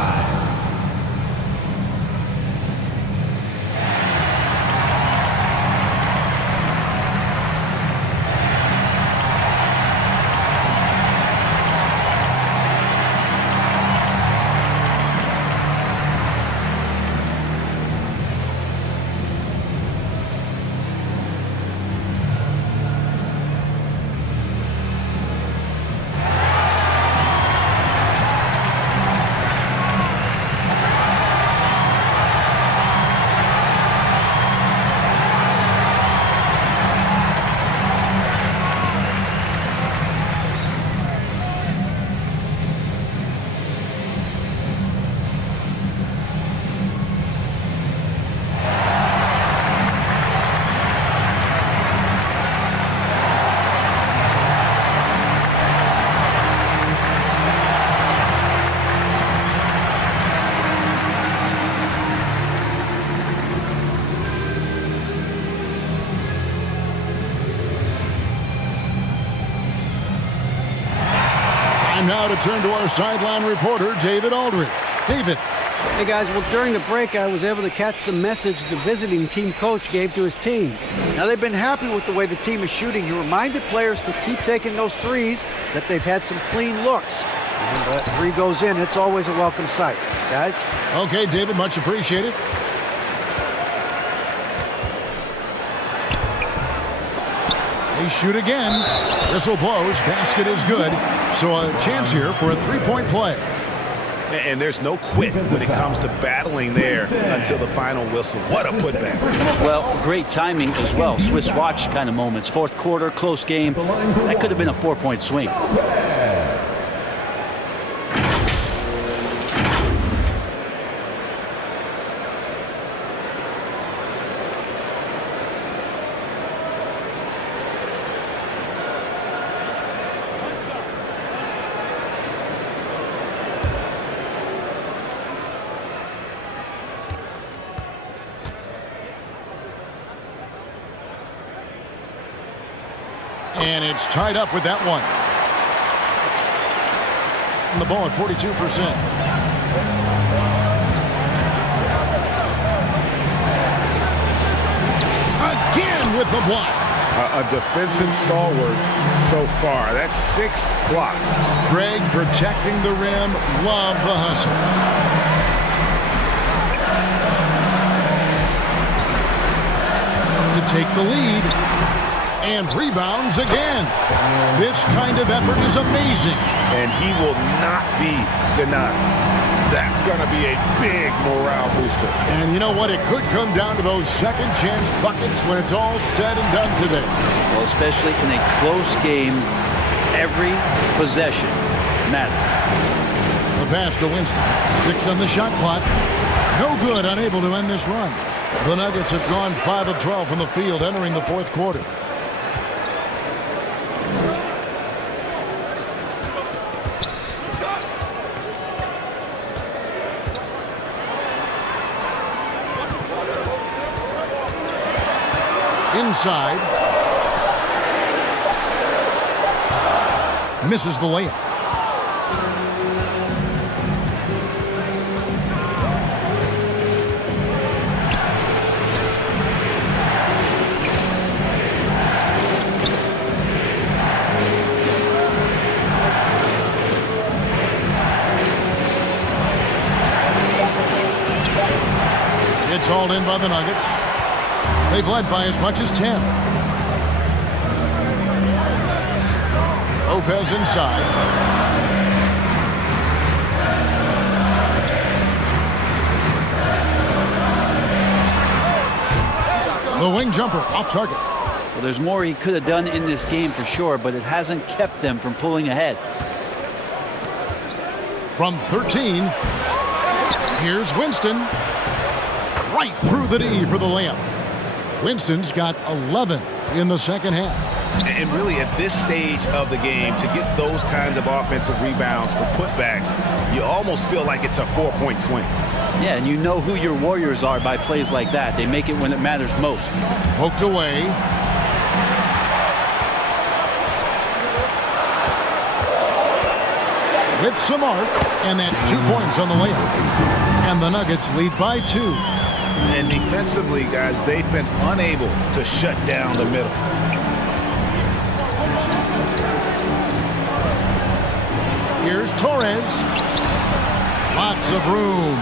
Now to turn to our sideline reporter, David Aldridge. David. Hey, guys. Well, during the break, I was able to catch the message the visiting team coach gave to his team. Now, they've been happy with the way the team is shooting. He reminded players to keep taking those threes, that they've had some clean looks. And when that three goes in, it's always a welcome sight. Guys? Okay, David, much appreciated. They shoot again. Whistle blows. Basket is good. So a chance here for a three-point play. And there's no quit when it comes to battling there until the final whistle. What a putback. Well, great timing as well. Swiss watch kind of moments. Fourth quarter, close game. That could have been a 4-point swing. And it's tied up with that one. And the ball at 42%. Again with the block. A defensive stalwart so far. That's 6 blocks. Greg protecting the rim. Love the hustle. To take the lead. And rebounds again. This kind of effort is amazing. And he will not be denied. That's going to be a big morale booster. And you know what? It could come down to those second chance buckets when it's all said and done today. Well, especially in a close game, every possession matters. The pass to Winston. 6 on the shot clock. No good, unable to end this run. The Nuggets have gone 5 of 12 from the field entering the fourth quarter. Inside. Misses the layup. It's hauled in by the Nuggets. They've led by as much as 10. Lopez inside. The wing jumper off target. Well, there's more he could have done in this game for sure, but it hasn't kept them from pulling ahead. From 13, here's Winston. Right through the D for the layup. Winston's got 11 in the second half. And really at this stage of the game, to get those kinds of offensive rebounds for putbacks, you almost feel like it's a 4-point swing. Yeah, and you know who your Warriors are by plays like that. They make it when it matters most. Poked away. With some arc, and that's 2 points on the layup. And the Nuggets lead by 2. And defensively, guys, they've been unable to shut down the middle. Here's Torres. Lots of room.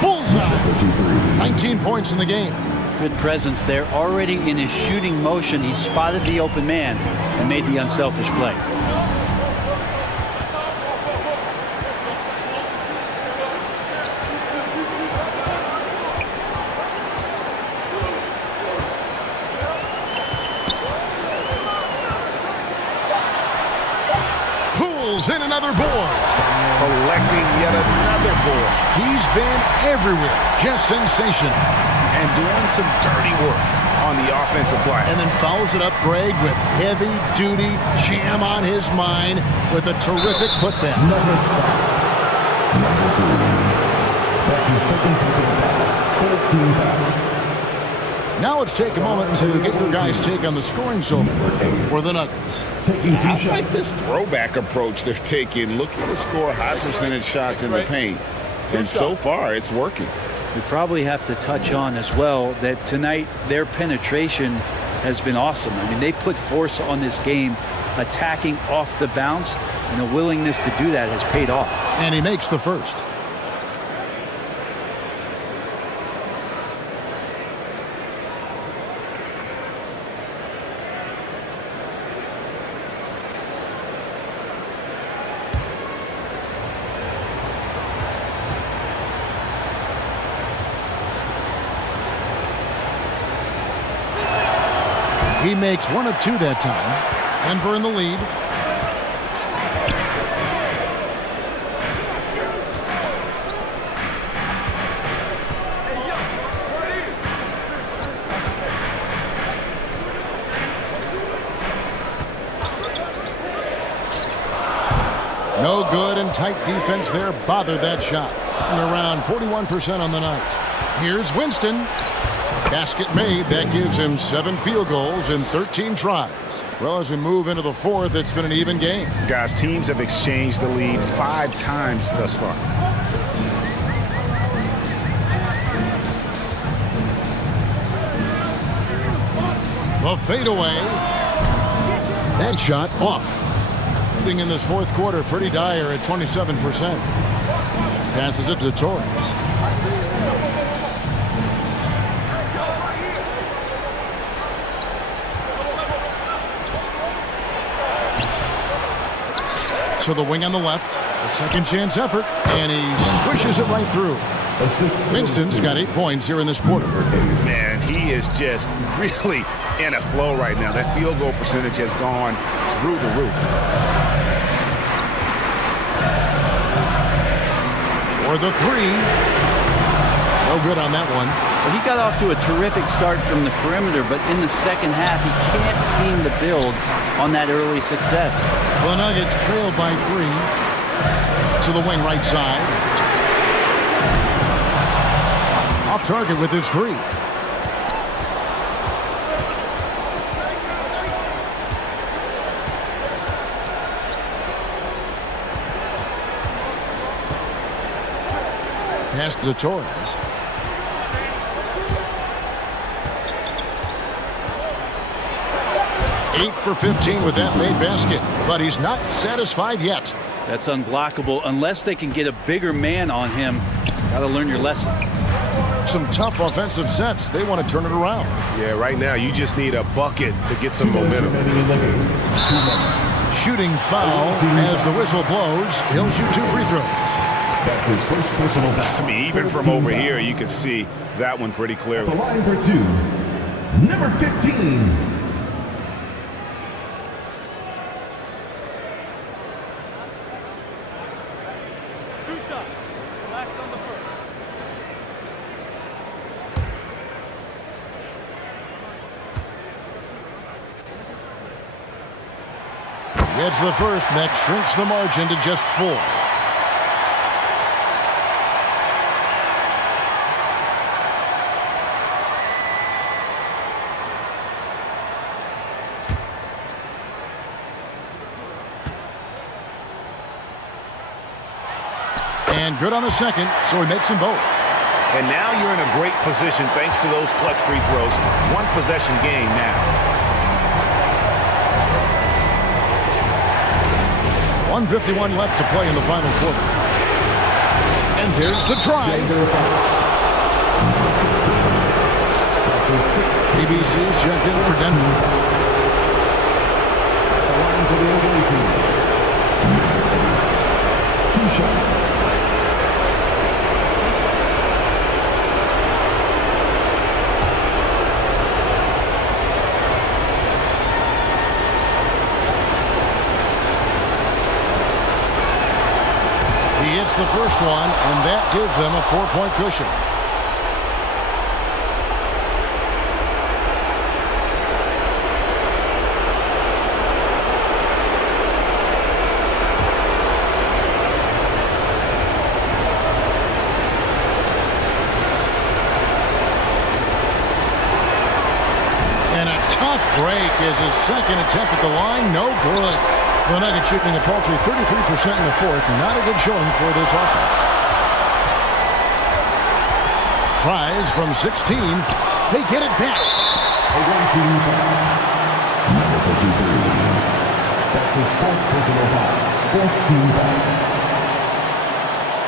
Bullseye. 19 points in the game. Good presence there. Already in his shooting motion, he spotted the open man and made the unselfish play. In another board. Collecting yet another board. He's been everywhere. Just sensational. And doing some dirty work on the offensive glass. And then follows it up, Greg, with heavy-duty jam on his mind with a terrific putback. Nuggets foul. Number 3. That's his second personal foul. 14 foul. Now let's take a moment to get your guys' take on the scoring so far for the Nuggets. I like this throwback approach they're taking, looking to score high percentage shots in the paint. And so far, it's working. We probably have to touch on as well that tonight their penetration has been awesome. I mean, they put force on this game, attacking off the bounce, and the willingness to do that has paid off. And he makes the first. He makes 1 of 2 that time. Denver in the lead. No good, and tight defense there bothered that shot. And around 41% on the night. Here's Winston. Basket made. That gives him 7 field goals in 13 tries. Well, as we move into the fourth, it's been an even game. Guys, teams have exchanged the lead 5 times thus far. The fadeaway. That shot off. In this fourth quarter, pretty dire at 27%. Passes it to Torres. To the wing on the left. A second chance effort. And he swishes it right through. Winston's got 8 points here in this quarter. Man, he is just really in a flow right now. That field goal percentage has gone through the roof. For the 3. No good on that one. Well, he got off to a terrific start from the perimeter, but in the second half, he can't seem to build on that early success. The Nuggets trailed by 3. To the wing right side. Off target with his 3. Pass to Torres. Eight for 15 with that made basket, but he's not satisfied yet. That's unblockable unless they can get a bigger man on him. Got to learn your lesson. Some tough offensive sets. They want to turn it around. Yeah, right now you just need a bucket to get some momentum. Shooting foul as the whistle blows. He'll shoot 2 free throws. That's his first personal foul. I mean, even from over here, you can see that one pretty clearly. The line for 2, number 15. Gets the first, and that shrinks the margin to just 4. And good on the second, so he makes them both. And now you're in a great position thanks to those clutch free throws. 1 possession game now. 1:51 left to play in the final quarter. And there's the drive. PBC's check in for Denver. The line for the away team. 2 shots. He hits the first one, and that gives them a 4-point cushion. And a tough break is his second attempt at the line. No good. The Nuggets shooting a paltry 33% in the fourth. Not a good showing for this offense. Tries from 16. They get it back. A 1-2 foul. Number 53. That's his 4th personal foul. 4th team foul.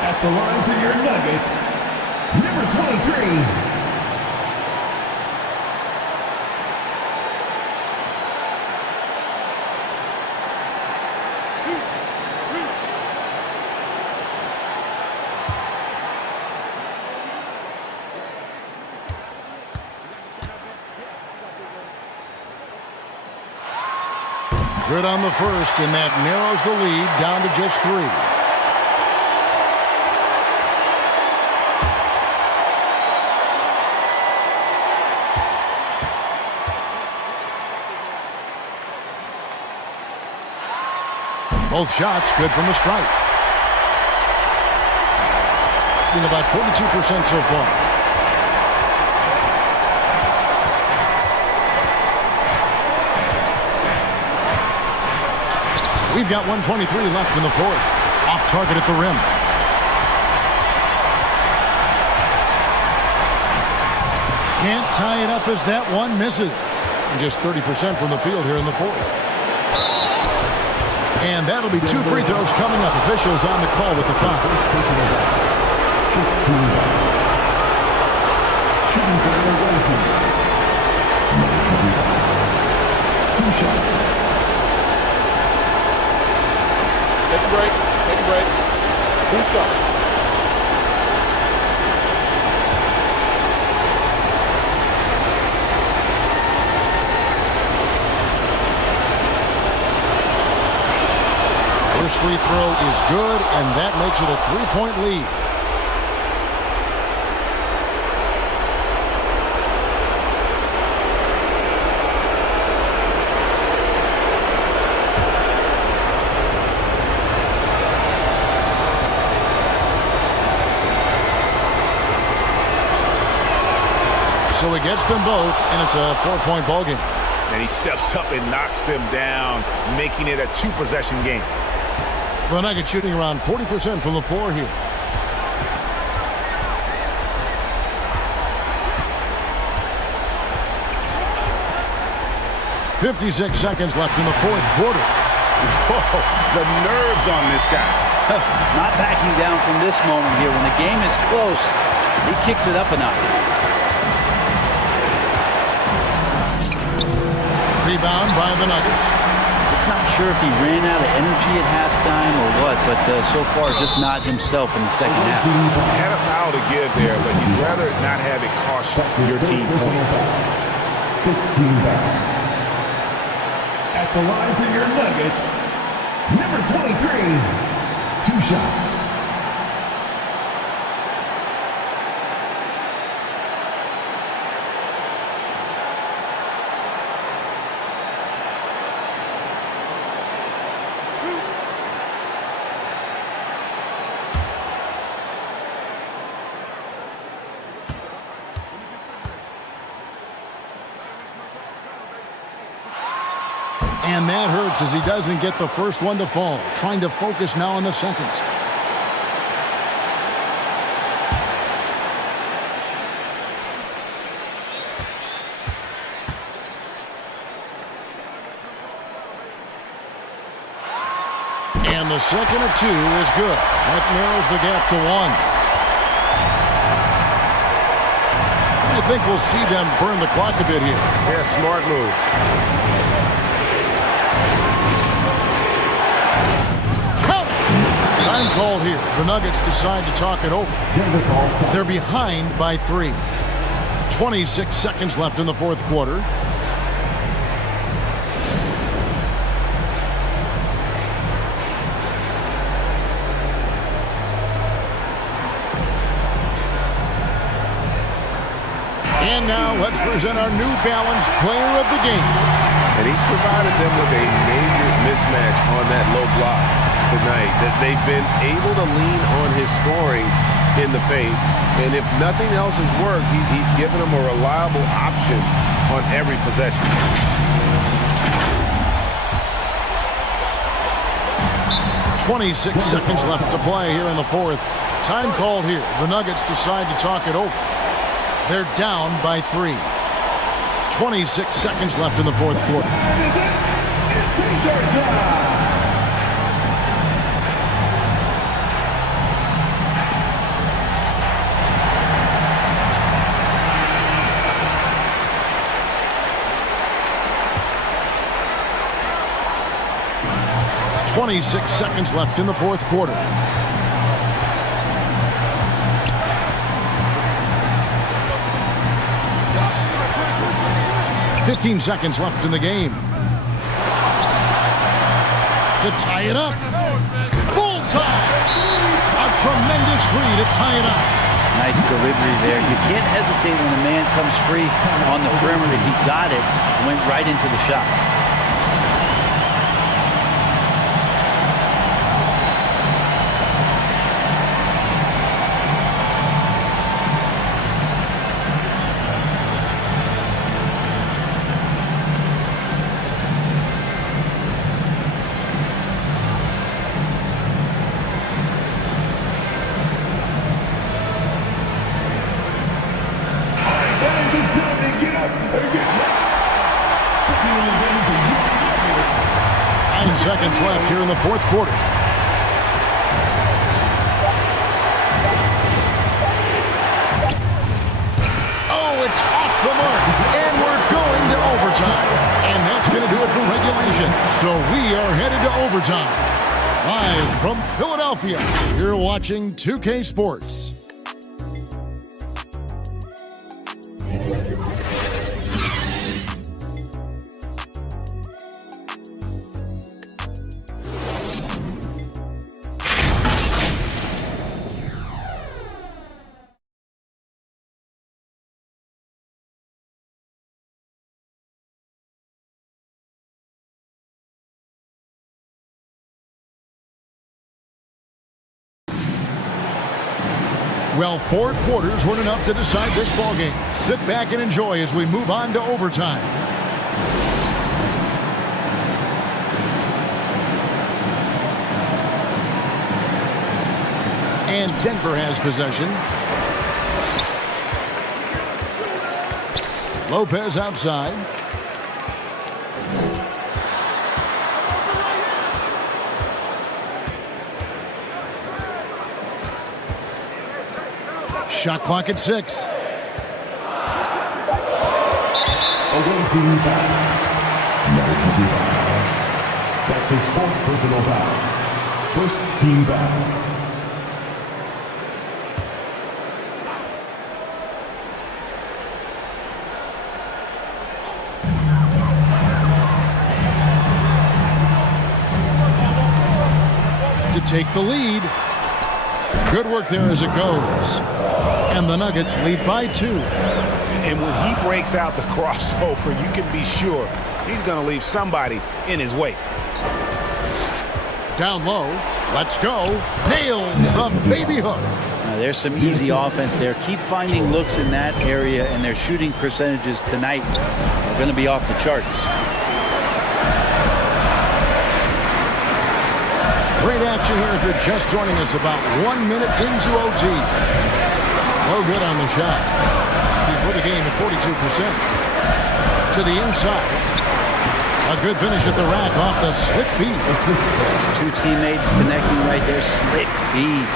At the line for your Nuggets, number 23. Good on the first, and that narrows the lead down to just 3. Both shots good from the stripe. In about 42% so far. We've got 1:23 left in the fourth. Off target at the rim. Can't tie it up as that one misses. And just 30% from the field here in the fourth. And that'll be 2 free throws coming up. Officials on the call with the foul. Shooting for the right team. 2 shots. Take a break. Take a break. 2 shots. First free throw is good, and that makes it a 3-point lead. So he gets them both, and it's a 4-point ball game. And he steps up and knocks them down, making it a 2-possession game. The Nuggets shooting around 40% from the floor here. "56 seconds left in the fourth quarter." Whoa, the nerves on this guy. Not backing down from this moment here. When the game is close, he kicks it up a notch. Rebound by the Nuggets. Just not sure if he ran out of energy at halftime or what, but so far just not himself in the second half. Had a foul to give there, but you'd rather not have it cost your team points. 15 foul. At the line for your Nuggets, number 23, 2 shots. And that hurts as he doesn't get the first one to fall. Trying to focus now on the seconds. And the second of 2 is good. That narrows the gap to 1. I think we'll see them burn the clock a bit here. Yeah, smart move. Time called here. The Nuggets decide to talk it over. They're behind by 3. 26 seconds left in the fourth quarter. And now let's present our New Balance Player of the Game. And he's provided them with a major mismatch on that low block tonight, that they've been able to lean on his scoring in the paint, and if nothing else has worked, he's given them a reliable option on every possession. "26 seconds left to play here in the fourth. Time called here. The Nuggets decide to talk it over. They're down by 3. 26 seconds left in the fourth quarter. "26 seconds left in the fourth quarter. "15 seconds left in the game. To tie it up. Bullseye! A tremendous 3 to tie it up. Nice delivery there. You can't hesitate when a man comes free on the perimeter. He got it, went right into the shot. seconds left here in the fourth quarter. Oh, it's off the mark, and we're going to overtime. And that's going to do it for regulation. So we are headed to overtime. Live from Philadelphia, you're watching 2K Sports. Well, 4 quarters weren't enough to decide this ballgame. Sit back and enjoy as we move on to overtime. And Denver has possession. Lopez outside. Shot clock at 6. Away team foul. Number 25. That's his 4th personal foul. First team foul. To take the lead. Good work there as it goes. And the Nuggets lead by 2. And when he breaks out the crossover, you can be sure he's going to leave somebody in his wake. Down low. Let's go. Nails the baby hook. There's some easy offense there. Keep finding looks in that area, and their shooting percentages tonight are going to be off the charts. Great action here if you're just joining us, about 1 minute into OT. No good on the shot. Before the game at 42%. To the inside. A good finish at the rack off the slick feed. 2 teammates connecting right there. Slick feed.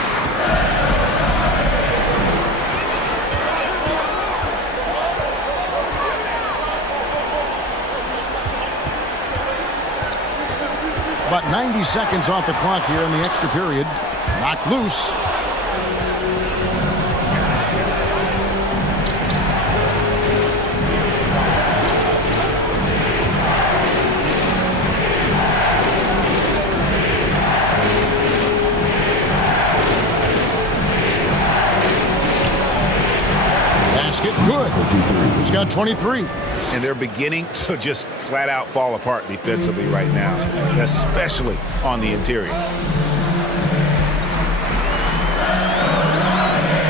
About 90 seconds off the clock here in the extra period. Knocked loose. Basket good. He's got 23. And they're beginning to just flat out fall apart defensively right now, especially on the interior.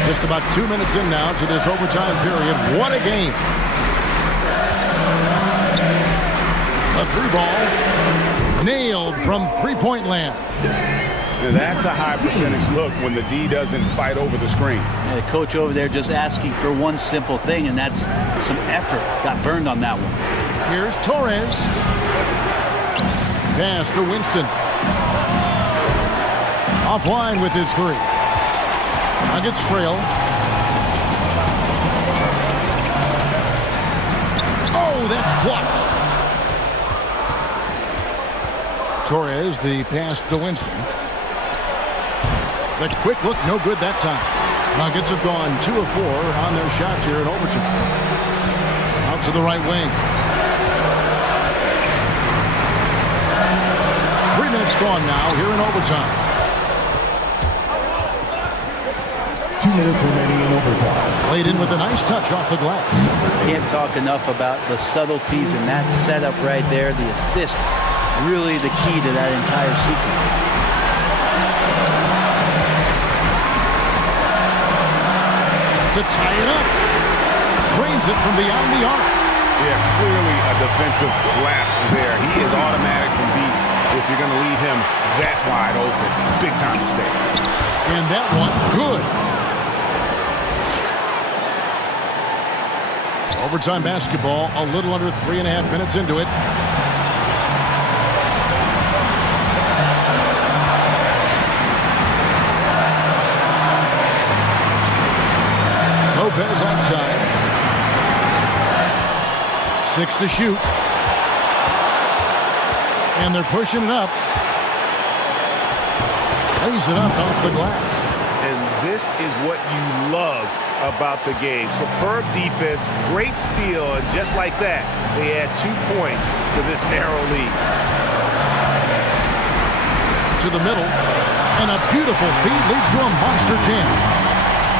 Just about 2 minutes in now to this overtime period. What a game. A 3-ball. Nailed from three-point land. And that's a high percentage look when the D doesn't fight over the screen. Yeah, the coach over there just asking for one simple thing, and that's some effort. Got burned on that one. Here's Torres. Pass to Winston. Offline with his 3. Nuggets trail. Oh, that's blocked. Torres, the pass to Winston. The quick look, no good that time. Nuggets have gone 2 of 4 on their shots here in overtime. Out to the right wing. 3 minutes gone now here in overtime. 2 minutes remaining in overtime. Played in with a nice touch off the glass. Can't talk enough about the subtleties in that setup right there. The assist, really the key to that entire sequence. To tie it up. Trains it from beyond the arc. Yeah, clearly a defensive lapse there. He is automatic from deep if you're going to leave him that wide open. Big time mistake. And that one, good. Overtime basketball, a little under 3.5 minutes into it. Lopez outside. 6 to shoot. And they're pushing it up. Lays it up off the glass. And this is what you love about the game. Superb defense, great steal, and just like that, they add 2 points to this narrow lead. To the middle, and a beautiful feed leads to a monster jam.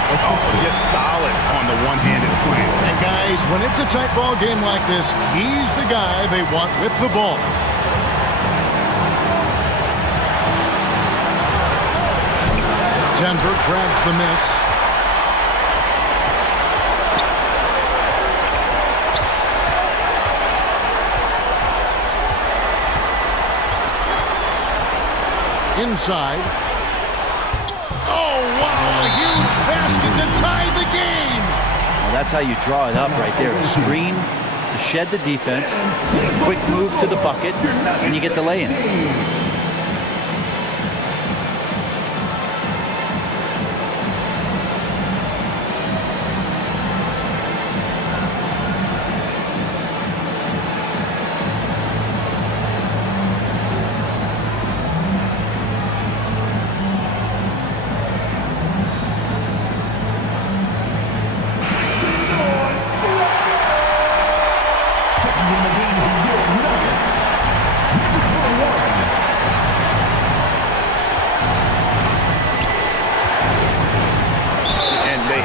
Oh, just solid on the one-handed slam. And guys, when it's a tight ball game like this, he's the guy they want with the ball. Denver grabs the miss. Inside. Oh, wow, a huge basket to tie the game. Well, that's how you draw it up right there. A screen to shed the defense, quick move to the bucket, and you get the lay-in.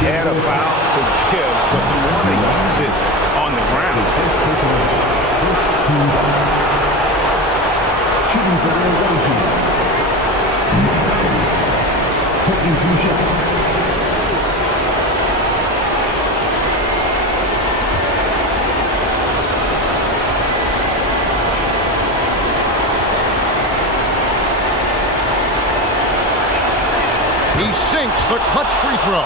Had a foul to give, but you want to use it on the ground. Shooting for their elevation. Taking 2 shots. He sinks the clutch free throw.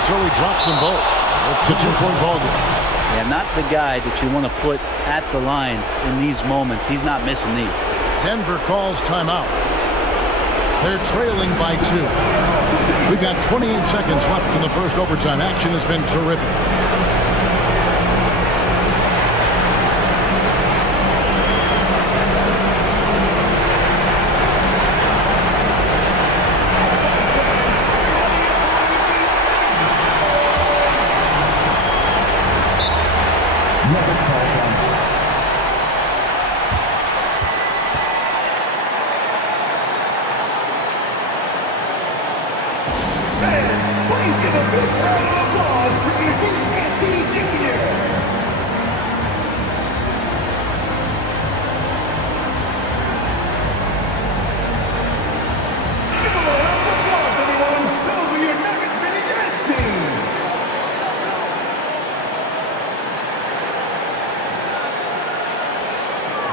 So he drops them both. It's a 2-point ball game. Yeah, not the guy that you want to put at the line in these moments. He's not missing these. Denver calls timeout. They're trailing by 2. We've got 28 seconds left in the first overtime. Action has been terrific.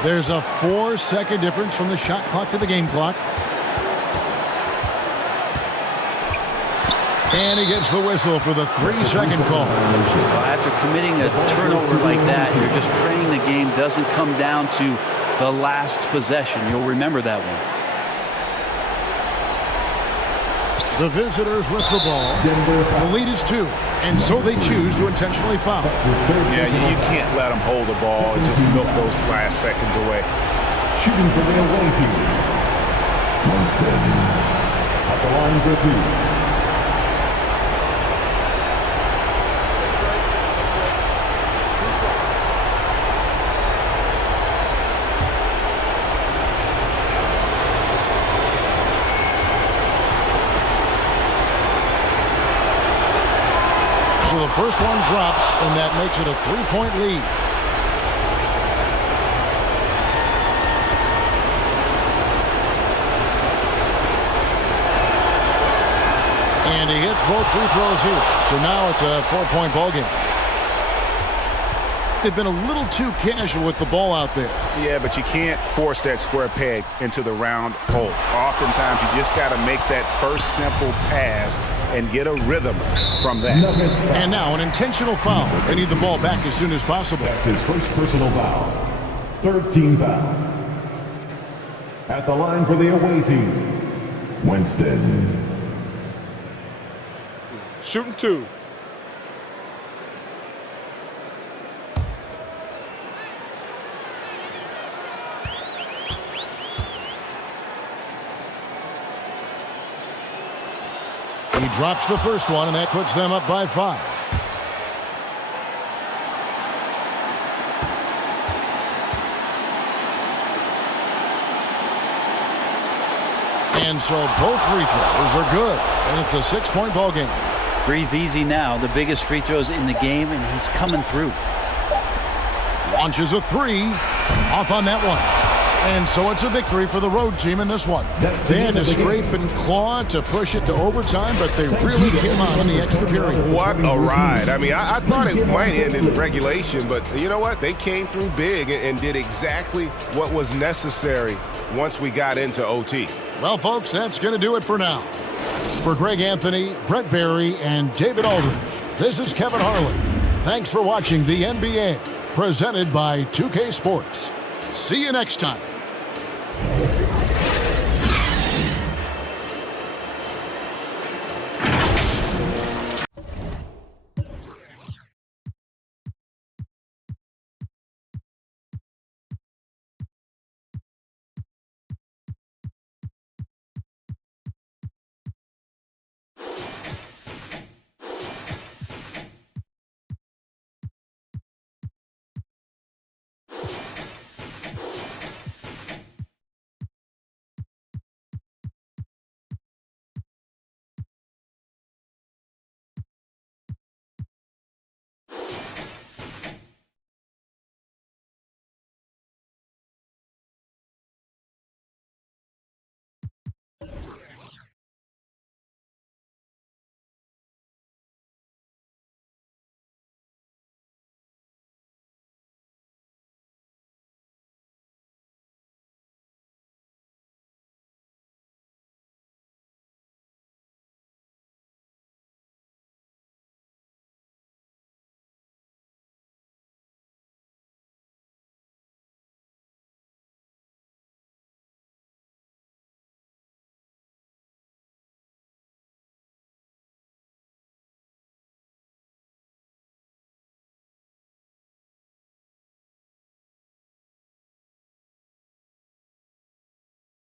There's a 4-second difference from the shot clock to the game clock. And he gets the whistle for the 3-second call. Well, after committing a turnover like that, you're just praying the game doesn't come down to the last possession. You'll remember that one. The visitors with the ball. The lead is 2, and so they choose to intentionally foul. Yeah, you can't let them hold the ball and just milk those last seconds away. Shooting for their away team. Winston at the line for 2. So the first one drops, and that makes it a 3-point lead. And he hits both free throws here. So now it's a 4-point ball game. they've been a little too casual with the ball out there. Yeah, but you can't force that square peg into the round hole. Oftentimes, you just got to make that first simple pass and get a rhythm from that. And now an intentional foul. They need the ball back as soon as possible. That's his first personal foul. Third team foul. At the line for the away team, Winston. Shooting 2. He drops the first one, and that puts them up by 5. And so both free throws are good, and it's a 6-point ball game. Breathe easy now. The biggest free throws in the game, and he's coming through. Launches a 3. Off on that one. And so it's a victory for the road team in this one. They had to scrape and claw to push it to overtime, but they really came on in the extra period. What a ride. I mean, I thought it might end in regulation, but you know what? They came through big and did exactly what was necessary once we got into OT. Well, folks, that's going to do it for now. For Greg Anthony, Brent Barry, and David Aldridge, this is Kevin Harlan. Thanks for watching the NBA, presented by 2K Sports. See you next time.